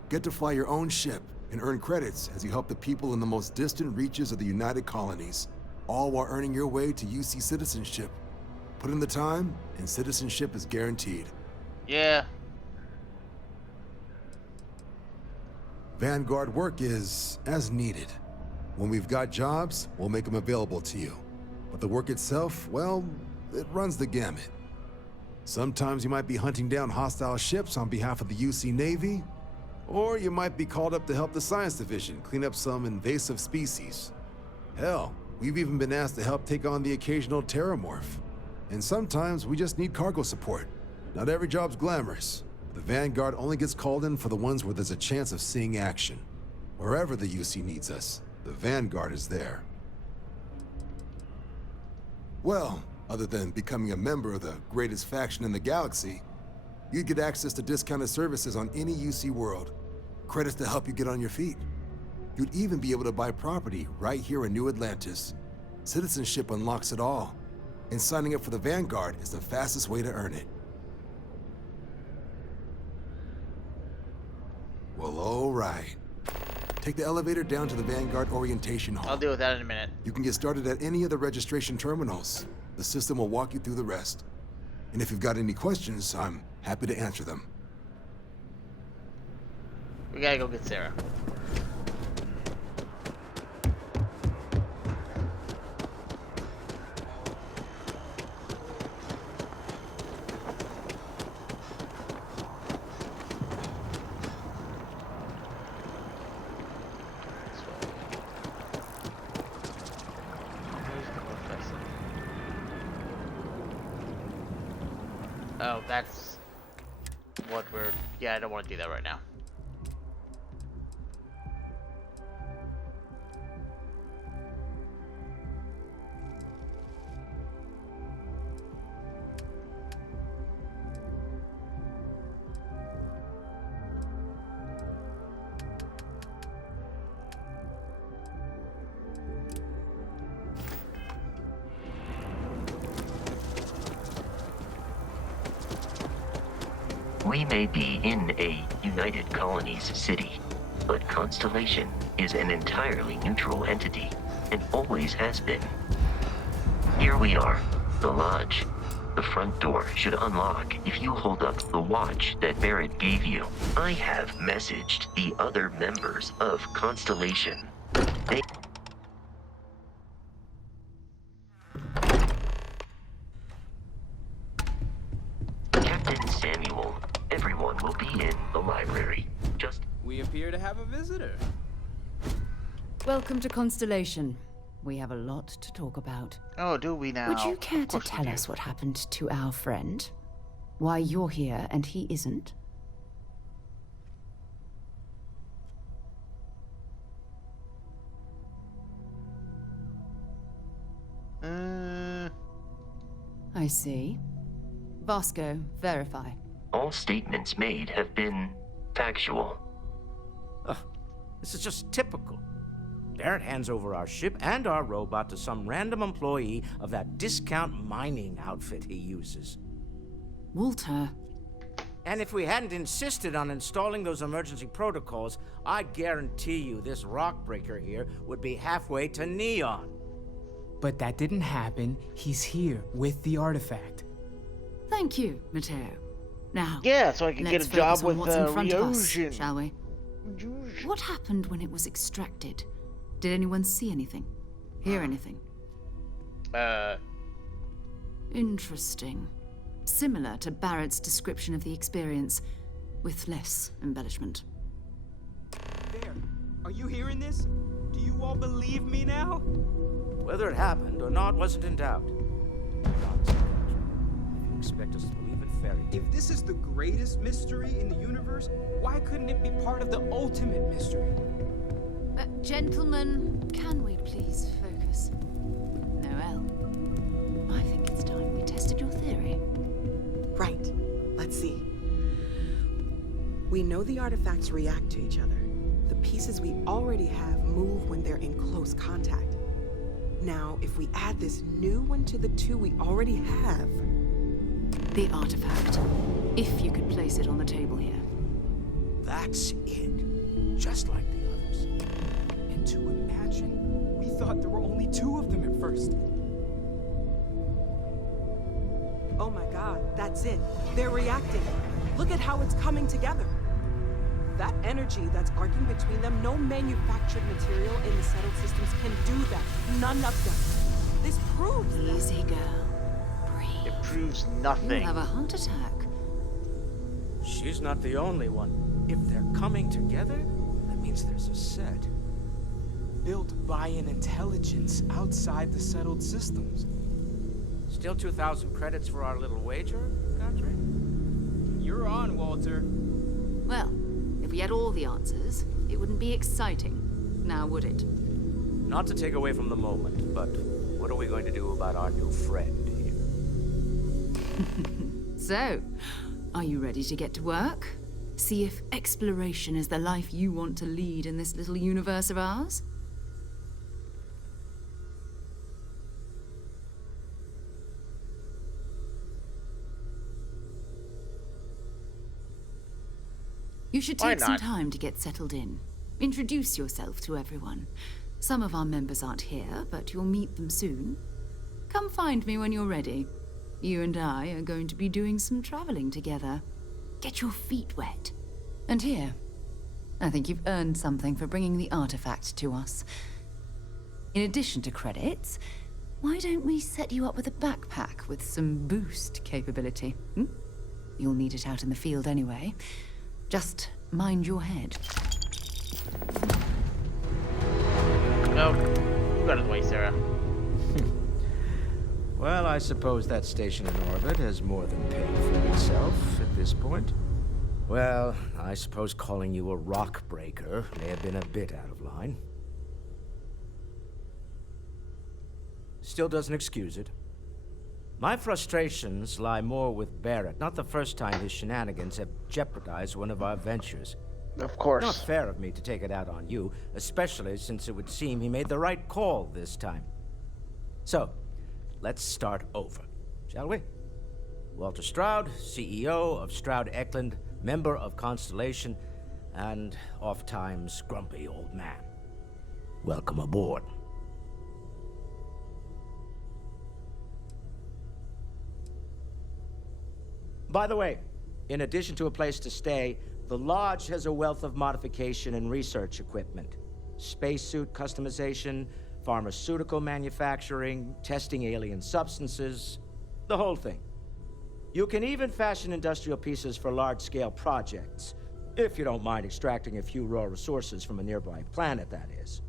Get to fly your own ship and earn credits as you help the people in the most distant reaches of the United Colonies, all while earning your way to UC citizenship. Put in the time, and citizenship is guaranteed. Yeah. Vanguard work is as needed. When we've got jobs, we'll make them available to you. But the work itself, well, it runs the gamut. Sometimes you might be hunting down hostile ships on behalf of the UC Navy, or you might be called up to help the Science Division clean up some invasive species. Hell, we've even been asked to help take on the occasional terramorph. And sometimes we just need cargo support. Not every job's glamorous. The Vanguard only gets called in for the ones where there's a chance of seeing action. Wherever the UC needs us, the Vanguard is there. Well, other than becoming a member of the greatest faction in the galaxy, you'd get access to discounted services on any UC world, credits to help you get on your feet. You'd even be able to buy property right here in New Atlantis. Citizenship unlocks it all, and signing up for the Vanguard is the fastest way to earn it. Well, all right. Take the elevator down to the Vanguard Orientation Hall. I'll deal with that in a minute. You can get started at any of the registration terminals. The system will walk you through the rest. And if you've got any questions, I'm happy to answer them. We gotta go get Sarah. Oh, that's what we're... Yeah, I don't want to do that right now. We may be in a United Colonies city, but Constellation is an entirely neutral entity, and always has been. Here we are, the Lodge. The front door should unlock if you hold up the watch that Barrett gave you. I have messaged the other members of Constellation. They... Captain Samuel, everyone will be in the library. Just... We appear to have a visitor. Welcome to Constellation. We have a lot to talk about. Oh, do we now? Would you care to tell us what happened to our friend? Why you're here and he isn't? I see. Vasco, verify. All statements made have been factual. This is just typical. Barrett hands over our ship and our robot to some random employee of that discount mining outfit he uses. Walter. And if we hadn't insisted on installing those emergency protocols, I guarantee you this rock breaker here would be halfway to Neon. But that didn't happen. He's here with the artifact. Thank you, Mateo. Now, yeah, so I can get a job with what's in front of us, Ryujin. shall we? What happened when it was extracted? Did anyone see anything? Hear anything? Interesting. Similar to Barrett's description of the experience, with less embellishment. There. Are you hearing this? Do you You all believe me now? Whether it happened or not wasn't in doubt. Be honest, Patrick. If you expect us to believe in fairy tales... If this is the greatest mystery in the universe, why couldn't it be part of the ultimate mystery? Gentlemen, can we please focus? Noel, I think it's time we tested your theory. Right. Let's see. We know the artifacts react to each other. The pieces we already have move when they're in close contact. Now, if we add this new one to the two we already have... The artifact. If you could place it on the table here. That's it. Just like the others. And to imagine, we thought there were only 2 of them at first. Oh my god, that's it. They're reacting. Look at how it's coming together. That energy that's arcing between them, no manufactured material in the settled systems can do that. None of them. This proves that. Easy, girl. Breathe. It proves nothing. You'll have a heart attack. She's not the only one. If they're coming together, that means there's a set. Built by an intelligence outside the settled systems. Still 2,000 credits for our little wager, Godfrey? You're on, Walter. Well, if we had all the answers, it wouldn't be exciting, now would it? Not to take away from the moment, but what are we going to do about our new friend here? So, are you ready to get to work? See if exploration is the life you want to lead in this little universe of ours? You should take some time to get settled in. Introduce yourself to everyone. Some of our members aren't here, but you'll meet them soon. Come find me when you're ready. You and I are going to be doing some traveling together. Get your feet wet. And here, I think you've earned something for bringing the artifact to us. In addition to credits, why don't we set you up with a backpack with some boost capability? You'll need it out in the field anyway. Just mind your head. No, move out of the way, Sarah. Well, I suppose that station in orbit has more than paid for itself at this point. Well, I suppose calling you a rock breaker may have been a bit out of line. Still doesn't excuse it. My frustrations lie more with Barrett, not the first time his shenanigans have jeopardized one of our ventures. Of course. Not fair of me to take it out on you, especially since it would seem he made the right call this time. So, let's start over, shall we? Walter Stroud, CEO of Stroud Eklund, member of Constellation, and oft-times grumpy old man. Welcome aboard. By the way, in addition to a place to stay, the Lodge has a wealth of modification and research equipment. Spacesuit customization, pharmaceutical manufacturing, testing alien substances, the whole thing. You can even fashion industrial pieces for large-scale projects, if you don't mind extracting a few raw resources from a nearby planet, that is.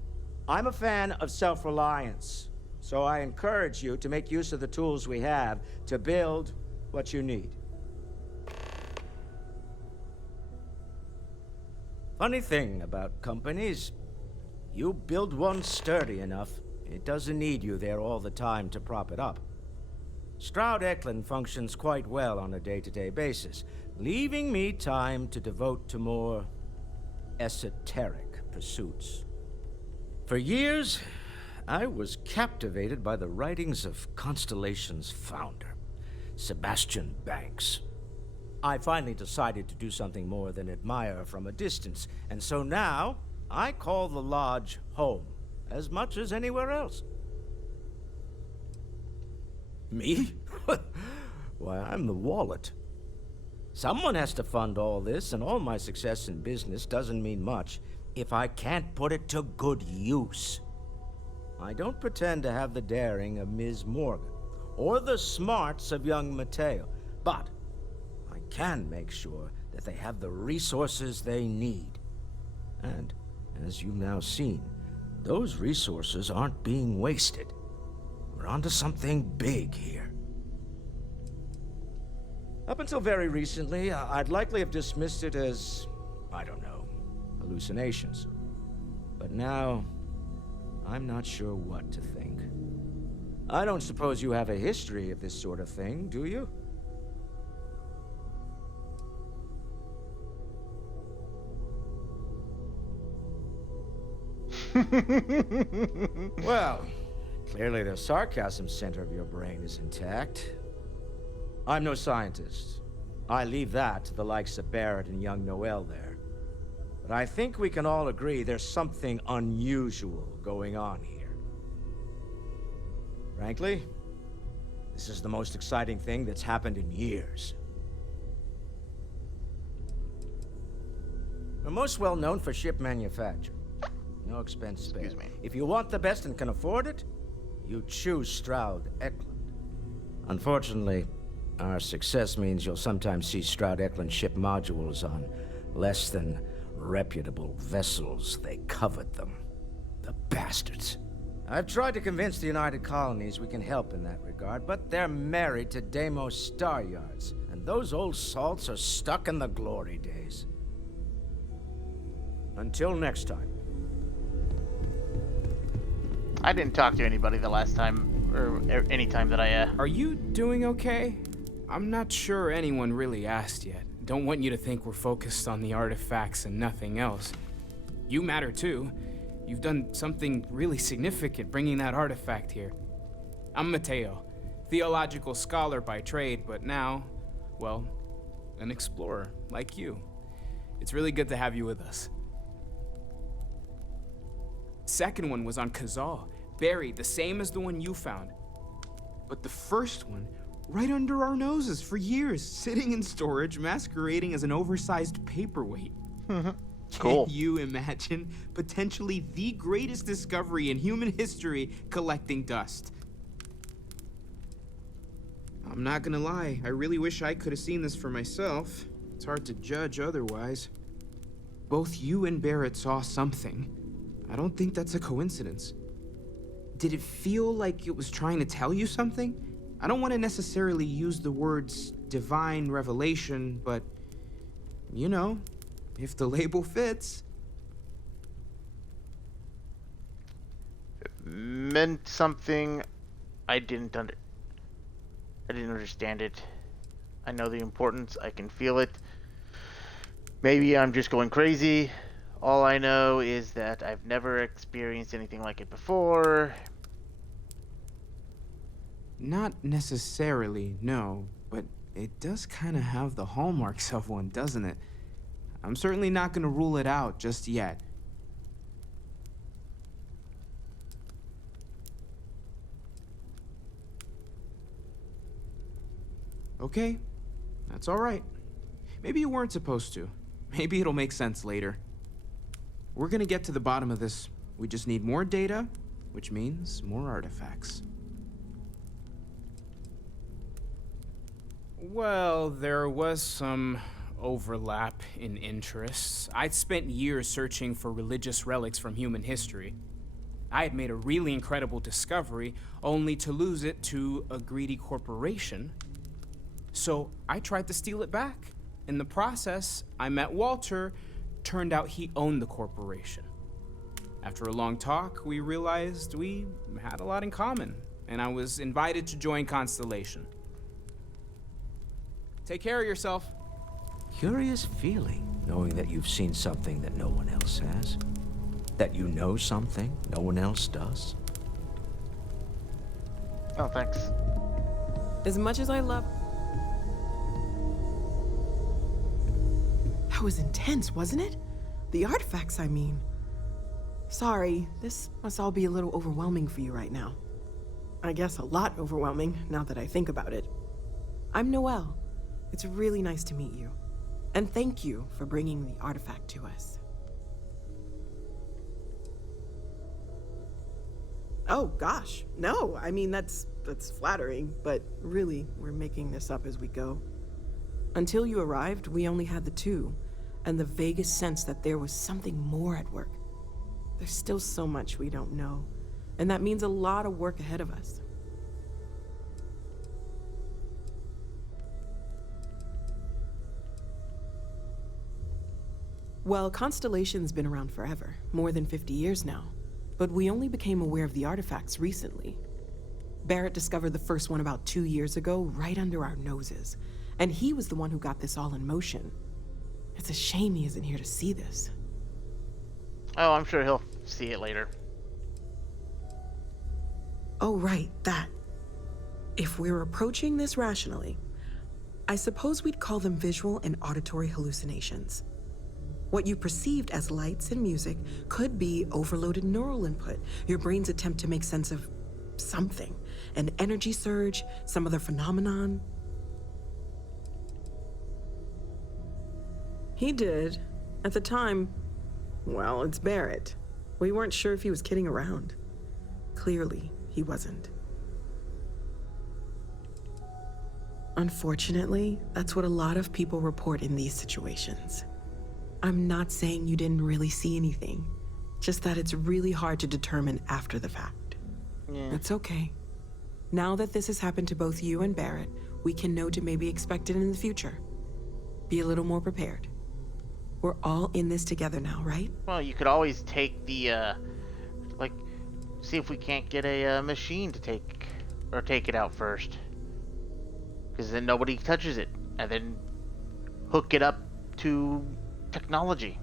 I'm a fan of self-reliance, so I encourage you to make use of the tools we have to build what you need. Funny thing about companies, you build one sturdy enough, it doesn't need you there all the time to prop it up. Stroud Eklund functions quite well on a day-to-day basis, leaving me time to devote to more esoteric pursuits. For years, I was captivated by the writings of Constellation's founder, Sebastian Banks. I finally decided to do something more than admire from a distance, and so now I call the Lodge home, as much as anywhere else. Me? Why, I'm the wallet. Someone has to fund all this, and all my success in business doesn't mean much if I can't put it to good use. I don't pretend to have the daring of Ms. Morgan, or the smarts of young Mateo, but I can make sure that they have the resources they need. And, as you've now seen, those resources aren't being wasted. We're onto something big here. Up until very recently, I'd likely have dismissed it as, I don't know, hallucinations. But now, I'm not sure what to think. I don't suppose you have a history of this sort of thing, do you? Well, clearly the sarcasm center of your brain is intact. I'm no scientist. I leave that to the likes of Barrett and young Noel there. But I think we can all agree there's something unusual going on here. Frankly, this is the most exciting thing that's happened in years. We're most well known for ship manufacture. No expense spared. Excuse me. If you want the best and can afford it, you choose Stroud Eklund. Unfortunately, our success means you'll sometimes see Stroud Eklund ship modules on less than reputable vessels. They covet them. The bastards. I've tried to convince the United Colonies we can help in that regard, but they're married to Deimos Star Yards, and those old salts are stuck in the glory days. Until next time. I didn't talk to anybody the last time, or any time that I, Are you doing okay? I'm not sure anyone really asked yet. Don't want you to think we're focused on the artifacts and nothing else. You matter too. You've done something really significant bringing that artifact here. I'm Mateo, theological scholar by trade, but now, well, an explorer like you. It's really good to have you with us. Second one was on Kazal, buried the same as the one you found. But the first one, right under our noses for years, sitting in storage, masquerading as an oversized paperweight. Cool. Can you imagine potentially the greatest discovery in human history collecting dust? I'm not gonna lie, I really wish I could have seen this for myself. It's hard to judge otherwise. Both you and Barrett saw something. I don't think that's a coincidence. Did it feel like it was trying to tell you something? I don't want to necessarily use the words divine revelation, but, you know, if the label fits. It meant something. I didn't understand it. I know the importance. I can feel it. Maybe I'm just going crazy. All I know is that I've never experienced anything like it before. Not necessarily, no, but it does kind of have the hallmarks of one, doesn't it? I'm certainly not going to rule it out just yet. Okay, that's all right. Maybe you weren't supposed to. Maybe it'll make sense later. We're gonna get to the bottom of this. We just need more data, which means more artifacts. Well, there was some overlap in interests. I'd spent years searching for religious relics from human history. I had made a really incredible discovery, only to lose it to a greedy corporation. So I tried to steal it back. In the process, I met Walter. Turned out he owned the corporation. After a long talk, we realized we had a lot in common, and I was invited to join Constellation. Take care of yourself. Curious feeling, knowing that you've seen something that no one else has. That you know something no one else does. Oh, thanks. As much as I love... That was intense, wasn't it? The artifacts, I mean. Sorry, this must all be a little overwhelming for you right now. I guess a lot overwhelming, now that I think about it. I'm Noel. It's really nice to meet you. And thank you for bringing the artifact to us. Oh, gosh. No, I mean, that's flattering, but really, we're making this up as we go. Until you arrived, we only had the two, and the vaguest sense that there was something more at work. There's still so much we don't know, and that means a lot of work ahead of us. Well, Constellation's been around forever, more than 50 years now. But we only became aware of the artifacts recently. Barrett discovered the first one about 2 years ago, right under our noses. And he was the one who got this all in motion. It's a shame he isn't here to see this. Oh, I'm sure he'll see it later. Oh, right, that. If we're approaching this rationally, I suppose we'd call them visual and auditory hallucinations. What you perceived as lights and music could be overloaded neural input, your brain's attempt to make sense of something, an energy surge, some other phenomenon. He did. At the time, well, it's Barrett. We weren't sure if he was kidding around. Clearly, he wasn't. Unfortunately, that's what a lot of people report in these situations. I'm not saying you didn't really see anything, just that it's really hard to determine after the fact. Yeah. That's okay. Now that this has happened to both you and Barrett, we can know to maybe expect it in the future. Be a little more prepared. We're all in this together now, right? Well, you could always take the, see if we can't get a machine to take it out first. Because then nobody touches it. And then hook it up to technology.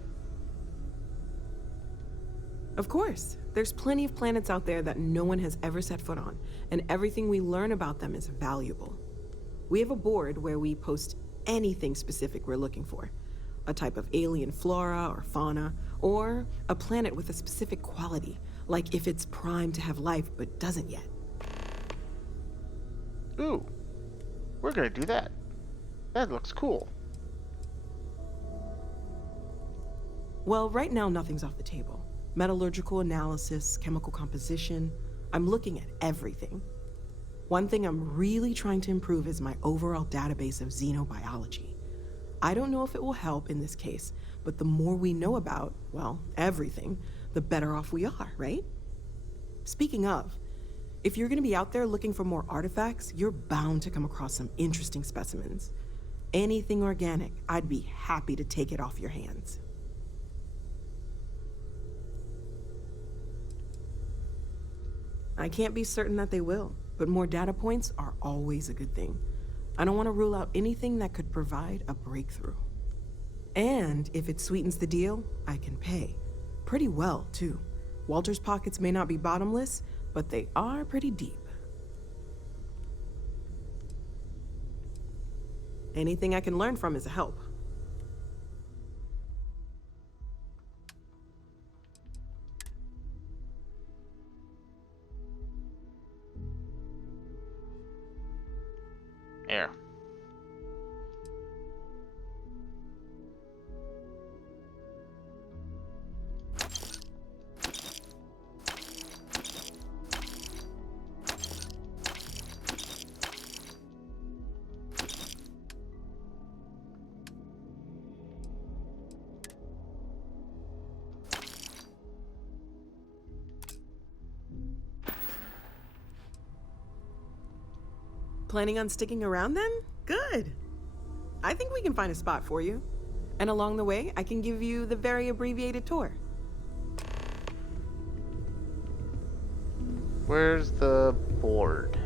Of course. There's plenty of planets out there that no one has ever set foot on, and everything we learn about them is valuable. We have a board where we post anything specific we're looking for. A type of alien flora or fauna, or a planet with a specific quality, like if it's primed to have life but doesn't yet. Ooh, we're gonna do that. That looks cool. Well, right now nothing's off the table. Metallurgical analysis, chemical composition. I'm looking at everything. One thing I'm really trying to improve is my overall database of xenobiology. I don't know if it will help in this case, but the more we know about, well, everything, the better off we are, right? Speaking of, if you're gonna be out there looking for more artifacts, you're bound to come across some interesting specimens. Anything organic, I'd be happy to take it off your hands. I can't be certain that they will, but more data points are always a good thing. I don't want to rule out anything that could provide a breakthrough. And if it sweetens the deal, I can pay. Pretty well, too. Walter's pockets may not be bottomless, but they are pretty deep. Anything I can learn from is a help. Here. Planning on sticking around then? Good. I think we can find a spot for you. And along the way, I can give you the very abbreviated tour. Where's the board?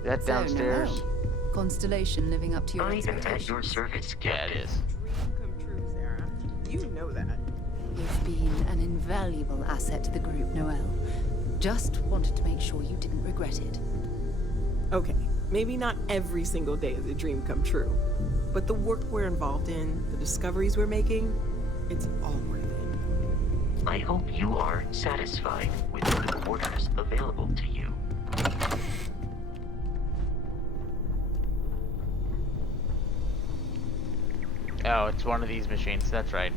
Is that downstairs? Noel. Constellation living up to your I am expectations. at your service, Yeah, it is. Dream come true, Sarah. You know that. You've been an invaluable asset to the group, Noel. Just wanted to make sure you didn't regret it. Okay, maybe not every single day is a dream come true, but the work we're involved in, the discoveries we're making, it's all worth it. I hope you are satisfied with the quarters available to you. Oh, it's one of these machines, that's right.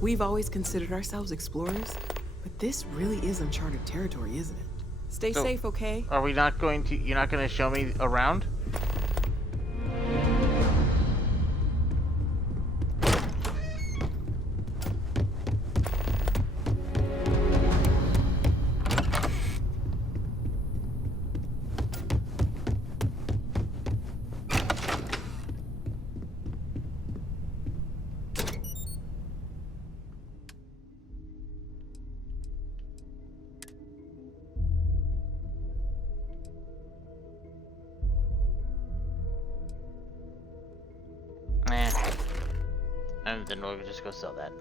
We've always considered ourselves explorers, but this really is uncharted territory, isn't it? Stay safe, okay? Are we not going to... You're not going to show me around? And then we'll just go sell that.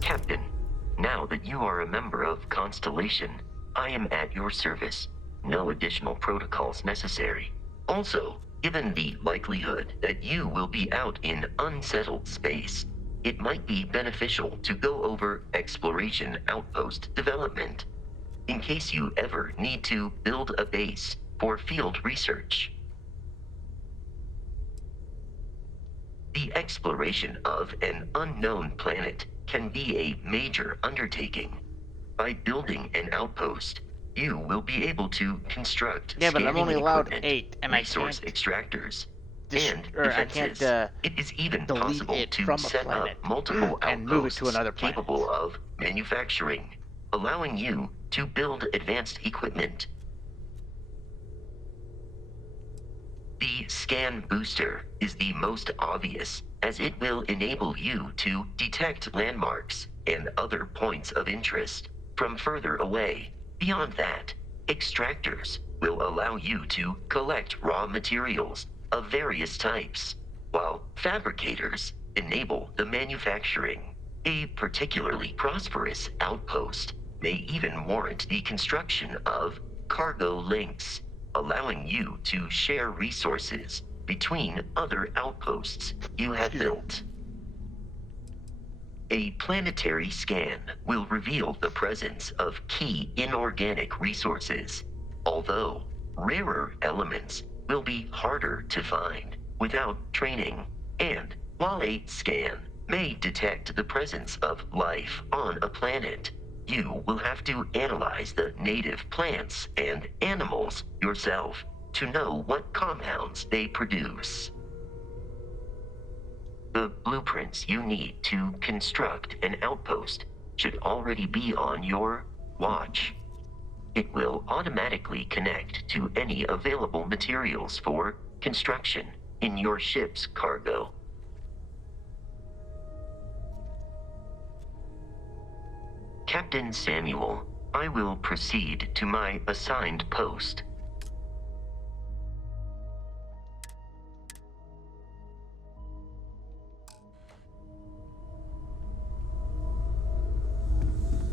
Captain, now that you are a member of Constellation, I am at your service. No additional protocols necessary. Also, given the likelihood that you will be out in unsettled space, it might be beneficial to go over exploration outpost development, in case you ever need to build a base for field research. The exploration of an unknown planet can be a major undertaking. By building an outpost, you will be able to construct but I'm only allowed equipment, 8, and resource I can't extractors, and I defenses. can't It is even delete possible it to from a set planet up multiple and move it outposts to another planet. capable of manufacturing, allowing you to build advanced equipment. The scan booster is the most obvious, as it will enable you to detect landmarks and other points of interest from further away. Beyond that, extractors will allow you to collect raw materials of various types, while fabricators enable the manufacturing. A particularly prosperous outpost may even warrant the construction of cargo links, allowing you to share resources between other outposts you have built. A planetary scan will reveal the presence of key inorganic resources, although rarer elements will be harder to find without training. And while a scan may detect the presence of life on a planet, you will have to analyze the native plants and animals yourself to know what compounds they produce. The blueprints you need to construct an outpost should already be on your watch. It will automatically connect to any available materials for construction in your ship's cargo. Captain Samuel, I will proceed to my assigned post.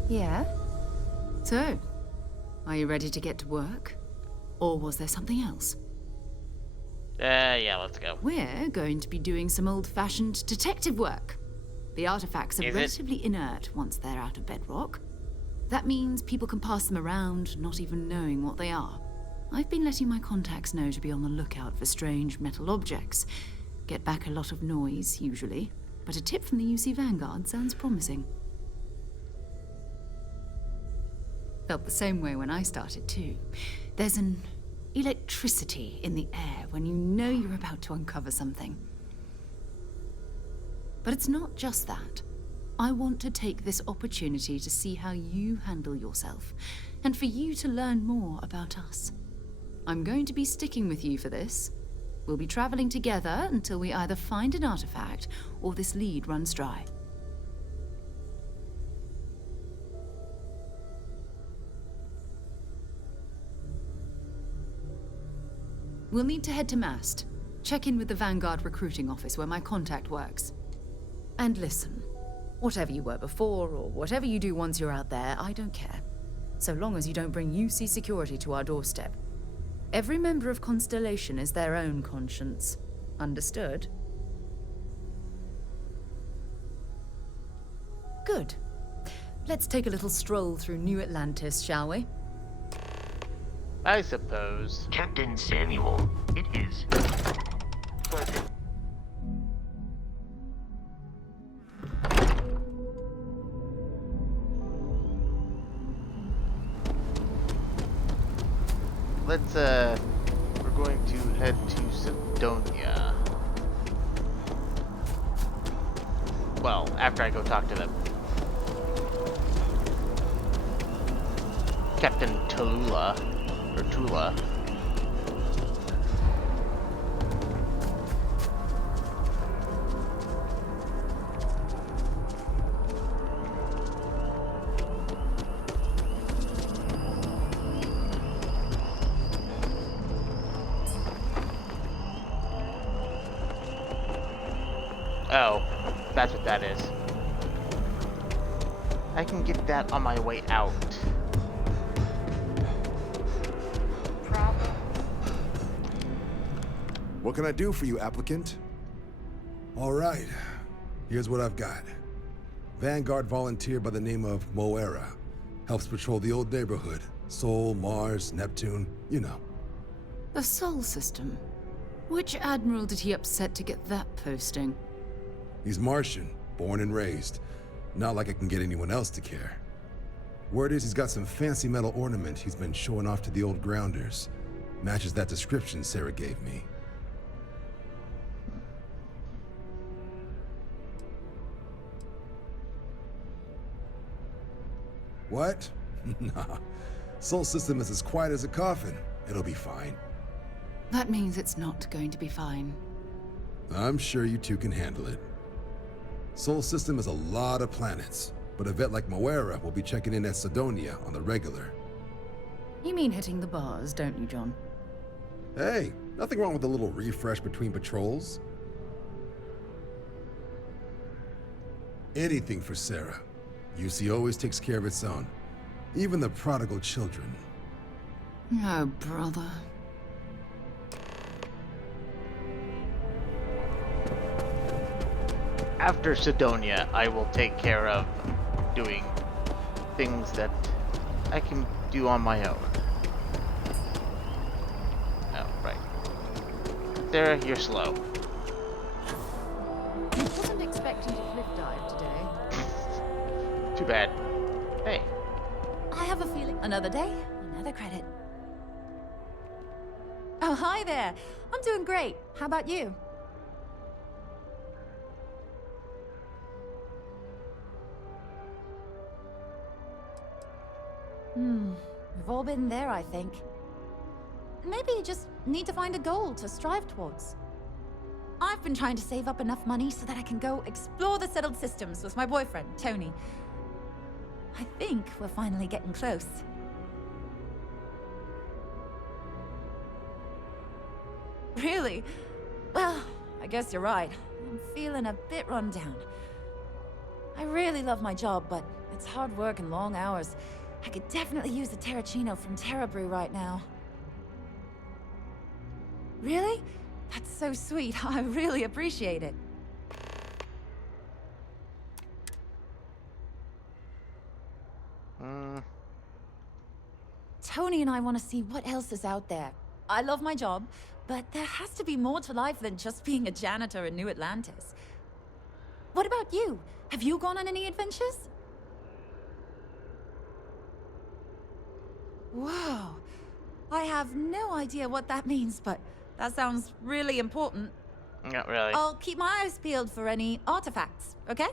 Yeah? So, are you ready to get to work? Or was there something else? Yeah, let's go. We're going to be doing some old-fashioned detective work. The artifacts are relatively inert once they're out of bedrock. That means people can pass them around, not even knowing what they are. I've been letting my contacts know to be on the lookout for strange metal objects. Get back a lot of noise, usually, but a tip from the UC Vanguard sounds promising. Felt the same way when I started, too. There's an electricity in the air when you know you're about to uncover something. But it's not just that. I want to take this opportunity to see how you handle yourself, and for you to learn more about us. I'm going to be sticking with you for this. We'll be traveling together until we either find an artifact or this lead runs dry. We'll need to head to Mast. Check in with the Vanguard recruiting office where my contact works. And listen, whatever you were before or whatever you do once you're out there, I don't care. so long as you don't bring UC security to our doorstep. Every member of Constellation is their own conscience. Understood? Good. Let's take a little stroll through New Atlantis, shall we? I suppose. Captain Samuel, it is pleasant. Let's, we're going to head to Sidonia. Well, after I go talk to them. Captain Tallulah, or Tula. Oh, that's what that is. I can get that on my way out. What can I do for you, applicant? All right, here's what I've got. Vanguard volunteer by the name of Moera. Helps patrol the old neighborhood. Sol, Mars, Neptune, you know. The Sol system. Which admiral did he upset to get that posting? He's Martian, born and raised. Not like I can get anyone else to care. Word is he's got some fancy metal ornament he's been showing off to the old grounders. Matches that description Sarah gave me. What? Nah. Sol system is as quiet as a coffin. It'll be fine. That means it's not going to be fine. I'm sure you two can handle it. Sol system is a lot of planets, but a vet like Moera will be checking in at Sidonia on the regular. You mean hitting the bars, don't you, John? Hey, nothing wrong with a little refresh between patrols. Anything for Sarah. UC always takes care of its own. Even the prodigal children. Oh, brother. After Sidonia, I will take care of doing things that I can do on my own. Oh, right. Sarah, you're slow. I wasn't expecting to cliff dive today. Too bad. Hey. I have a feeling another day, another credit. Oh, hi there. I'm doing great. How about you? We've all been there, I think. Maybe you just need to find a goal to strive towards. I've been trying to save up enough money so that I can go explore the settled systems with my boyfriend, Tony. I think we're finally getting close. Really? Well, I guess you're right. I'm feeling a bit run down. I really love my job, but it's hard work and long hours. I could definitely use a Terracino from Terra Brew right now. Really? That's so sweet. I really appreciate it. Tony and I want to see what else is out there. I love my job, but there has to be more to life than just being a janitor in New Atlantis. What about you? Have you gone on any adventures? Whoa. I have no idea what that means, but that sounds really important. Not really. I'll keep my eyes peeled for any artifacts, okay?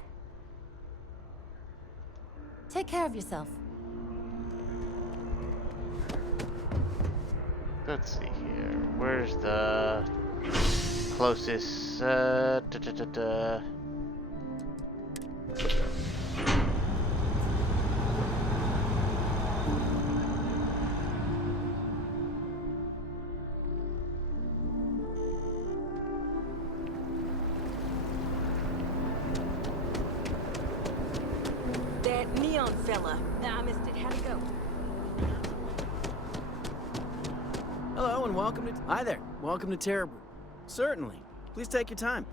Take care of yourself. Let's see here. Where's the closest? That neon fella. I missed it. How'd it go? Hello and welcome to... Hi there. Welcome to Terrabrew. Certainly. Please take your time.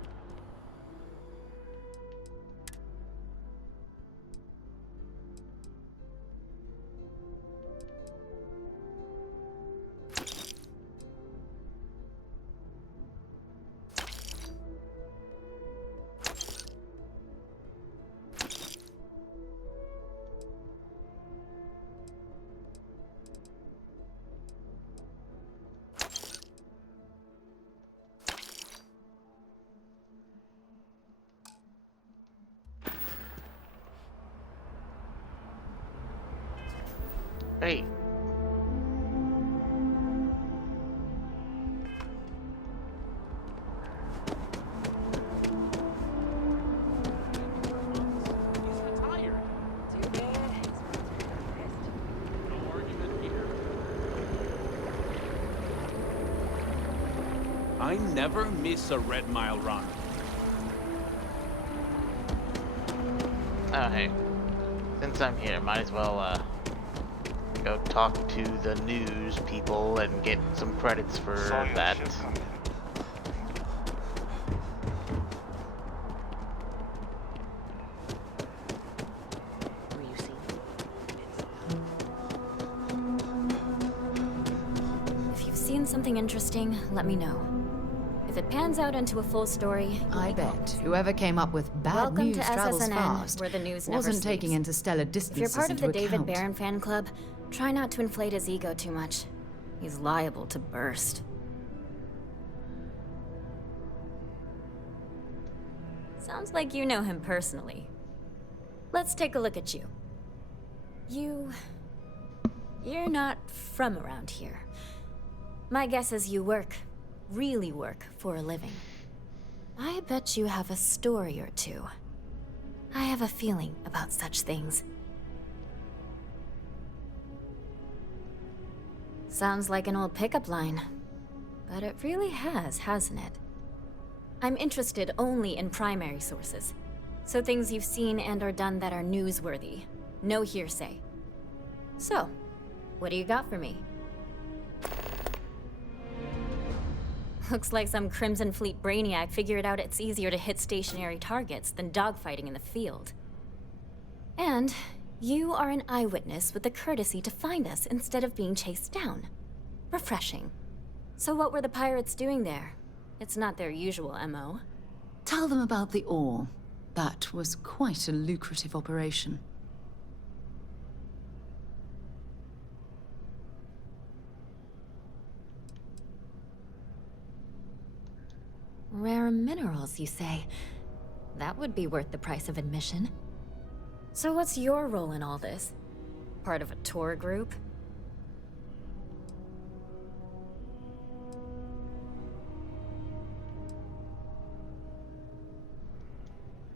Hey. I never miss a Red Mile run. Oh, hey. Since I'm here, might as well, go talk to the news people and get some credits for that. If you've seen something interesting, let me know. If it pans out into a full story, I bet whoever came up with bad Welcome news to travels SSNN, fast where the news never wasn't sleeps. taking interstellar If you're distances part of into the David account. Barron fan club, try not to inflate his ego too much. He's liable to burst. Sounds like you know him personally. Let's take a look at you. You're not from around here. My guess is you work, really work, for a living. I bet you have a story or two. I have a feeling about such things. Sounds like an old pickup line. But it really has, hasn't it? I'm interested only in primary sources. So things you've seen and or done that are newsworthy. No hearsay. So, what do you got for me? Looks like some Crimson Fleet brainiac figured out it's easier to hit stationary targets than dogfighting in the field. And you are an eyewitness with the courtesy to find us instead of being chased down. Refreshing. So what were the pirates doing there? It's not their usual MO. Tell them about the ore. That was quite a lucrative operation. Rare minerals, you say? That would be worth the price of admission. So what's your role in all this? Part of a tour group?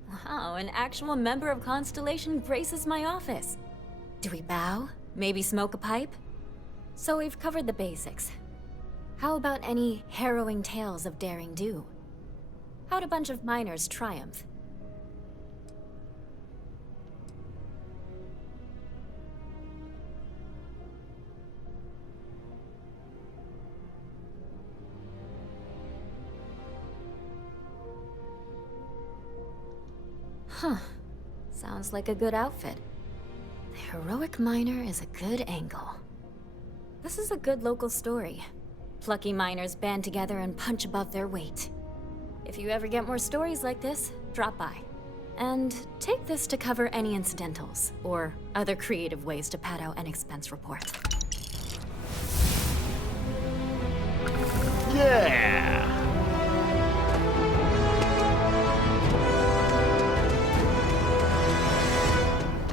Wow, an actual member of Constellation graces my office. Do we bow? Maybe smoke a pipe? So we've covered the basics. How about any harrowing tales of daring do? How'd a bunch of miners triumph? Huh. Sounds like a good outfit. The heroic miner is a good angle. This is a good local story. Plucky miners band together and punch above their weight. If you ever get more stories like this, drop by. And take this to cover any incidentals, or other creative ways to pad out an expense report. Yeah!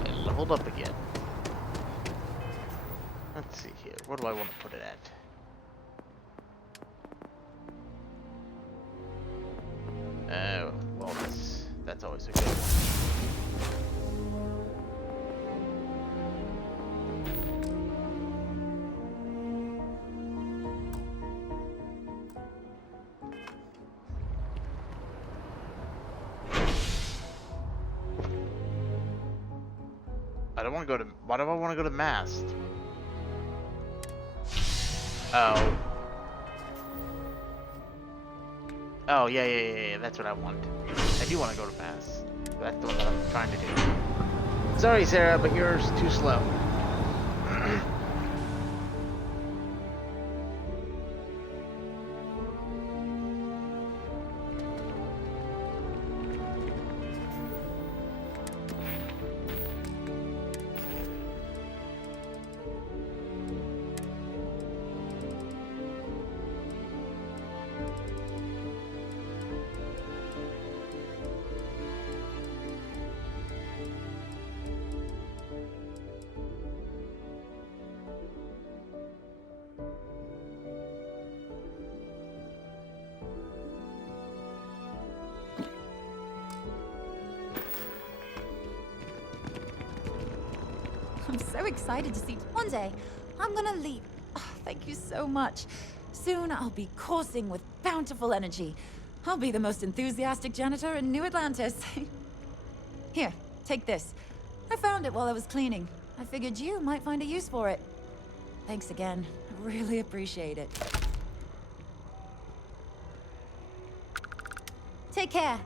I leveled up again. Let's see here. Where do I want to put it at? Wellness. That's always a good one. I don't want to go to. Why do I want to go to Mast? Oh. Oh, yeah, that's what I want. I do want to go to pass. That's the one that I'm trying to do. Sorry, Sarah, but yours too slow. I'm so excited to see. One day, I'm gonna leave. Oh, thank you so much. Soon I'll be coursing with bountiful energy. I'll be the most enthusiastic janitor in New Atlantis. Here, take this. I found it while I was cleaning. I figured you might find a use for it. Thanks again. I really appreciate it. Take care.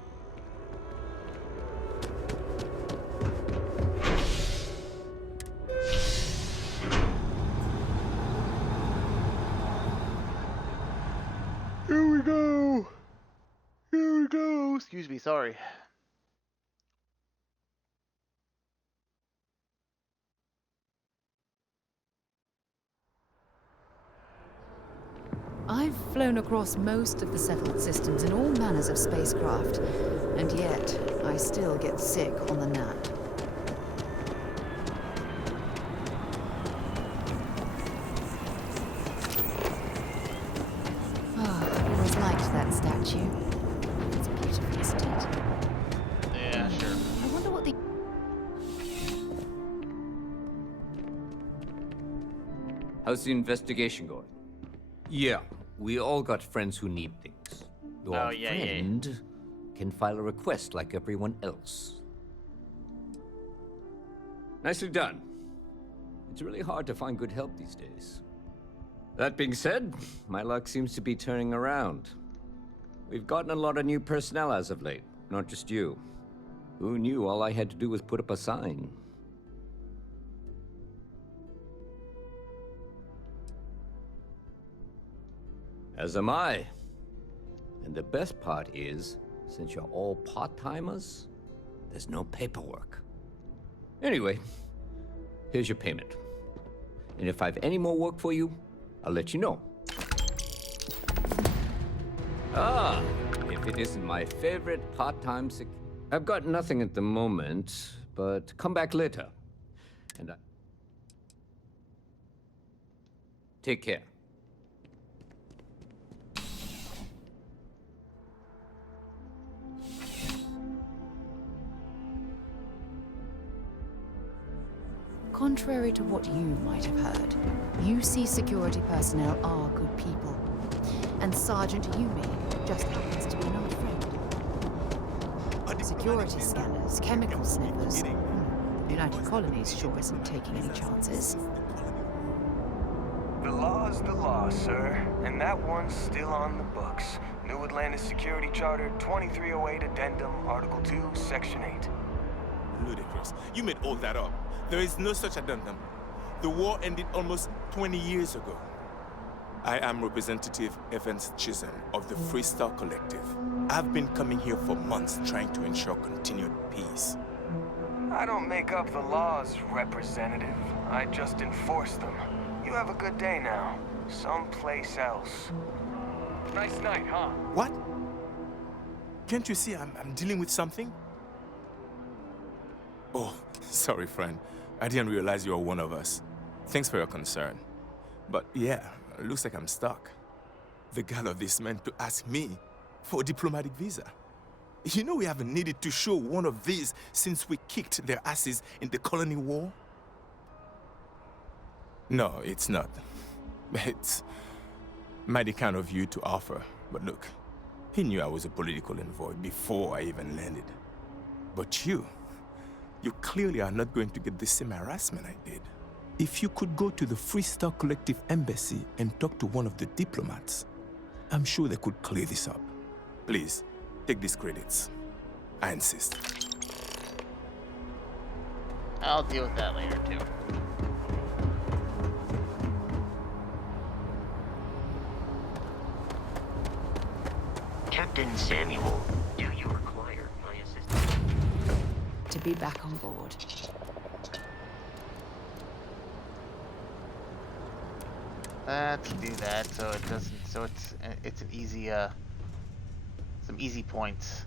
Here we go. Here we go. Excuse me, sorry. I've flown across most of the settled systems in all manners of spacecraft, and yet I still get sick on the nap. I've always liked that statue. It's beautiful, isn't it? Yeah, sure. I wonder what the... How's the investigation going? Yeah, we all got friends who need things. Your friend can file a request like everyone else. Nicely done. It's really hard to find good help these days. That being said, my luck seems to be turning around. We've gotten a lot of new personnel as of late, not just you. Who knew all I had to do was put up a sign? As am I. And the best part is, since you're all part-timers, there's no paperwork. Anyway, here's your payment. And if I have any more work for you, I'll let you know. Ah, if it isn't my favorite part-time I've got nothing at the moment, but come back later. And I... Take care. Contrary to what you might have heard, UC security personnel are good people. And Sergeant Yumi just happens to be an old friend. Security scanners, chemical sniffers. The United Colonies sure isn't taking any chances. The law's the law, sir. And that one's still on the books. New Atlantis Security Charter 2308 Addendum, Article 2, Section 8. Ludicrous. You made all that up. There is no such addendum. The war ended almost 20 years ago. I am Representative Evans Chisholm of the Freestar Collective. I've been coming here for months trying to ensure continued peace. I don't make up the laws, Representative. I just enforce them. You have a good day now. Someplace else. Nice night, huh? What? Can't you see I'm dealing with something? Oh, sorry, friend. I didn't realize you were one of us. Thanks for your concern. But yeah, looks like I'm stuck. The gall of this man to ask me for a diplomatic visa. You know we haven't needed to show one of these since we kicked their asses in the colony war? No, it's not. It's mighty kind of you to offer. But look, he knew I was a political envoy before I even landed. But you clearly are not going to get the same harassment I did. If you could go to the Freestar Collective Embassy and talk to one of the diplomats, I'm sure they could clear this up. Please, take these credits. I insist. I'll deal with that later, too. Captain Samuel, do you require my assistance? To be back on board. Let's do that so it doesn't. So it's an easy some easy points.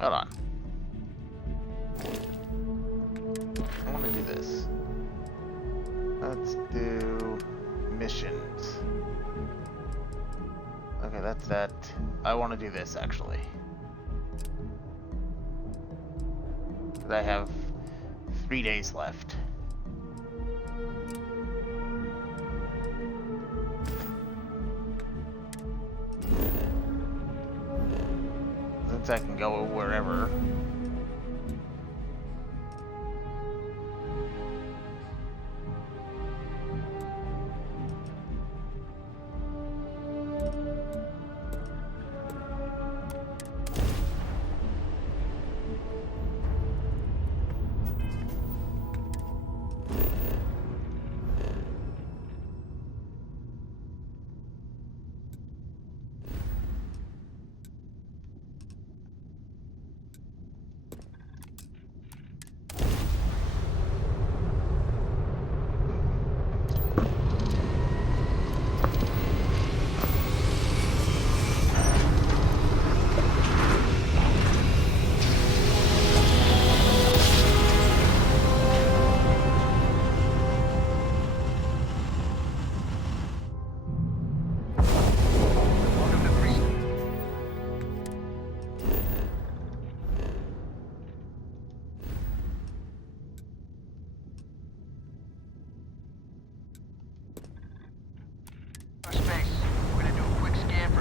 Hold on. I want to do this. Let's do missions. Okay, that's that. I want to do this actually. 'Cause I have 3 days left. Since I can go wherever.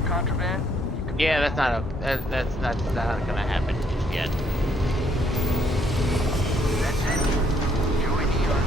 Contraband? Yeah, that's not not gonna happen just yet. That's it. Enjoy Neon.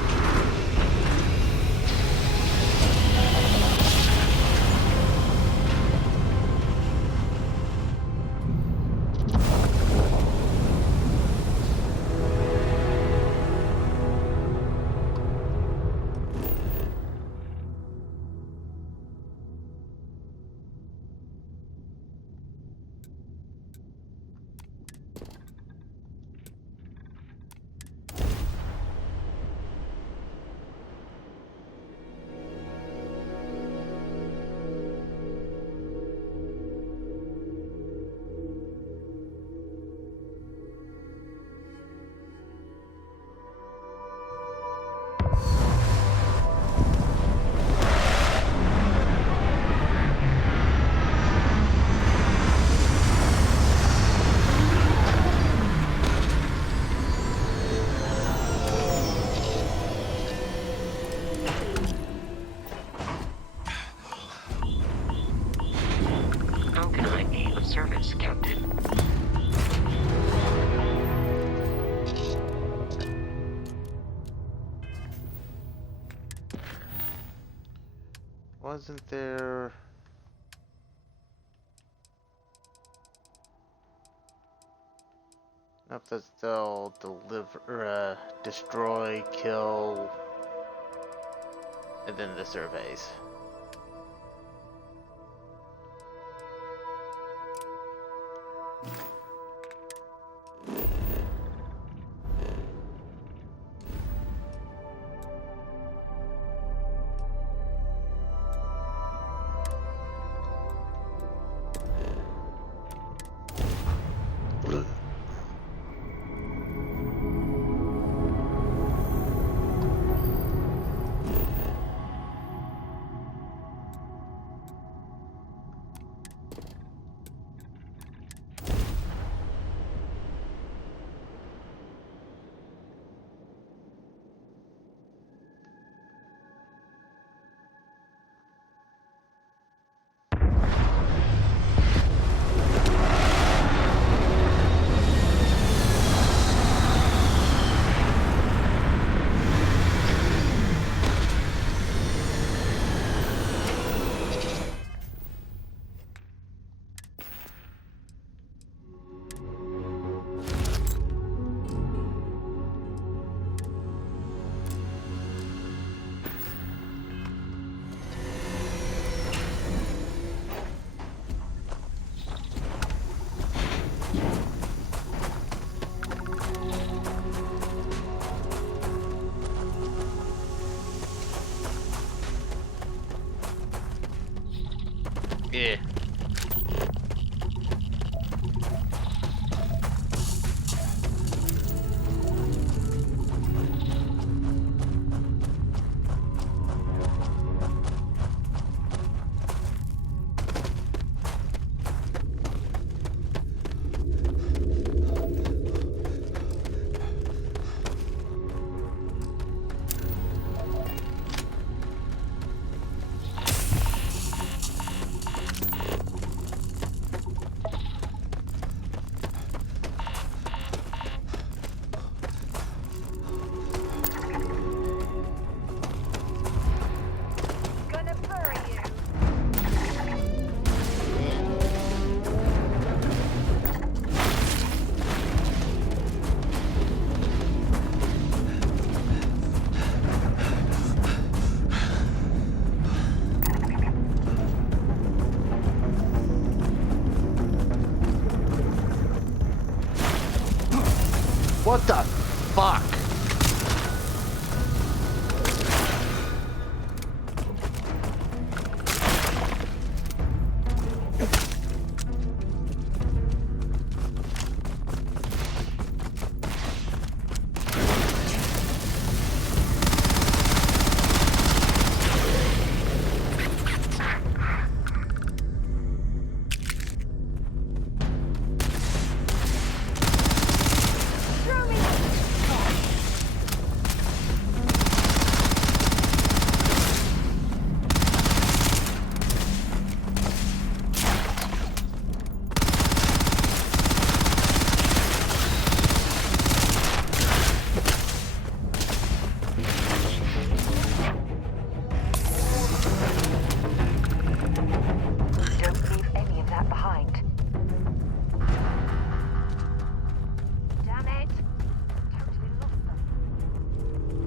Service, Captain. Wasn't there... Nope, that's still deliver, destroy, kill, and then the surveys. Yeah. What the fuck?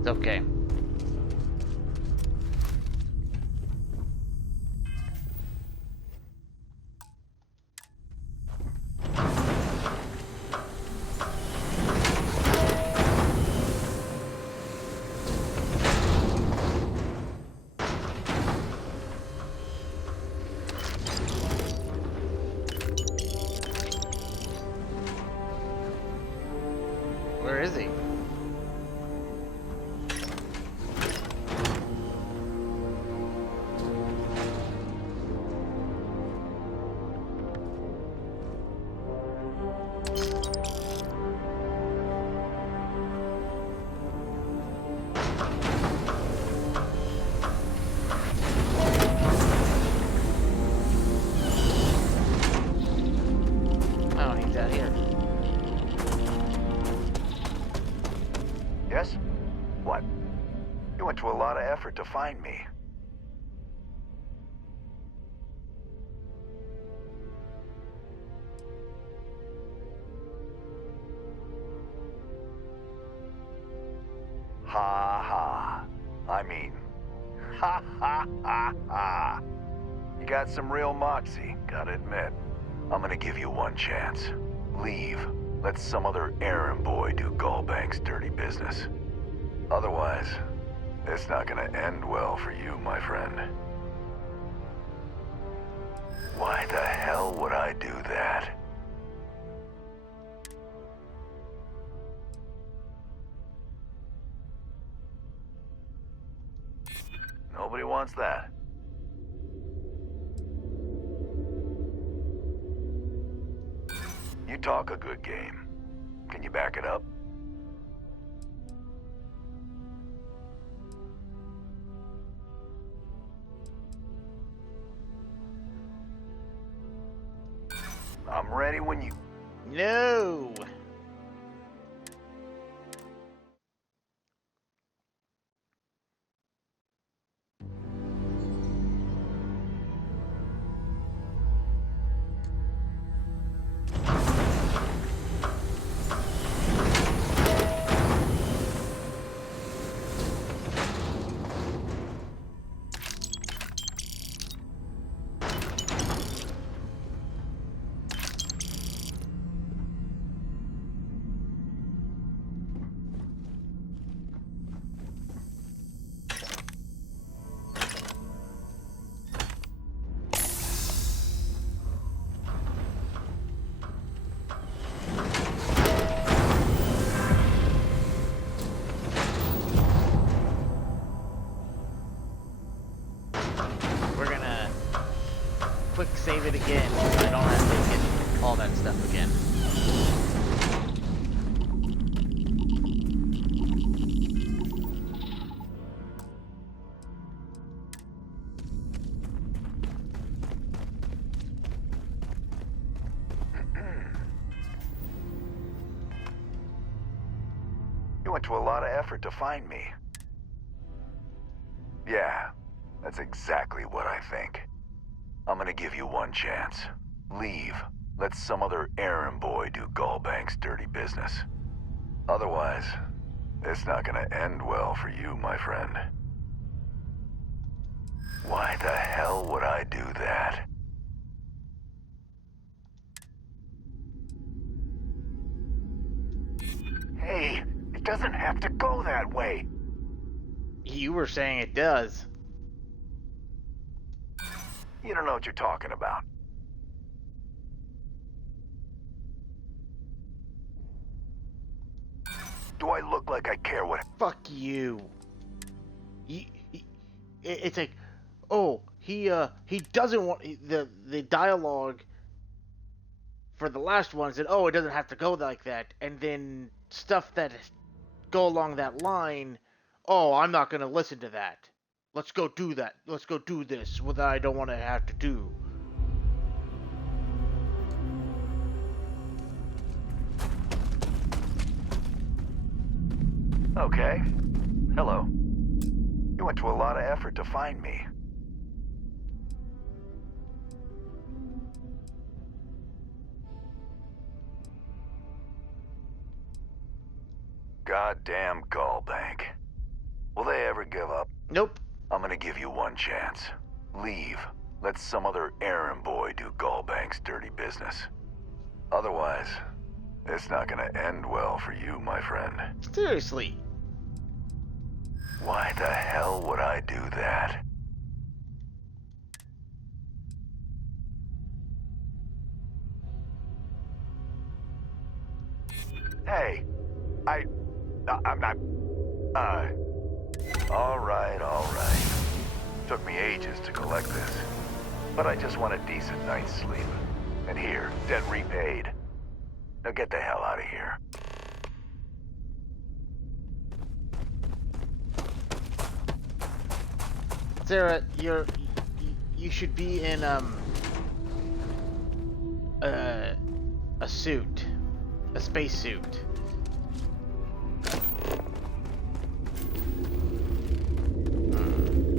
It's okay. Where is he? Oh, he's out here. Yes? What? You went to a lot of effort to find me. Ha ha. I mean, ha ha ha ha. You got some real moxie, gotta admit. I'm gonna give you one chance. Leave. Let some other errand boy do Gallbank's dirty business. Otherwise, it's not gonna end well for you, my friend. Why the hell would I do that? Nobody wants that. You talk a good game. Can you back it up? I'm ready when you... No! all that stuff again. You went to a lot of effort to find me. Yeah, that's exactly what I think. I'm gonna give you one chance. Leave. Let some other errand boy do Gallbank's dirty business. Otherwise, it's not gonna end well for you, my friend. Why the hell would I do that? Hey, it doesn't have to go that way. You were saying it does. You don't know what you're talking about. Do I look like I care what... Fuck you. It's like, oh, he doesn't want... The dialogue for the last one said, oh, it doesn't have to go like that. And then stuff that go along that line, oh, I'm not going to listen to that. Let's go do that. Let's go do this, what I don't want to have to do. Okay. Hello. You went to a lot of effort to find me. Goddamn Gallbank. Will they ever give up? Nope. I'm gonna give you one chance. Leave. Let some other errand boy do Gallbank's dirty business. Otherwise, it's not gonna end well for you, my friend. Seriously. Why the hell would I do that? Hey, I'm not... All right. Took me ages to collect this. But I just want a decent night's sleep. And here, debt repaid. Now get the hell out of here. Sarah, you should be in a suit, a space suit.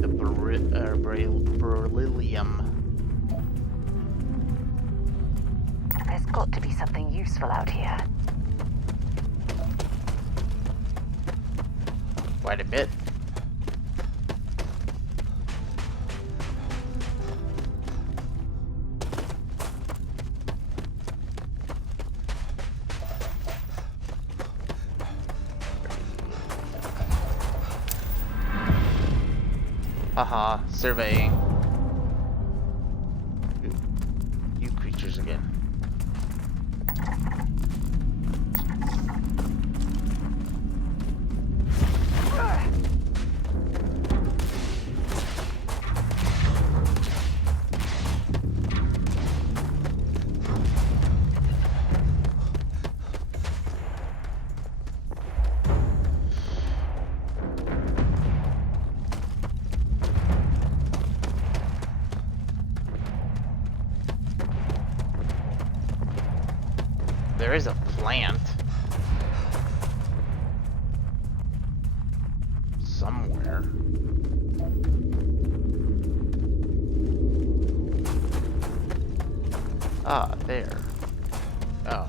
The beryllium. There's got to be something useful out here. Quite a bit. Haha, surveying. You creatures again. There is a plant somewhere. Ah, there. Oh.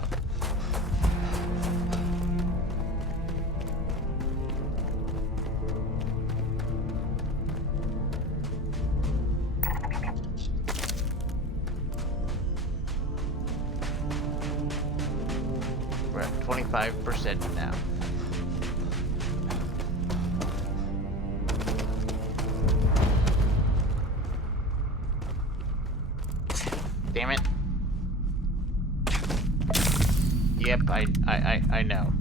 We're at 25% now. Damn it. Yep, I know.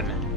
on.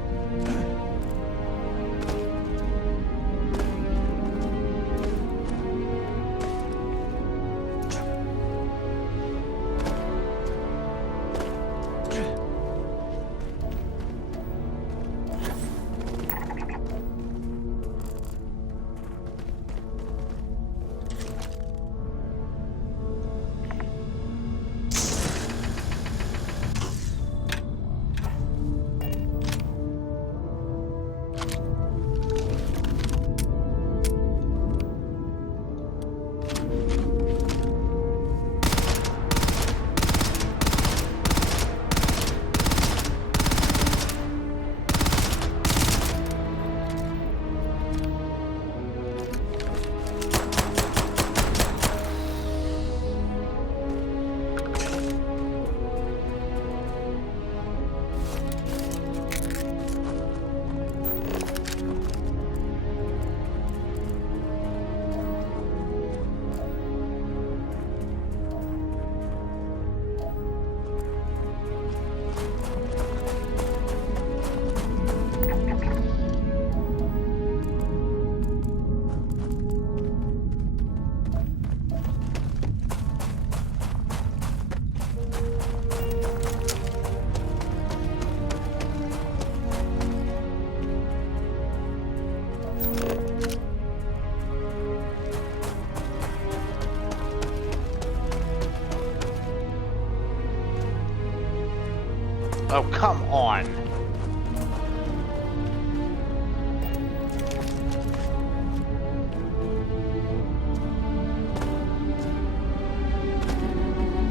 Oh, come on.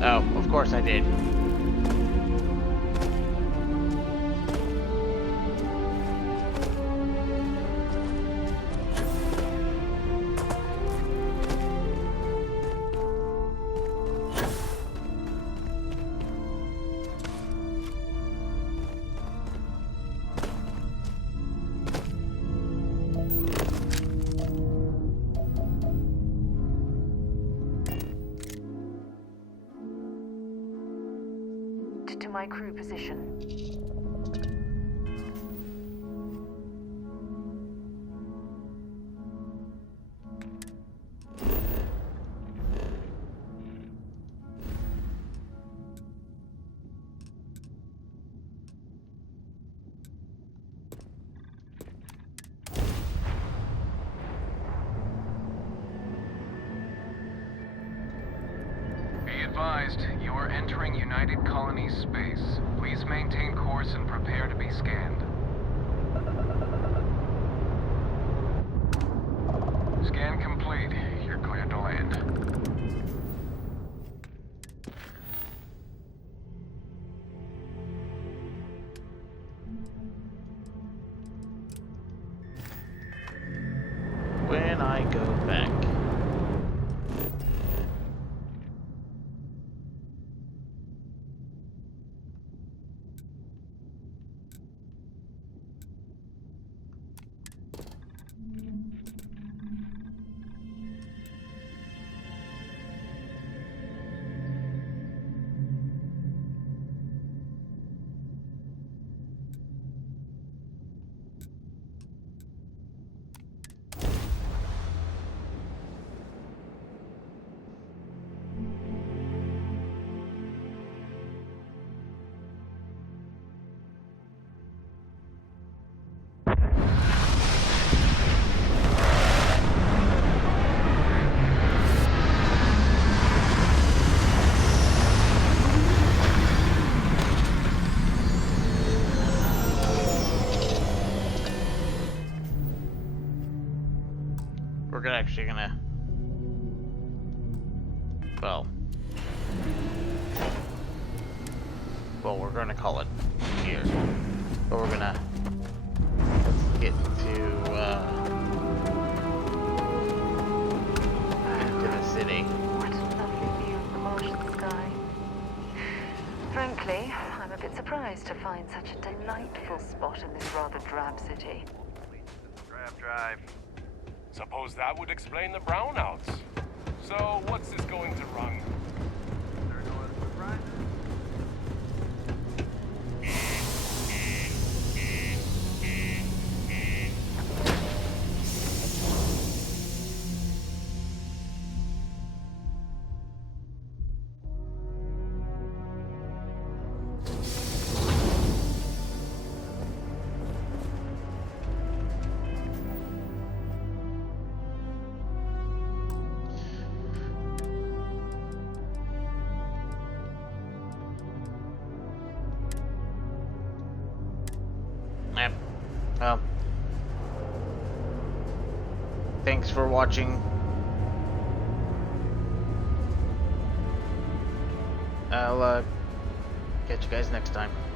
Oh, of course I did. To my crew position. Be advised, you are entering United Colonies space. Please maintain course and prepare to be scanned. Scan complete. You're cleared to land. When I go back. We're actually gonna, well, we're gonna call it here, but we're gonna, let's get to the city. What a lovely view of the Martian sky. Frankly, I'm a bit surprised to find such a delightful spot in this rather drab city. Drive. Suppose that would explain the brownouts. So, what's this going to run? There are no other surprises? Well, thanks for watching. I'll catch you guys next time.